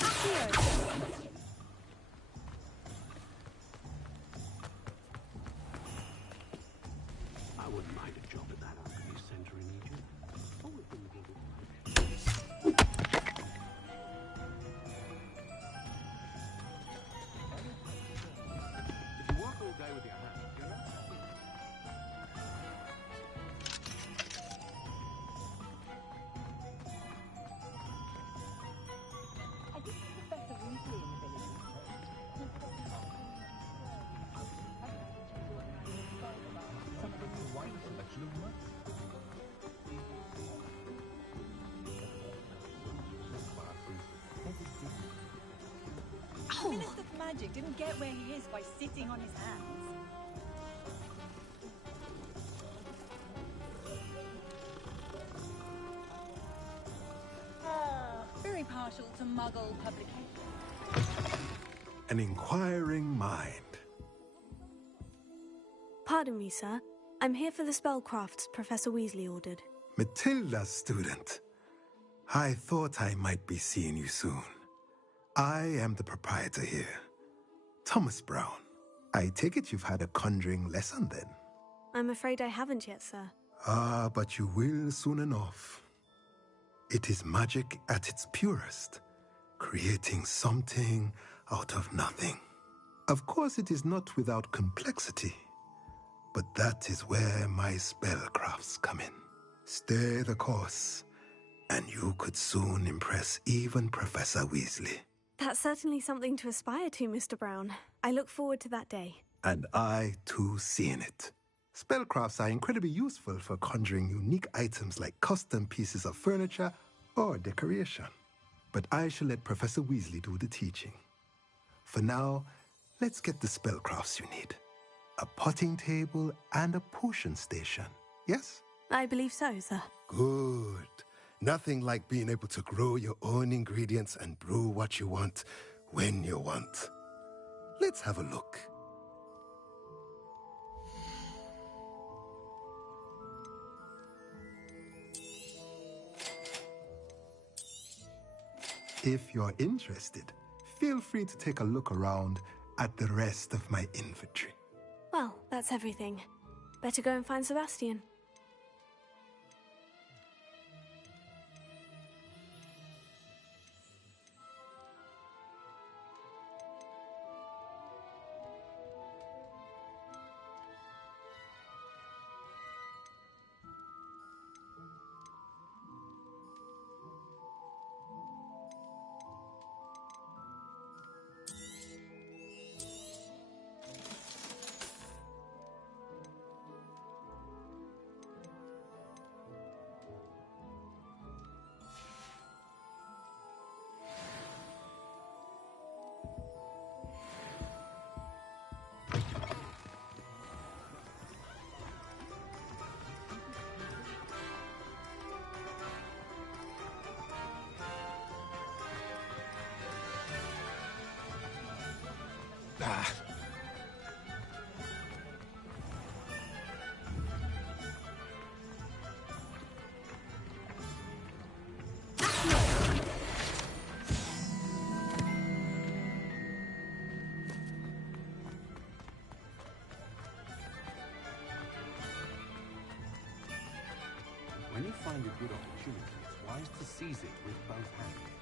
Accio! I wouldn't mind a job at that alchemy center in Egypt. Always been good. If you work all day with your hands, you're not happy. I think Professor Weasley in the village. The Minister of Magic didn't get where he is by sitting on his hands. Very partial to Muggle publication. An inquiring mind. Pardon me, sir. I'm here for the spellcrafts Professor Weasley ordered. Matilda's student. I thought I might be seeing you soon. I am the proprietor here, Thomas Brown. I take it you've had a conjuring lesson then? I'm afraid I haven't yet, sir. Ah, but you will soon enough. It is magic at its purest, creating something out of nothing. Of course, it is not without complexity, but that is where my spellcrafts come in. Stay the course, and you could soon impress even Professor Weasley. That's certainly something to aspire to, Mr. Brown. I look forward to that day. And I, too, seeing it. Spellcrafts are incredibly useful for conjuring unique items like custom pieces of furniture or decoration. But I shall let Professor Weasley do the teaching. For now, let's get the spellcrafts you need. A potting table and a potion station, yes? I believe so, sir. Good. Nothing like being able to grow your own ingredients and brew what you want when you want. Let's have a look. If you're interested, feel free to take a look around at the rest of my inventory. Well, that's everything. Better go and find Sebastian. When you find a good opportunity, it's wise to seize it with both hands.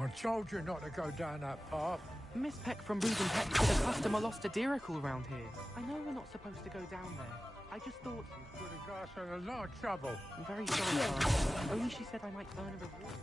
I told you not to go down that path. Miss Peck from Reuben Peck said a customer lost a deeracle around here. I know we're not supposed to go down there. I just thought... You put a glass in a lot of trouble. I'm very sorry, Father. Only she said I might earn a reward.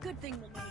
Good thing that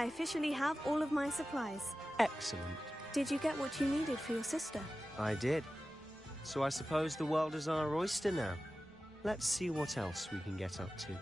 I officially have all of my supplies. Excellent. Did you get what you needed for your sister? I did. So I suppose the world is our oyster now. Let's see what else we can get up to.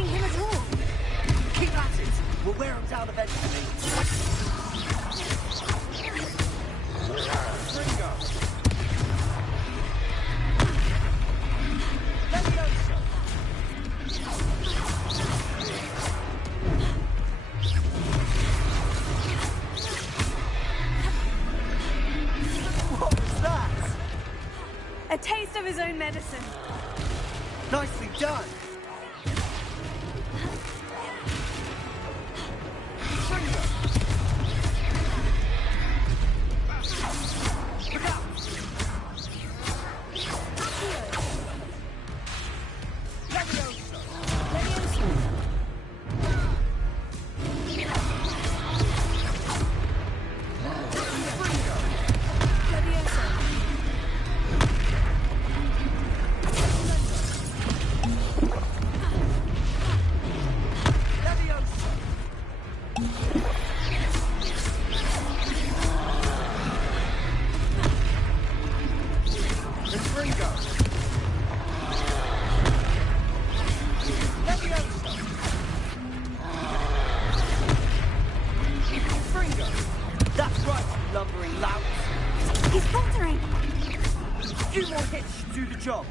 harming him at all. Keep at it. We'll wear him down eventually. Ringo! Leviosa! What was that? A taste of his own medicine. Nicely done. Ringo! Look out! Leviosa! That's right, lumbering lout. He's faltering. A few more hits should do the job.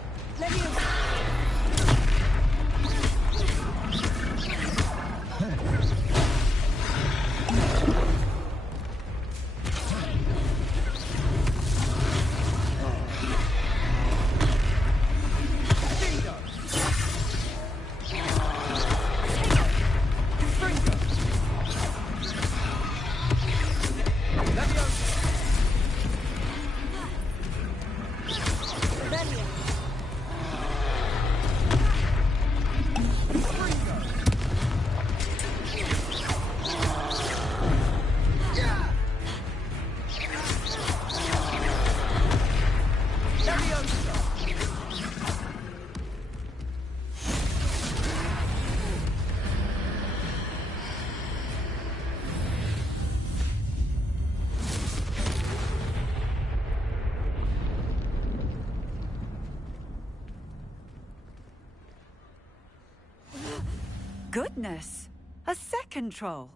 Goodness! A second troll.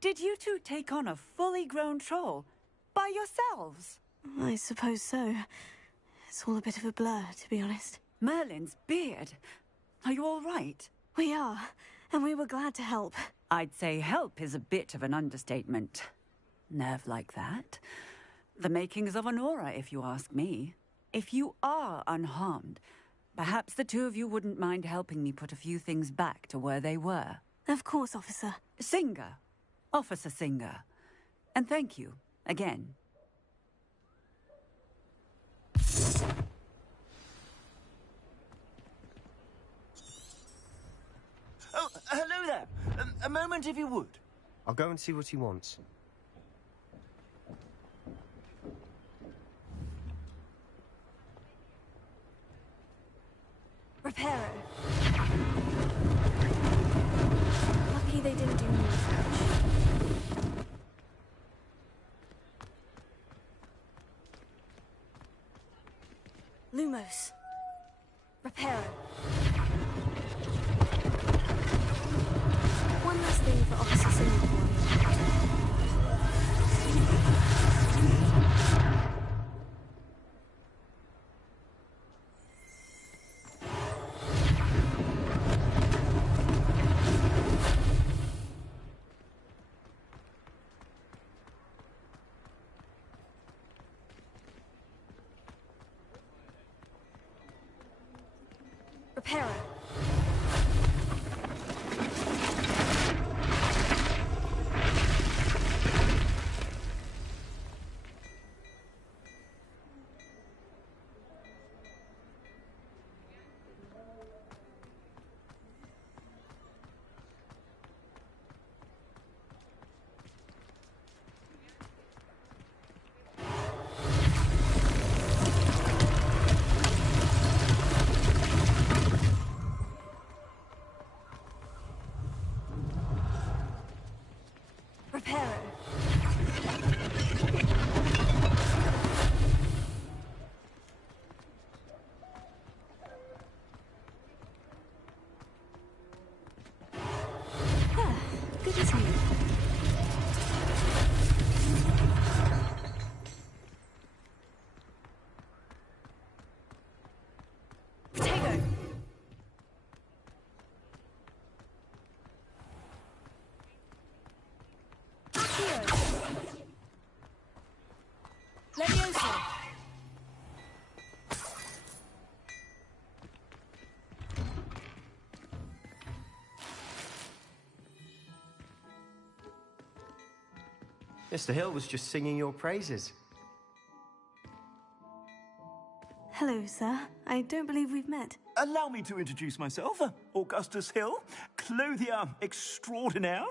Did you two take on a fully grown troll by yourselves? I suppose so. It's all a bit of a blur, to be honest. Merlin's beard. Are you all right? We are, and we were glad to help. I'd say help is a bit of an understatement. Nerve like that. The makings of an aura, if you ask me. If you are unharmed, perhaps the two of you wouldn't mind helping me put a few things back to where they were. Of course, officer. Singer. Officer Singer. And thank you, again. Oh, hello there. A moment if you would. I'll go and see what he wants. Reparo. Lucky they didn't do more research. Lumos. Reparo. One last thing for Officer Singapore. Reparo. Reparo. is new. Potato! Leviosa! Mr. Hill was just singing your praises. Hello, sir. I don't believe we've met. Allow me to introduce myself, Augustus Hill, clothier extraordinaire.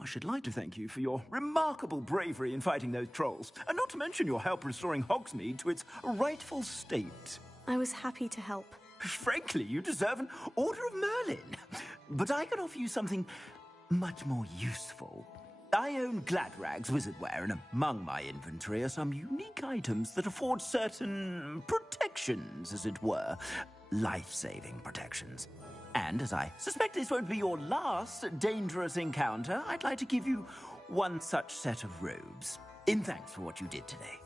I should like to thank you for your remarkable bravery in fighting those trolls, and not to mention your help restoring Hogsmeade to its rightful state. I was happy to help. Frankly, you deserve an Order of Merlin. But I can offer you something much more useful. I own Gladrag's wizardware, and among my inventory are some unique items that afford certain protections, as it were. Life-saving protections. And as I suspect this won't be your last dangerous encounter, I'd like to give you one such set of robes, in thanks for what you did today.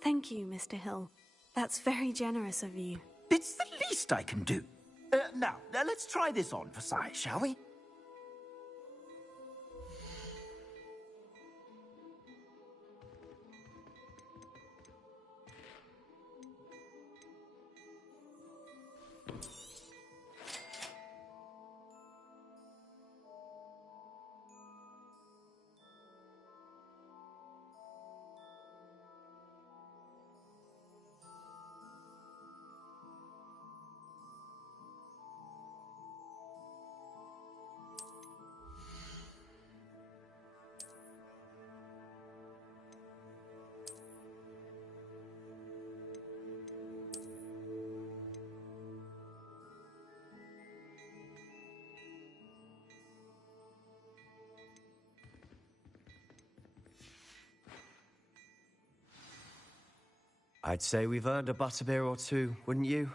Thank you, Mr. Hill. That's very generous of you. It's the least I can do. Now, let's try this on for size, shall we? I'd say we've earned a butterbeer or two, wouldn't you?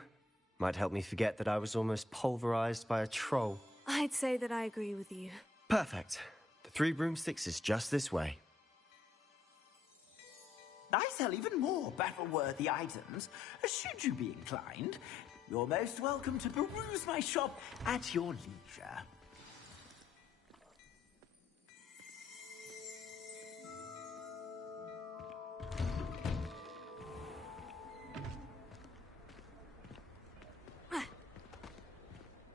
Might help me forget that I was almost pulverized by a troll. I'd say that I agree with you. Perfect. The Three Broomsticks is just this way. I sell even more battle-worthy items. Should you be inclined, you're most welcome to peruse my shop at your leisure.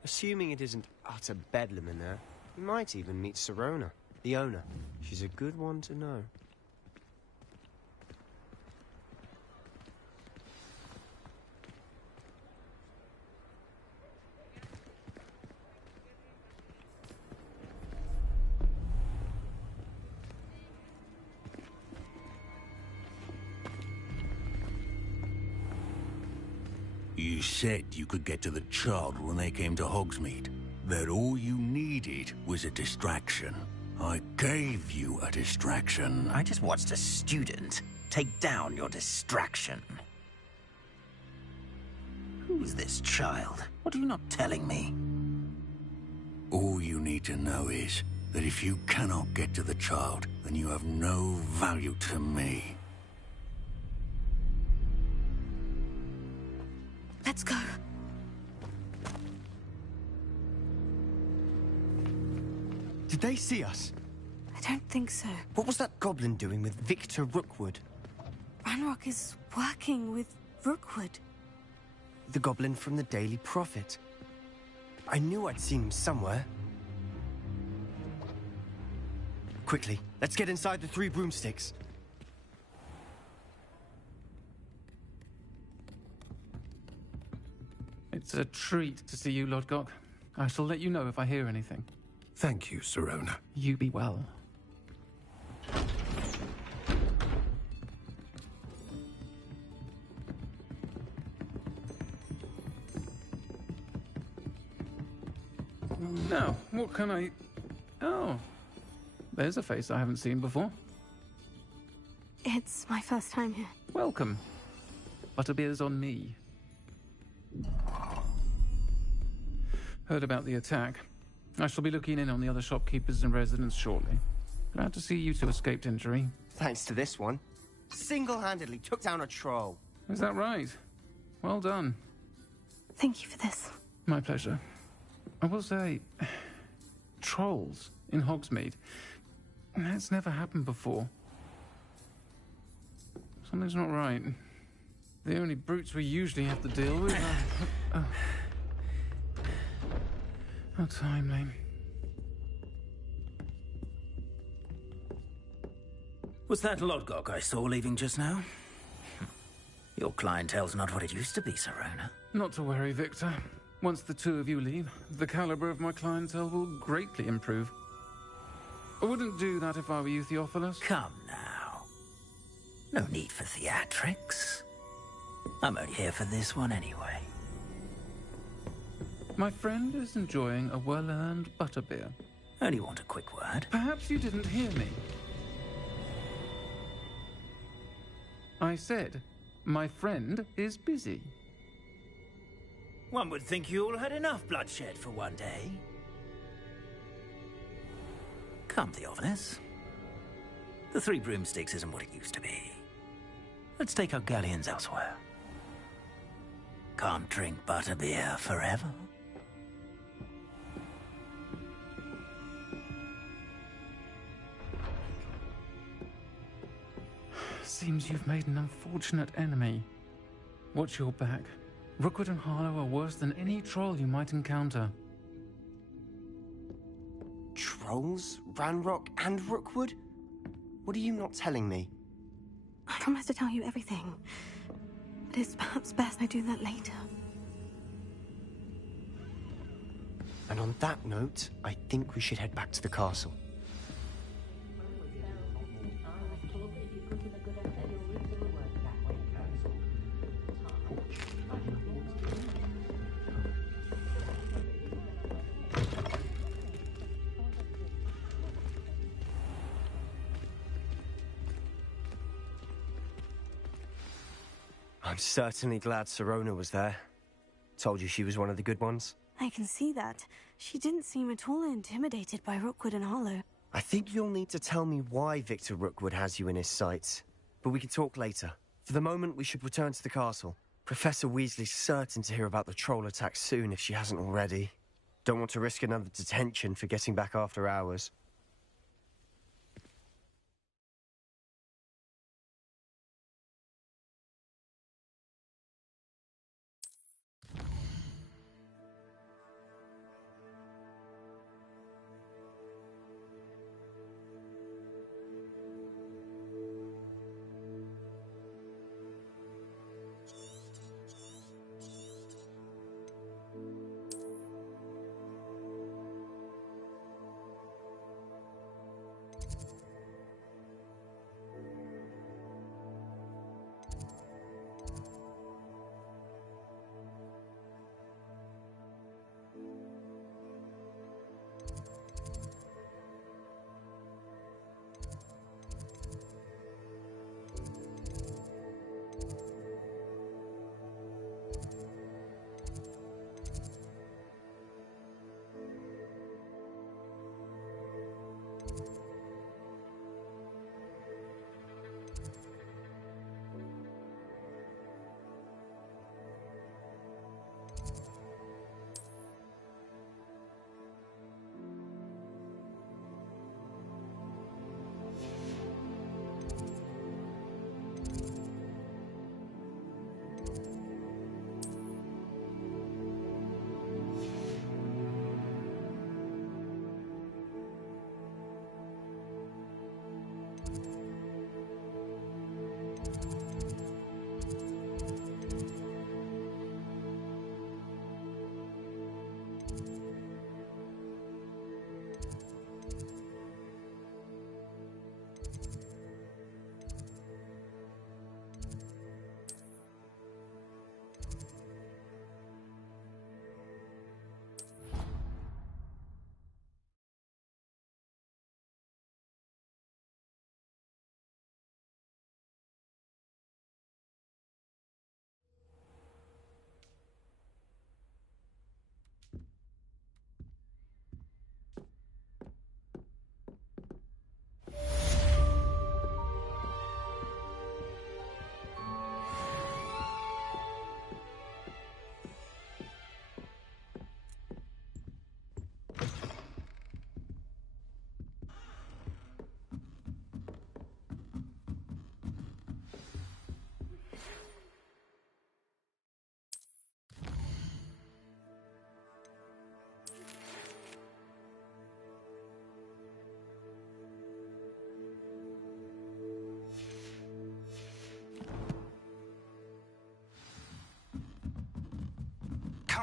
Assuming it isn't utter bedlam in there, we might even meet Sirona, the owner. She's a good one to know. You said you could get to the child when they came to Hogsmeade. That all you needed was a distraction. I gave you a distraction. I just watched a student take down your distraction. Who's this child? What are you not telling me? All you need to know is that if you cannot get to the child, then you have no value to me. Let's go. Did they see us? I don't think so. What was that goblin doing with Victor Rookwood? Ranrock is working with Rookwood. The goblin from the Daily Prophet. I knew I'd seen him somewhere. Quickly, let's get inside the Three Broomsticks. It's a treat to see you, Lodgok. I shall let you know if I hear anything. Thank you, Sirona. You be well. Now, what can I... Oh, there's a face I haven't seen before. It's my first time here. Welcome. Butterbeer's on me. Heard about the attack. I shall be looking in on the other shopkeepers and residents shortly. Glad to see you two escaped injury. Thanks to this one. Single-handedly took down a troll. Is that right? Well done. Thank you for this. My pleasure. I will say, trolls in Hogsmeade. That's never happened before. Something's not right. The only brutes we usually have to deal with are... How timely. Was that Lodgok I saw leaving just now? Your clientele's not what it used to be, Sirona. Not to worry, Victor. Once the two of you leave, the caliber of my clientele will greatly improve. I wouldn't do that if I were you, Theophilus. Come now. No need for theatrics. I'm only here for this one anyway. My friend is enjoying a well-earned butterbeer. Only want a quick word. Perhaps you didn't hear me. I said, my friend is busy. One would think you all had enough bloodshed for one day. Come, Theophilus. The Three Broomsticks isn't what it used to be. Let's take our galleons elsewhere. Can't drink butterbeer forever. Seems you've made an unfortunate enemy. Watch your back. Rookwood and Harlow are worse than any troll you might encounter. Trolls? Ranrock and Rookwood? What are you not telling me? I promise to tell you everything. But it's perhaps best I do that later. And on that note, I think we should head back to the castle. I'm certainly glad Sirona was there. Told you she was one of the good ones. I can see that. She didn't seem at all intimidated by Rookwood and Harlow. I think you'll need to tell me why Victor Rookwood has you in his sights. But we can talk later. For the moment, we should return to the castle. Professor Weasley's certain to hear about the troll attack soon if she hasn't already. Don't want to risk another detention for getting back after hours.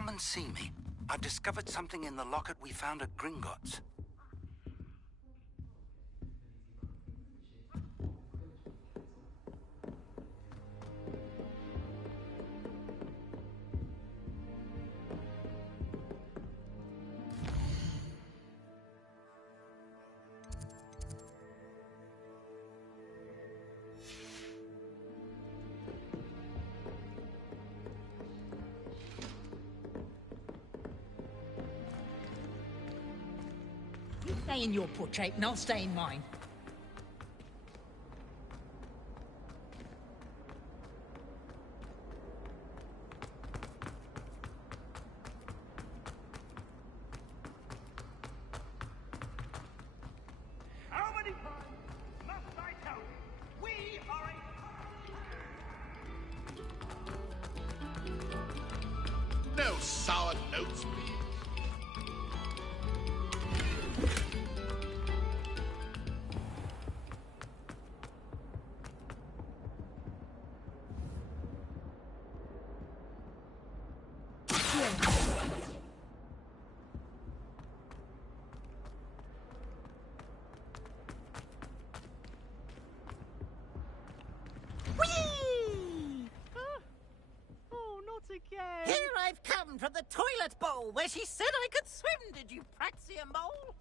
come and see me. I've discovered something in the locket we found at Gringotts. You stay in your portrait and I'll stay in mine. How many times must I tell you? We are a... No sour notes, please. Again. Here I've come from the toilet bowl where she said I could swim, did you praxia mole?